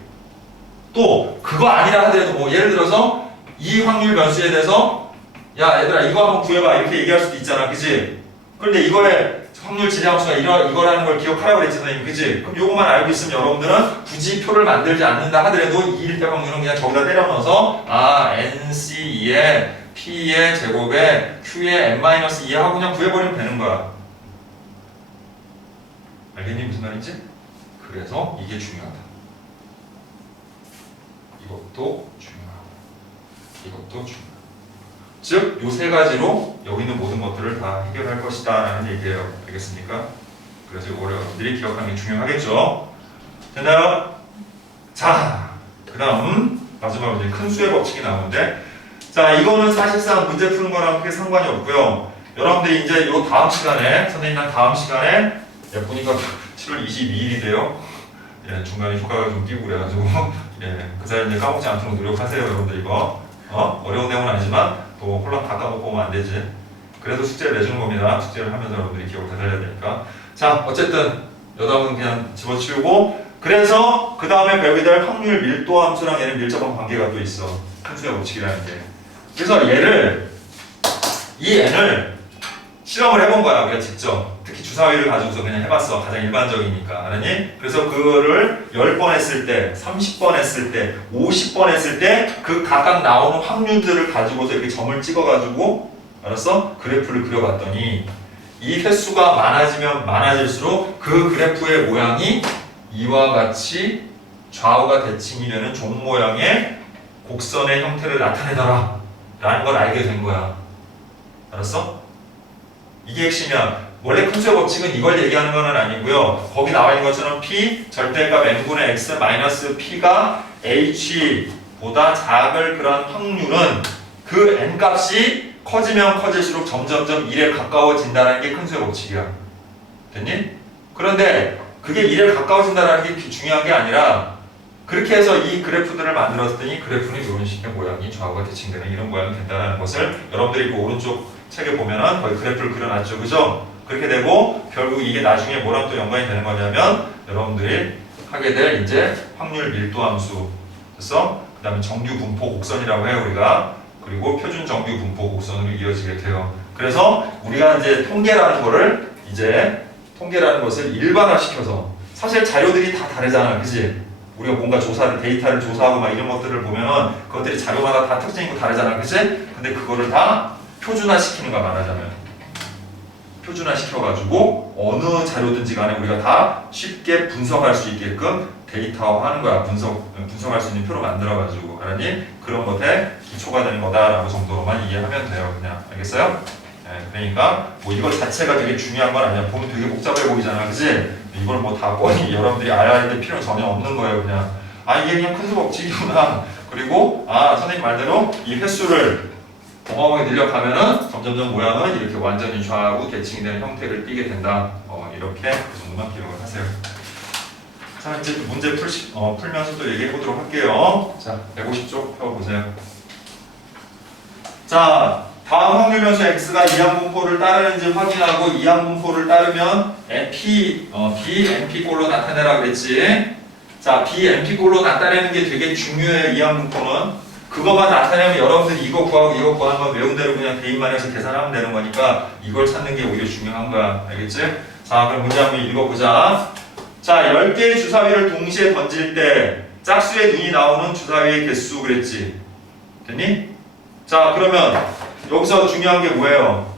또 그거 아니라 하더라도 뭐 예를 들어서 이 확률 변수에 대해서 야 얘들아 이거 한번 구해봐 이렇게 얘기할 수도 있잖아, 그치? 그런데 이거의 확률 지정함수가 이거라는 걸 기억하라고 그랬지 선생님, 그치? 그럼 이것만 알고 있으면 여러분들은 굳이 표를 만들지 않는다 하더라도 이 1대 확률은 그냥 저기다 때려 넣어서 NC2에 P의 제곱에 Q의 n-2 하고 그냥 구해버리면 되는 거야. 알겠니 무슨 말인지? 그래서 이게 중요하다. 이것도 중요하고 이것도 중요하다. 즉, 요 세 가지로 여기 있는 모든 것들을 다 해결할 것이다 라는 얘기예요. 알겠습니까? 그래서 이거를 여러분들이 기억하는 게 중요하겠죠? 됐나요? 자, 그 다음 마지막으로 이제 큰 수의 법칙이 나오는데, 자, 이거는 사실상 문제 푸는 거랑 크게 상관이 없고요. 여러분들이 이제 요 다음 시간에, 선생님이랑 다음 시간에 보니까 7월 22일이 돼요. 예, 중간에 휴가가 좀 끼고 그래가지고 예, 그 사이 이제 까먹지 않도록 노력하세요, 여러분들 이거. 어려운 내용은 아니지만 또 홀랑 다 까먹고 오면 안 되지. 그래도 숙제를 내주는 겁니다. 숙제를 하면서 여러분들이 기억을 다 살려야 되니까. 자, 어쨌든 여담은 그냥 집어치우고. 그래서 그 다음에 배우게 될 확률 밀도 함수랑 얘는 밀접한 관계가 또 있어. 큰 수의 법칙이라는 게. 그래서 이 n을 실험을 해본 거야, 우리가 직접. 특히 주사위를 가지고서 그냥 해봤어. 가장 일반적이니까. 알았니? 그래서 그거를 10번 했을 때, 30번 했을 때, 50번 했을 때 그 각각 나오는 확률들을 가지고서 이렇게 점을 찍어가지고 알았어? 그래프를 그려봤더니 이 횟수가 많아지면 많아질수록 그 그래프의 모양이 이와 같이 좌우가 대칭이 되는 종 모양의 곡선의 형태를 나타내더라 라는 걸 알게 된 거야. 알았어? 이게 핵심이야. 원래 큰 수의 법칙은 이걸 얘기하는 건 아니고요. 거기 나와 있는 것처럼 P 절대값 n분의 x 마이너스 P가 H보다 작을 그런 확률은 그 n 값이 커지면 커질수록 점점점 1에 가까워진다는 게 큰 수의 법칙이야. 됐니? 그런데 그게 1에 가까워진다는 게 중요한 게 아니라 그렇게 해서 이 그래프들을 만들었더니 그래프는 이런 식의 모양이 좌우가 대칭되는 이런 모양이 된다는 것을 여러분들이 그 오른쪽 책에 보면은 거의 그래프를 그려놨죠. 그죠? 그렇게 되고 결국 이게 나중에 뭐랑 또 연관이 되는 거냐면 여러분들이 하게 될 이제 확률 밀도 함수 됐어? 그 다음에 정규 분포 곡선이라고 해요 우리가. 그리고 표준 정규 분포 곡선으로 이어지게 돼요. 그래서 우리가 이제 통계라는 것을 일반화시켜서 사실 자료들이 다 다르잖아. 그지? 우리가 뭔가 데이터를 조사하고 막 이런 것들을 보면은 그것들이 자료마다 다 특징이 있고 다르잖아. 그지? 근데 그거를 다 표준화시키는 거야, 말하자면. 표준화시켜가지고 어느 자료든지 간에 우리가 다 쉽게 분석할 수 있게끔 데이터화하는 거야. 분석할 수 있는 표로 만들어가지고. 알았니? 그런 것에 기초가 되는 거다라고 정도로만 이해하면 돼요. 그냥. 알겠어요? 네, 그러니까 뭐 이거 자체가 되게 중요한 건 아니야. 보면 되게 복잡해 보이잖아. 그지? 이걸 뭐 다 뻔히 여러분들이 알아야 될 필요는 전혀 없는 거예요. 그냥. 이게 그냥 큰 수 법칙이구나. 그리고 선생님 말대로 이 횟수를 어마어마하게 늘려가면은 점점점 모양은 이렇게 완전히 좌우 대칭이 되는 형태를 띠게 된다. 이렇게 그 정도만 기억을 하세요. 자, 이제 문제 풀면서 또 얘기해 보도록 할게요. 자, 150쪽 펴보세요. 자, 다음 확률 변수 x가 이항 분포를 따르는지 확인하고 이항 분포를 따르면 b np꼴로 나타내라 그랬지. 자, b np꼴로 나타내는 게 되게 중요해요. 이항 분포는. 그것만 나타내면 여러분들이 이거 구하고 건 외운 대로 그냥 대입만 해서 계산하면 되는 거니까 이걸 찾는 게 오히려 중요한 거야. 알겠지? 자, 그럼 문제 한번 읽어보자. 자, 10개의 주사위를 동시에 던질 때 짝수의 눈이 나오는 주사위의 개수 그랬지. 됐니? 자, 그러면 여기서 중요한 게 뭐예요?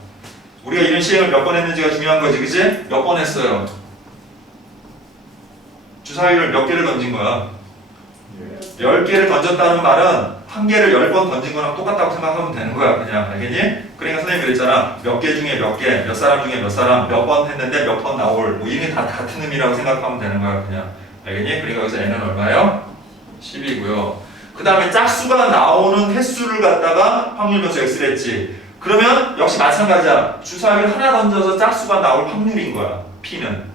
우리가 이런 시행을 몇 번 했는지가 중요한 거지. 그치? 몇 번 했어요? 주사위를 몇 개를 던진 거야? 10개를 던졌다는 말은 한 개를 10번 던진 거랑 똑같다고 생각하면 되는 거야. 그냥. 알겠니? 그러니까 선생님이 그랬잖아. 몇 개 중에 몇 개, 몇 사람 중에 몇 사람, 몇 번 했는데 몇 번 나올, 뭐 이런 게 다 같은 의미라고 생각하면 되는 거야. 그냥. 알겠니? 그러니까 여기서 n은 얼마예요? 10이고요. 그 다음에 짝수가 나오는 횟수를 갖다가 확률 변수 x를 했지. 그러면 역시 마찬가지야. 주사위를 하나 던져서 짝수가 나올 확률인 거야. p는.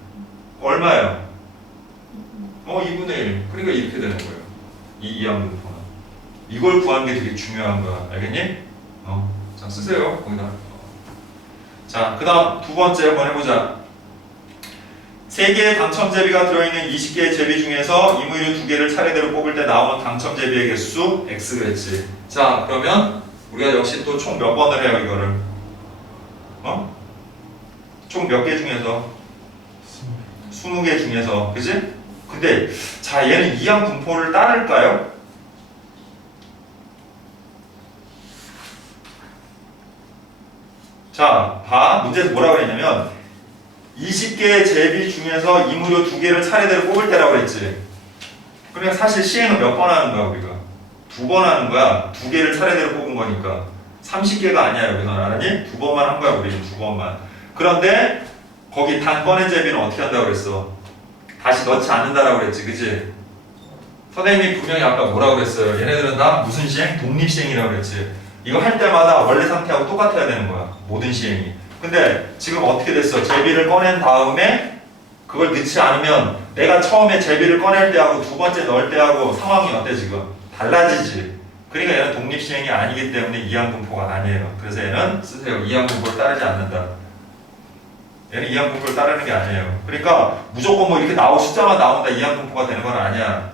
얼마예요? 2분의 1. 그러니까 이렇게 되는 거예요. 이 이항 분포는. 이걸 구하는 게 되게 중요한 거야. 알겠니? 자, 쓰세요. 거기다. 자, 그 다음 두 번째 한번 해보자. 3개의 당첨 제비가 들어있는 20개의 제비 중에서 임의류 2개를 차례대로 뽑을 때 나오는 당첨 제비의 개수 x 그랬지. 자, 그러면 우리가 역시 또 총 몇 번을 해요, 이거를? 총 몇 개 중에서? 20개 중에서. 그지? 근데 자, 얘는 이항 분포를 따를까요? 자, 봐. 문제에서 뭐라고 그랬냐면 20개의 제비 중에서 임의료 2개를 차례대로 뽑을 때라고 그랬지. 그러니까 사실 시행은 몇 번 하는 거야, 우리가? 2번 하는 거야. 2개를 차례대로 뽑은 거니까. 30개가 아니야, 여기서는. 알았니? 2번만 한 거야, 우리는. 2번만. 그런데 거기 단번의 제비는 어떻게 한다고 그랬어? 다시 넣지 않는다라고 그랬지. 그치? 선생님이 분명히 아까 뭐라고 그랬어요? 얘네들은 다 무슨 시행? 독립시행이라고 그랬지. 이거 할 때마다 원래 상태하고 똑같아야 되는 거야. 모든 시행이. 근데 지금 어떻게 됐어? 제비를 꺼낸 다음에 그걸 넣지 않으면 내가 처음에 제비를 꺼낼 때하고 두 번째 넣을 때하고 상황이 어때 지금? 달라지지. 그러니까 얘는 독립시행이 아니기 때문에 이항분포가 아니에요. 그래서 얘는 쓰세요. 이항분포를 따르지 않는다. 얘는 이항분포를 따르는 게 아니에요. 그러니까 무조건 뭐 이렇게 숫자만 나온다 이항분포가 되는 건 아니야.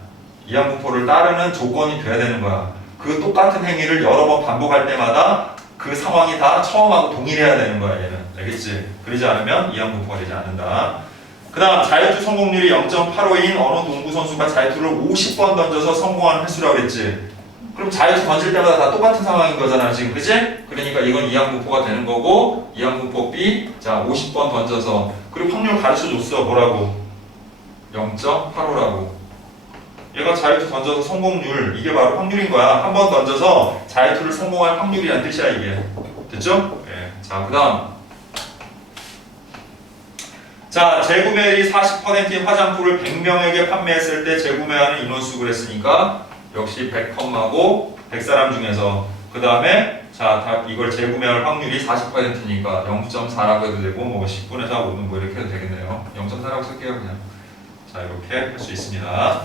이항분포를 따르는 조건이 돼야 되는 거야. 그 똑같은 행위를 여러 번 반복할 때마다 그 상황이 다 처음하고 동일해야 되는 거야 얘는. 알겠지? 그러지 않으면 이항분포가 되지 않는다. 그 다음 자유투 성공률이 0.85인 어느 농구 선수가 자유투를 50번 던져서 성공하는 횟수라고 했지. 그럼 자유투 던질 때마다 다 똑같은 상황인 거잖아 지금, 그치? 그러니까 이건 이항분포가 되는 거고 이항분포 B 자 50번 던져서 그리고 확률 가르쳐줬어. 뭐라고? 0.85라고. 얘가 자유투 던져서 성공률 이게 바로 확률인 거야. 한 번 던져서 자유투를 성공할 확률이란 뜻이야 이게. 됐죠? 예. 자 그 다음 자 재구매율이 40%인 화장품을 100명에게 판매했을 때 재구매하는 인원수 그랬으니까 역시 100컴마고 100사람 중에서 그 다음에 자 이걸 재구매할 확률이 40%니까 0.4라고 해도 되고 뭐 10분의 4, 5분 뭐 이렇게 해도 되겠네요. 0.4라고 쓸게요 그냥. 자 이렇게 할 수 있습니다.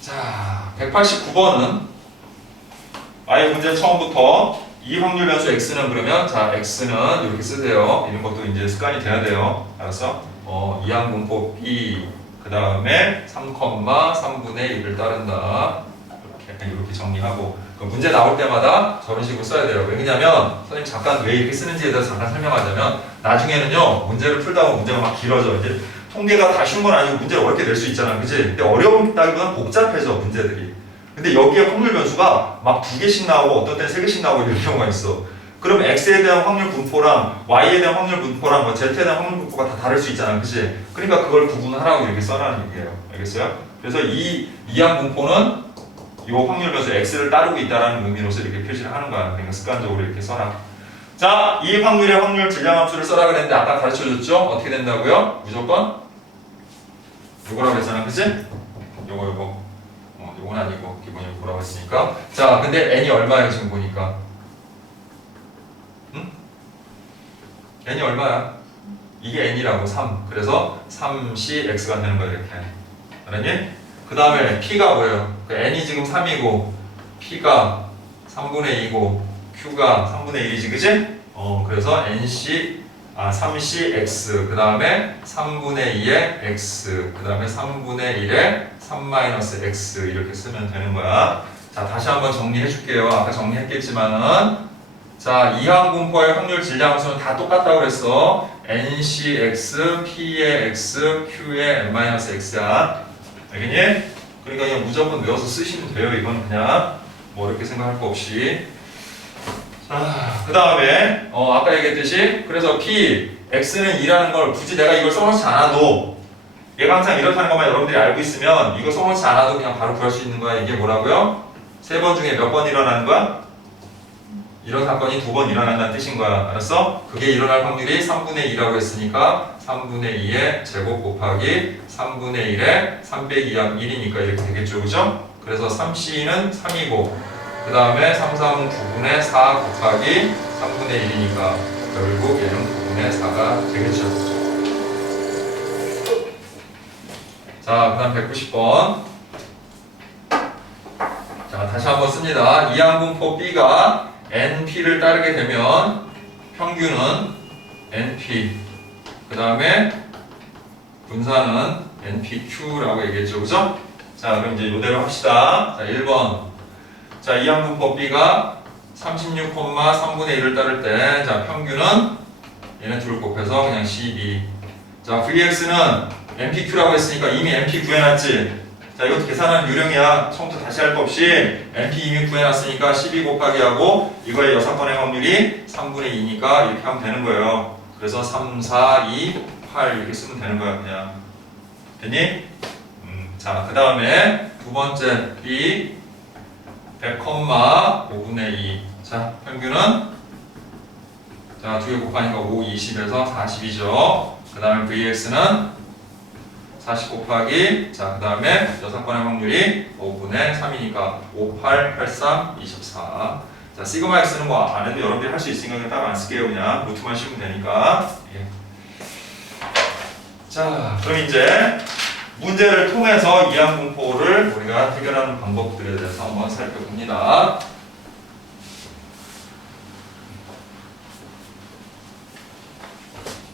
자 189번은 아예 문제 처음부터 이 확률 변수 x는 그러면 자 x는 이렇게 쓰세요. 이런 것도 이제 습관이 돼야 돼요. 알았어? 이항분포 b 그 다음에 3,3분의 1을 따른다. 이렇게 정리하고 그 문제 나올 때마다 저런 식으로 써야 돼요. 왜냐면 선생님 잠깐 왜 이렇게 쓰는지에 대해서 잠깐 설명하자면 나중에는요 문제를 풀다 보면 문제가 막 길어져. 이제 통계가 다 쉬운 건 아니고 문제를 어렵게 낼 수 있잖아, 그치? 근데 어려움다기보다는 복잡해져 문제들이. 근데 여기에 확률 변수가 막 2개씩 나오고 어떤 때는 3개씩 나오고 이런 경우가 있어. 그럼 x에 대한 확률 분포랑 y에 대한 확률 분포랑 뭐 z에 대한 확률 분포가 다 다를 수 있잖아, 그치? 그러니까 그걸 구분하라고 이렇게 써라는 얘기예요. 알겠어요? 그래서 이 이항 분포는 이 확률 변수 x를 따르고 있다는 의미로서 이렇게 표시를 하는 거야. 그러니까 습관적으로 이렇게 써라. 자, 이 확률의 확률 질량함수를 써라 그랬는데 아까 가르쳐줬죠? 어떻게 된다고요? 무조건 요거라고 했잖아, 그치? 요거. 요건 아니고 기본이 요거라고 했으니까. 자, 근데 n이 얼마예요 지금 보니까? 응? n이 얼마야? 이게 n이라고 3. 그래서 3c x가 되는 거야 이렇게. 알았니? 그 다음에 p가 뭐예요? 그 n이 지금 3이고 p가 3분의 2고 q가 3분의 1이지, 그치? 그래서 nc 3c x 그 다음에 3분의 2의 x 그 다음에 3분의 1의 3-x 이렇게 쓰면 되는 거야. 자 다시 한번 정리해 줄게요. 아까 정리했겠지만은 자 이항분포의 확률 질량함수는 다 똑같다고 그랬어. ncx, p의 x, q의 n-x야. 알겠니? 그러니까 그냥 무조건 외워서 쓰시면 돼요. 이건 그냥 뭐 이렇게 생각할 거 없이. 자, 그 다음에 아까 얘기했듯이 그래서 p, x는 2라는 걸 굳이 내가 이걸 써놓지 않아도 얘가 항상 이렇다는 것만 여러분들이 알고 있으면 이거 써놓지 않아도 그냥 바로 구할 수 있는 거야. 이게 뭐라고요? 3번 중에 몇 번 일어나는 거야? 이런 사건이 2번 일어난다는 뜻인 거야. 알았어? 그게 일어날 확률이 3분의 2라고 했으니까 3분의 2의 제곱 곱하기 3분의 1의 3 빼기 1이니까 이렇게 되겠죠. 그죠? 그래서 3c는 3이고 그 다음에 3, 3은 9분의 4 곱하기 3분의 1이니까 결국 얘는 9분의 4가 되겠죠. 자, 그 다음 190번. 자, 다시 한번 씁니다. 이항분포 B가 NP를 따르게 되면 평균은 NP, 그 다음에 분산은 NPQ라고 얘기했죠. 그죠? 자, 그럼 이제 이대로 합시다. 자, 1번. 자, 이항분포 B가 36,3분의 1을 따를 때, 자, 평균은 얘네 둘 곱해서 그냥 12. 자, VX는 NPQ라고 했으니까 이미 NP 구해놨지? 자, 이것도 계산하는 유령이야. 처음부터 다시 할 거 없이 NP 이미 구해놨으니까 12 곱하기 하고 이거의 여사건의 확률이 3분의 2니까 이렇게 하면 되는 거예요. 그래서 3, 4, 2, 8 이렇게 쓰면 되는 거야, 그냥. 됐니? 자, 그 다음에 두 번째 B 100,5분의 2. 자, 평균은 자, 2개 곱하니까 5, 20에서 40이죠. 그 다음에 VX는 40 곱하기 자, 그 다음에 여사건의 확률이 5분의 3이니까 5, 8, 8, 3, 24. 자, 시그마 X는 뭐 안 해도 여러분들이 할 수 있으니까 그냥 따로 안 쓸게요. 그냥 루트만 씌우면 되니까. 예. 자, 그럼 이제 문제를 통해서 이항공포를 우리가 해결하는 방법들에 대해서 한번 살펴봅니다.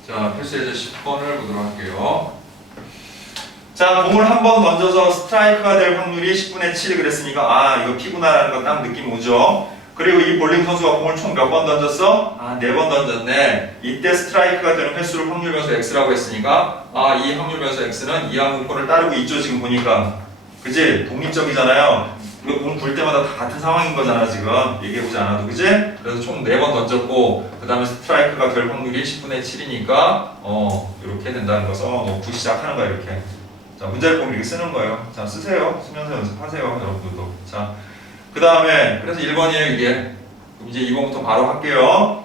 자, 필수예제 10번을 보도록 할게요. 자, 공을 한 번 던져서 스트라이크가 될 확률이 10분의 7이 그랬으니까 아, 이거 피구나라는 거 딱 느낌 오죠? 그리고 이 볼링 선수가 공을 총 몇 번 던졌어? 아, 4번 던졌네. 이때 스트라이크가 되는 횟수를 확률 변수 x라고 했으니까 아, 이 확률 변수 x는 이항공포를 따르고 있죠, 지금 보니까. 그치? 독립적이잖아요. 이거 공 굴 때마다 다 같은 상황인 거잖아, 지금. 얘기해보지 않아도, 그치? 그래서 총 4번 던졌고, 그 다음에 스트라이크가 될 확률이 10분의 7이니까, 이렇게 된다는 거 써놓고 시작하는 거야, 이렇게. 자, 문제를 보면 이렇게 쓰는 거예요. 자, 쓰세요. 쓰면서 연습하세요, 여러분들도. 자, 그 다음에, 그래서 1번이에요, 이게. 그럼 이제 2번부터 바로 할게요.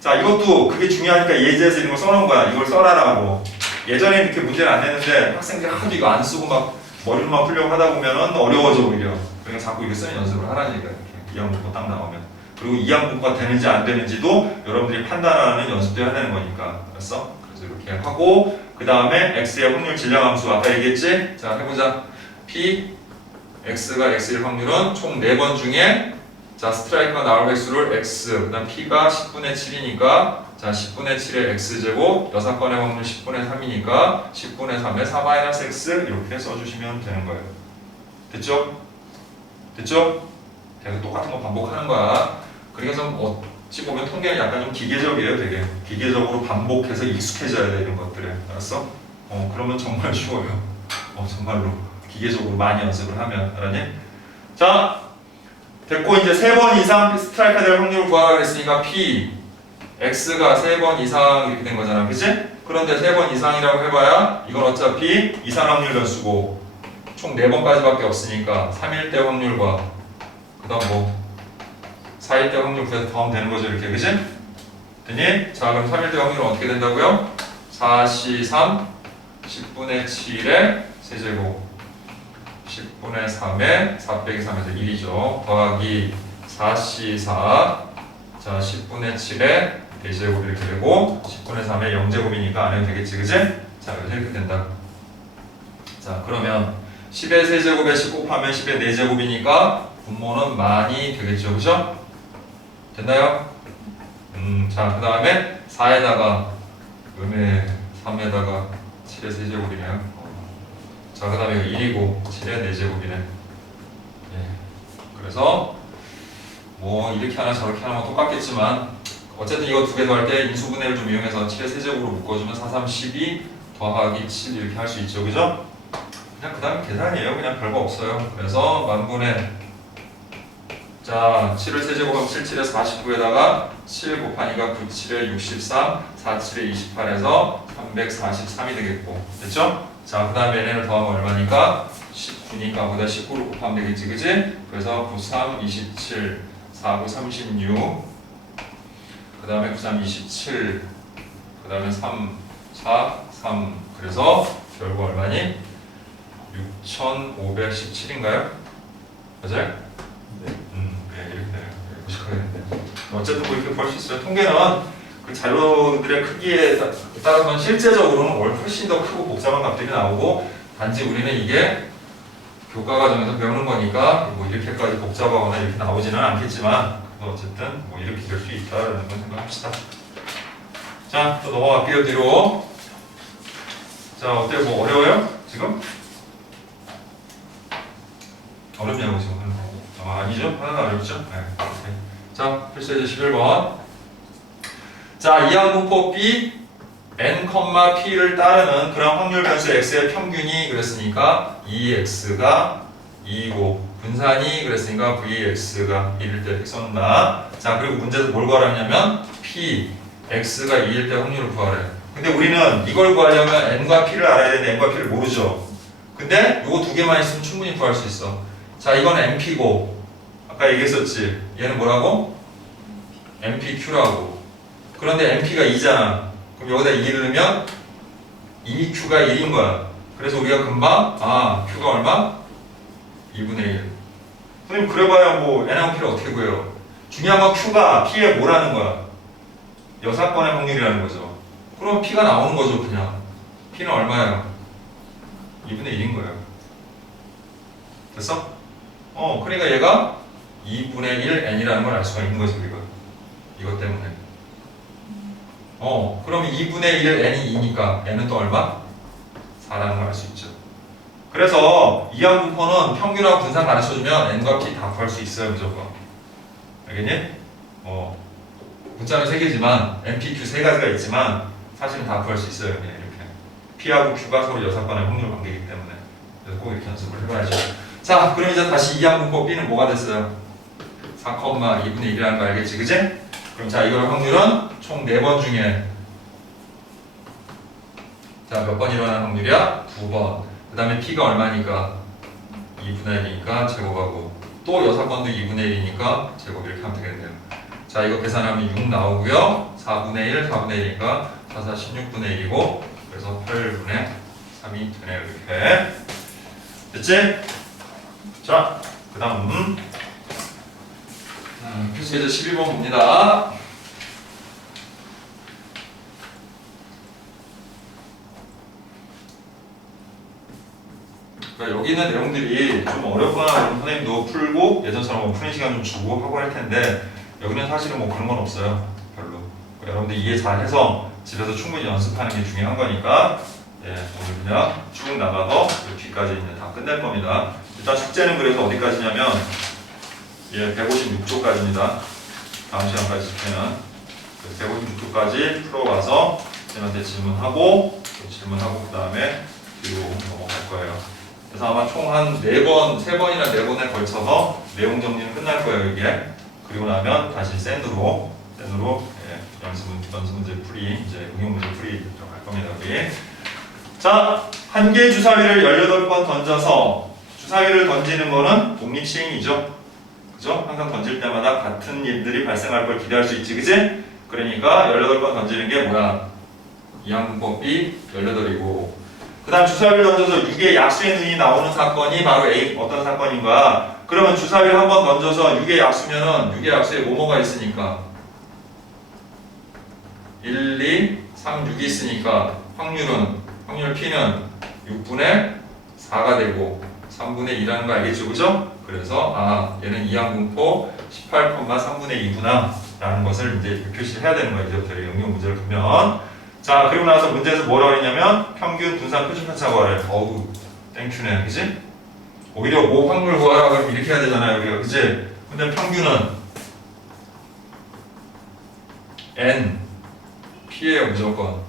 자, 이것도 그게 중요하니까 예제에서 이런 거 써놓은 거야. 이걸 써라라고. 예전에 이렇게 문제를 안 냈는데, 학생들이 하도 이거 안 쓰고 막 머리로만 풀려고 하다 보면은 어려워져, 오히려. 그러니까 자꾸 이렇게 쓰는 연습을 하라니까, 이렇게. 이항공포 딱 나오면. 그리고 이항공포가 되는지 안 되는지도 여러분들이 판단하는 연습도 해야 되는 거니까. 알았어? 그래서 이렇게 하고, 그 다음에 x의 확률 질량함수 아까 얘기했지? 자, 해보자. p x가 x일 확률은 총 4번 중에 자, 스트라이크가 나올 횟수를 x, 그 다음 p가 10분의 7이니까 자, 10분의 7의 x제곱, 6건의 확률 10분의 3이니까 10분의 3의 4-x 이렇게 써주시면 되는 거예요. 됐죠? 됐죠? 계속 똑같은 거 반복하는 거야. 그래서 어찌 보면 통계는 약간 좀 기계적이에요, 되게. 기계적으로 반복해서 익숙해져야 돼, 이런 것들에. 알았어? 그러면 정말 쉬워요. 정말로. 기계적으로 많이 연습을 하면. 알았니? 자, 됐고, 이제 3번 이상 스트라이크가 될 확률을 구하라 그랬으니까 P, X가 3번 이상 이렇게 된 거잖아. 그치? 그런데 3번 이상이라고 해봐야 이건 어차피 이산 확률 변수고 총 4번까지밖에 없으니까 3일 때 확률과 그 다음 뭐 4일 때 확률 구해서 더하면 되는 거죠, 이렇게. 그치? 됐니? 자, 그럼 3일 때 확률은 어떻게 된다고요? 4C3 10분의 7의 세제곱 10분의 3에 4 빼기 3에서 1이죠. 더하기 4C4 자 10분의 7에 대제곱 이렇게 되고 10분의 3에 0제곱이니까 안 해도 되겠지, 그치? 자, 그래서 이렇게 된다. 자, 그러면 10의 세제곱에 10 곱하면 10의 4제곱이니까 분모는 많이 되겠죠, 그죠? 됐나요? 자, 그 다음에 4에다가 3에다가 7의 세제곱이네요. 자, 그 다음에 1이고 7의 4제곱이네. 예. 그래서 뭐 이렇게 하나 저렇게 하나 뭐 똑같겠지만 어쨌든 이거 두 개 더할 때 인수분해를 좀 이용해서 7의 세제곱으로 묶어주면 4, 3, 12 더하기 7 이렇게 할 수 있죠, 그죠? 그냥 그 다음에 계산이에요. 그냥 별거 없어요. 그래서 만분의 자 7을 세제곱하면 7, 7에 49에다가 7 곱하니까 9, 7에 63, 4, 7에 28에서 343이 되겠고, 됐죠? 자, 그 다음에 얘네를 더하면 얼마니까? 19니까 거기다 19를 곱하면 되겠지, 그치? 그래서 9, 3, 27, 4, 9, 36, 그 다음에 9, 3, 27, 그 다음에 3, 4, 3. 그래서 결국 얼마니? 6,517인가요? 맞아요? 네. 이렇게 돼요. 무식하겠는데. 어쨌든 뭐 이렇게 볼 수 있어요. 통계는 그 자료들의 크기에 따라서는 실제적으로는 훨씬 더 크고 복잡한 값들이 나오고, 단지 우리는 이게 교과 과정에서 배우는 거니까 뭐 이렇게까지 복잡하거나 이렇게 나오지는 않겠지만 어쨌든 뭐 이렇게 될 수 있다라는 걸 생각합시다. 자, 또 넘어갈게요, 뒤로. 자, 어때요? 뭐 어려워요? 지금? 어렵냐고 지금 하는 거. 아니죠? 하나도 어렵죠? 네. 오케이. 자, 필수예제 11번. 자, 이항공포 B n, p를 따르는 그런 확률 변수 x의 평균이 그랬으니까 2x가 2이고 분산이 그랬으니까 vx가 1일 때 이렇게 써놓는다. 자, 그리고 문제에서 뭘 구하라냐면 p, x가 2일 때 확률을 구하래. 근데 우리는 이걸 구하려면 n과 p를 알아야 되는데 n과 p를 모르죠. 근데 요거 두 개만 있으면 충분히 구할 수 있어. 자, 이건 np고 아까 얘기했었지. 얘는 뭐라고? npq라고. 그런데 np가 2잖아. 그럼 여기다 2를 넣으면 2q가 1인 거야. 그래서 우리가 금방 q가 얼마? 2분의 1. 선생님 그래봐야 뭐 n하고 p를 어떻게 구해요? 중요한 건 q가 p에 뭐라는 거야? 여사건의 확률이라는 거죠. 그럼 p가 나오는 거죠, 그냥. P는 얼마예요? 2분의 1인 거예요. 됐어? 그러니까 얘가 2분의 1 n이라는 걸 알 수가 있는 거지 우리가. 이것 때문에. 그럼 2분의 1 n이 2니까 n은 또 얼마? 4라는 걸 알 수 있죠. 그래서 이항분포는 평균하고 분산 가르쳐주면 n과 p 다 구할 수 있어요 무조건. 알겠니? 문자는 3개지만 np, q 3가지가 있지만 사실은 다 구할 수 있어요. 그냥 이렇게 p하고 q가 서로 여사건의 확률 관계이기 때문에. 그래서 꼭 이렇게 연습을 해봐야죠. 자, 그럼 이제 다시 이항분포 b는 뭐가 됐어요? 4,2분의 1이라는 거 알겠지, 그지? 그럼 자, 이걸 확률은 총 4번 중에 자, 몇 번 일어나는 확률이야? 2번. 그 다음에 p가 얼마니까? 2분의 1이니까 제곱하고 또 6번도 2분의 1이니까 제곱 이렇게 하면 되겠네요. 자, 이거 계산하면 6 나오고요. 4분의 1, 4분의 1이니까 4, 4, 16분의 1이고 그래서 8분의 3이 되네요. 이렇게. 됐지? 자, 그 다음 표시에서 12번 봅니다. 그러니까 여기 있는 내용들이 좀 어렵거나 그럼 선생님도 풀고 예전처럼 푸는 시간 좀 주고 하고 할 텐데 여기는 사실은 뭐 그런 건 없어요. 별로. 그러니까 여러분들 이해 잘 해서 집에서 충분히 연습하는 게 중요한 거니까 오늘 그냥 쭉 나가서 뒤까지 이제 다 끝낼 겁니다. 일단 숙제는 그래서 어디까지냐면 156쪽까지입니다. 다음 시간까지 숙제는 156쪽까지 풀어가서 선생님한테 질문하고 그 다음에 뒤로 넘어갈 거예요. 그래서 아마 총 한 4번, 3번이나 4번에 걸쳐서 내용 정리는 끝날 거예요, 이게. 그리고 나면 다시 센으로 연습 문제 풀이, 이제 응용 문제 풀이 들어갈 겁니다, 여기. 자, 한 개의 주사위를 18번 던져서 주사위를 던지는 거는 독립시행이죠. 그죠? 항상 던질 때마다 같은 일들이 발생할 걸 기대할 수 있지, 그지? 그러니까 18번 던지는 게 뭐야? 이항분법이 18이고 그 다음 주사위를 던져서 6의 약수의 눈이 나오는 사건이 바로 A 어떤 사건인가? 그러면 주사위를 한번 던져서 6의 약수면은 6의 약수에 뭐가 있으니까 1, 2, 3, 6이 있으니까 확률 P는 6분의 4가 되고 3분의 2라는 거 알겠죠? 그죠? 그래서 얘는 이항분포 18,3분의 2구나 라는 것을 이제 표시해야 되는 거예요. 이제부터 응용 문제를 보면 자, 그리고 나서 문제에서 뭐라고 했냐면 평균 분산 표준 편차 구하래. 어우, 땡큐네, 그지? 오히려 뭐 확률 구하라 그러면 이렇게 해야 되잖아요, 우리가, 그지? 근데 평균은 N, P예요, 무조건.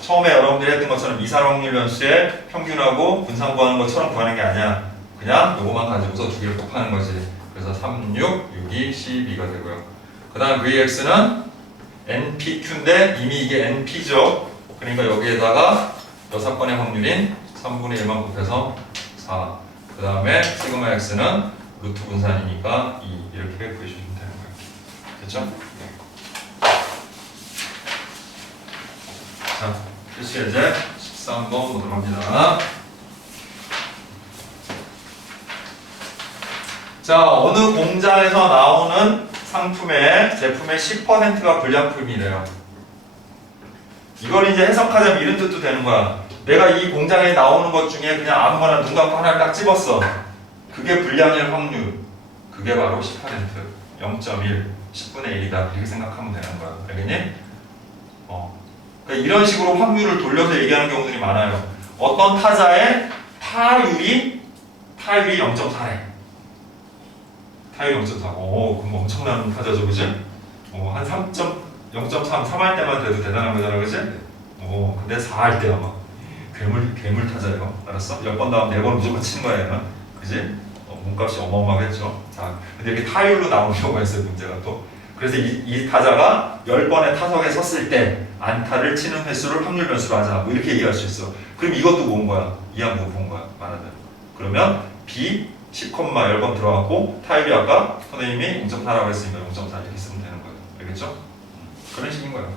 처음에 여러분들이 했던 것처럼 이산 확률 변수의 평균하고 분산 구하는 것처럼 구하는 게 아니야. 그냥 요거만 가지고서 두 개를 곱하는 거지. 그래서 3, 6, 6이 12가 되고요. 그 다음 VX는 NPQ인데 이미 이게 NP죠. 그러니까 여기에다가 6번의 확률인 3분의 1만 곱해서 4. 그 다음에 시그마 X는 루트 분산이니까 2 이렇게 구해주시면 되는 거예요. 됐죠? 자, 표시 예제 13번 보도록 합니다. 자, 어느 공장에서 나오는 제품의 10%가 불량품이래요. 이걸 이제 해석하자면 이런 뜻도 되는 거야. 내가 이 공장에 나오는 것 중에 그냥 아무거나 눈 감고 하나를 딱 집었어. 그게 불량일 확률. 그게 바로 10%. 0.1. 10분의 1이다. 이렇게 생각하면 되는 거야. 알겠니? 그러니까 이런 식으로 확률을 돌려서 얘기하는 경우들이 많아요. 어떤 타자의 타율이 0.4래. 타율 0.4. 그럼 엄청난 타자죠, 그지? 한 0.3 할 때만 돼도 대단한 거잖아, 그지? 근데 4 할 때 아마 괴물 타자예요. 알았어? 10번 다음 4번 무조건 치는 거야, 얘는. 그지? 몸값이 어마어마하겠죠. 자, 근데 이렇게 타율로 나오는 경우가 있어요, 문제가 또. 그래서 이 타자가 10번의 타석에 섰을 때 안타를 치는 횟수를 확률 변수로 하자. 뭐 이렇게 얘기할 수 있어. 그럼 이것도 뭔 거야? 이항분 본 거야, 말하자면. 그러면 B 10,10번 들어갔고 타율이 아까 선생님이 0.4라고 했으니까 0.4 이렇게 쓰면 되는 거예요. 알겠죠? 그런 식인 거예요.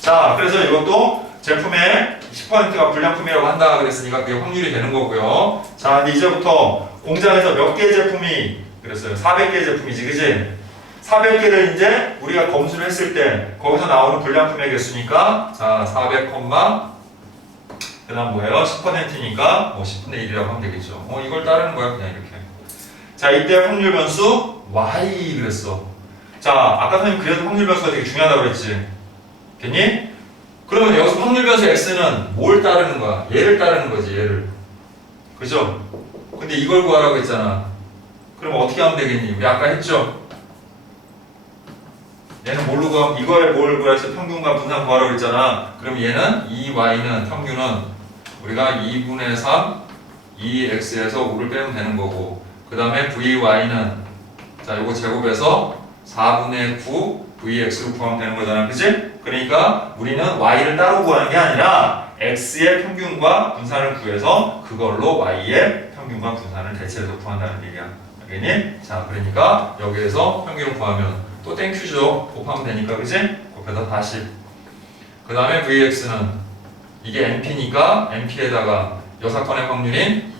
자, 그래서 이것도 제품의 10%가 불량품이라고 한다 그랬으니까 그게 확률이 되는 거고요. 자, 근데 이제부터 공장에서 몇 개의 제품이 그랬어요? 400개의 제품이지, 그지? 400개를 이제 우리가 검수를 했을 때 거기서 나오는 불량품의 개수니까 자, 400, 그 다음 뭐예요? 10%니까 뭐 10분의 1이라고 하면 되겠죠. 이걸 따르는 거야 그냥 이렇게. 자 이때 확률 변수 y 그랬어. 자 아까 선생님 그래도 확률 변수가 되게 중요하다고 그랬지. 됐니? 그러면 여기서 확률 변수 x는 뭘 따르는 거야? 얘를 따르는 거지 얘를. 그죠? 근데 이걸 구하라고 했잖아. 그럼 어떻게 하면 되겠니? 우리 아까 했죠? 얘는 뭘로 구하면 이거에 뭘 구해서 평균과 분산 구하라고 했잖아. 그럼 얘는 이 y는 평균은 우리가 2분의 3 2x에서 5를 빼면 되는 거고 그 다음에 vy는 자 이거 제곱해서 4분의 9 vx로 구하면 되는 거잖아. 그치? 그러니까 우리는 y를 따로 구하는 게 아니라 x의 평균과 분산을 구해서 그걸로 y의 평균과 분산을 대체해서 구한다는 얘기야. 알겠니? 자 그러니까 여기에서 평균을 구하면 또 땡큐죠. 곱하면 되니까 그치? 곱해서 40. 그 다음에 vx는 이게 np니까 np에다가 여사건의 확률인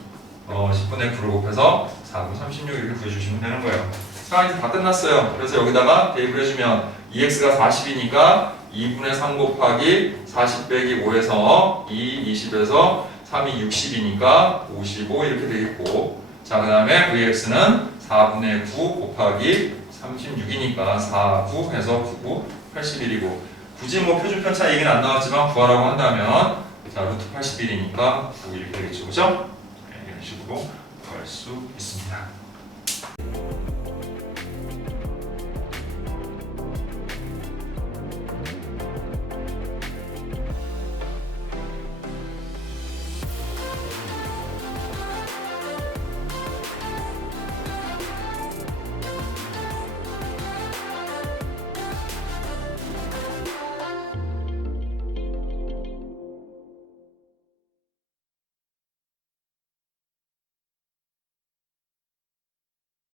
10분의 9를 곱해서 4분 36 이렇게 구해주시면 되는 거예요. 자 이제 다 끝났어요. 그래서 여기다가 대입을 해주면 2x가 40이니까 2분의 3 곱하기 40 빼기 5에서 2, 20에서 3이 60이니까 55 이렇게 되겠고 자 그 다음에 vx는 4분의 9 곱하기 36이니까 4, 9 해서 9, 9, 81이고 굳이 뭐 표준 편차 얘기는 안 나왔지만 구하라고 한다면 자 루트 81이니까 9 이렇게 되겠죠. 그죠? 네, 이런 식으로 구할 수 있습니다.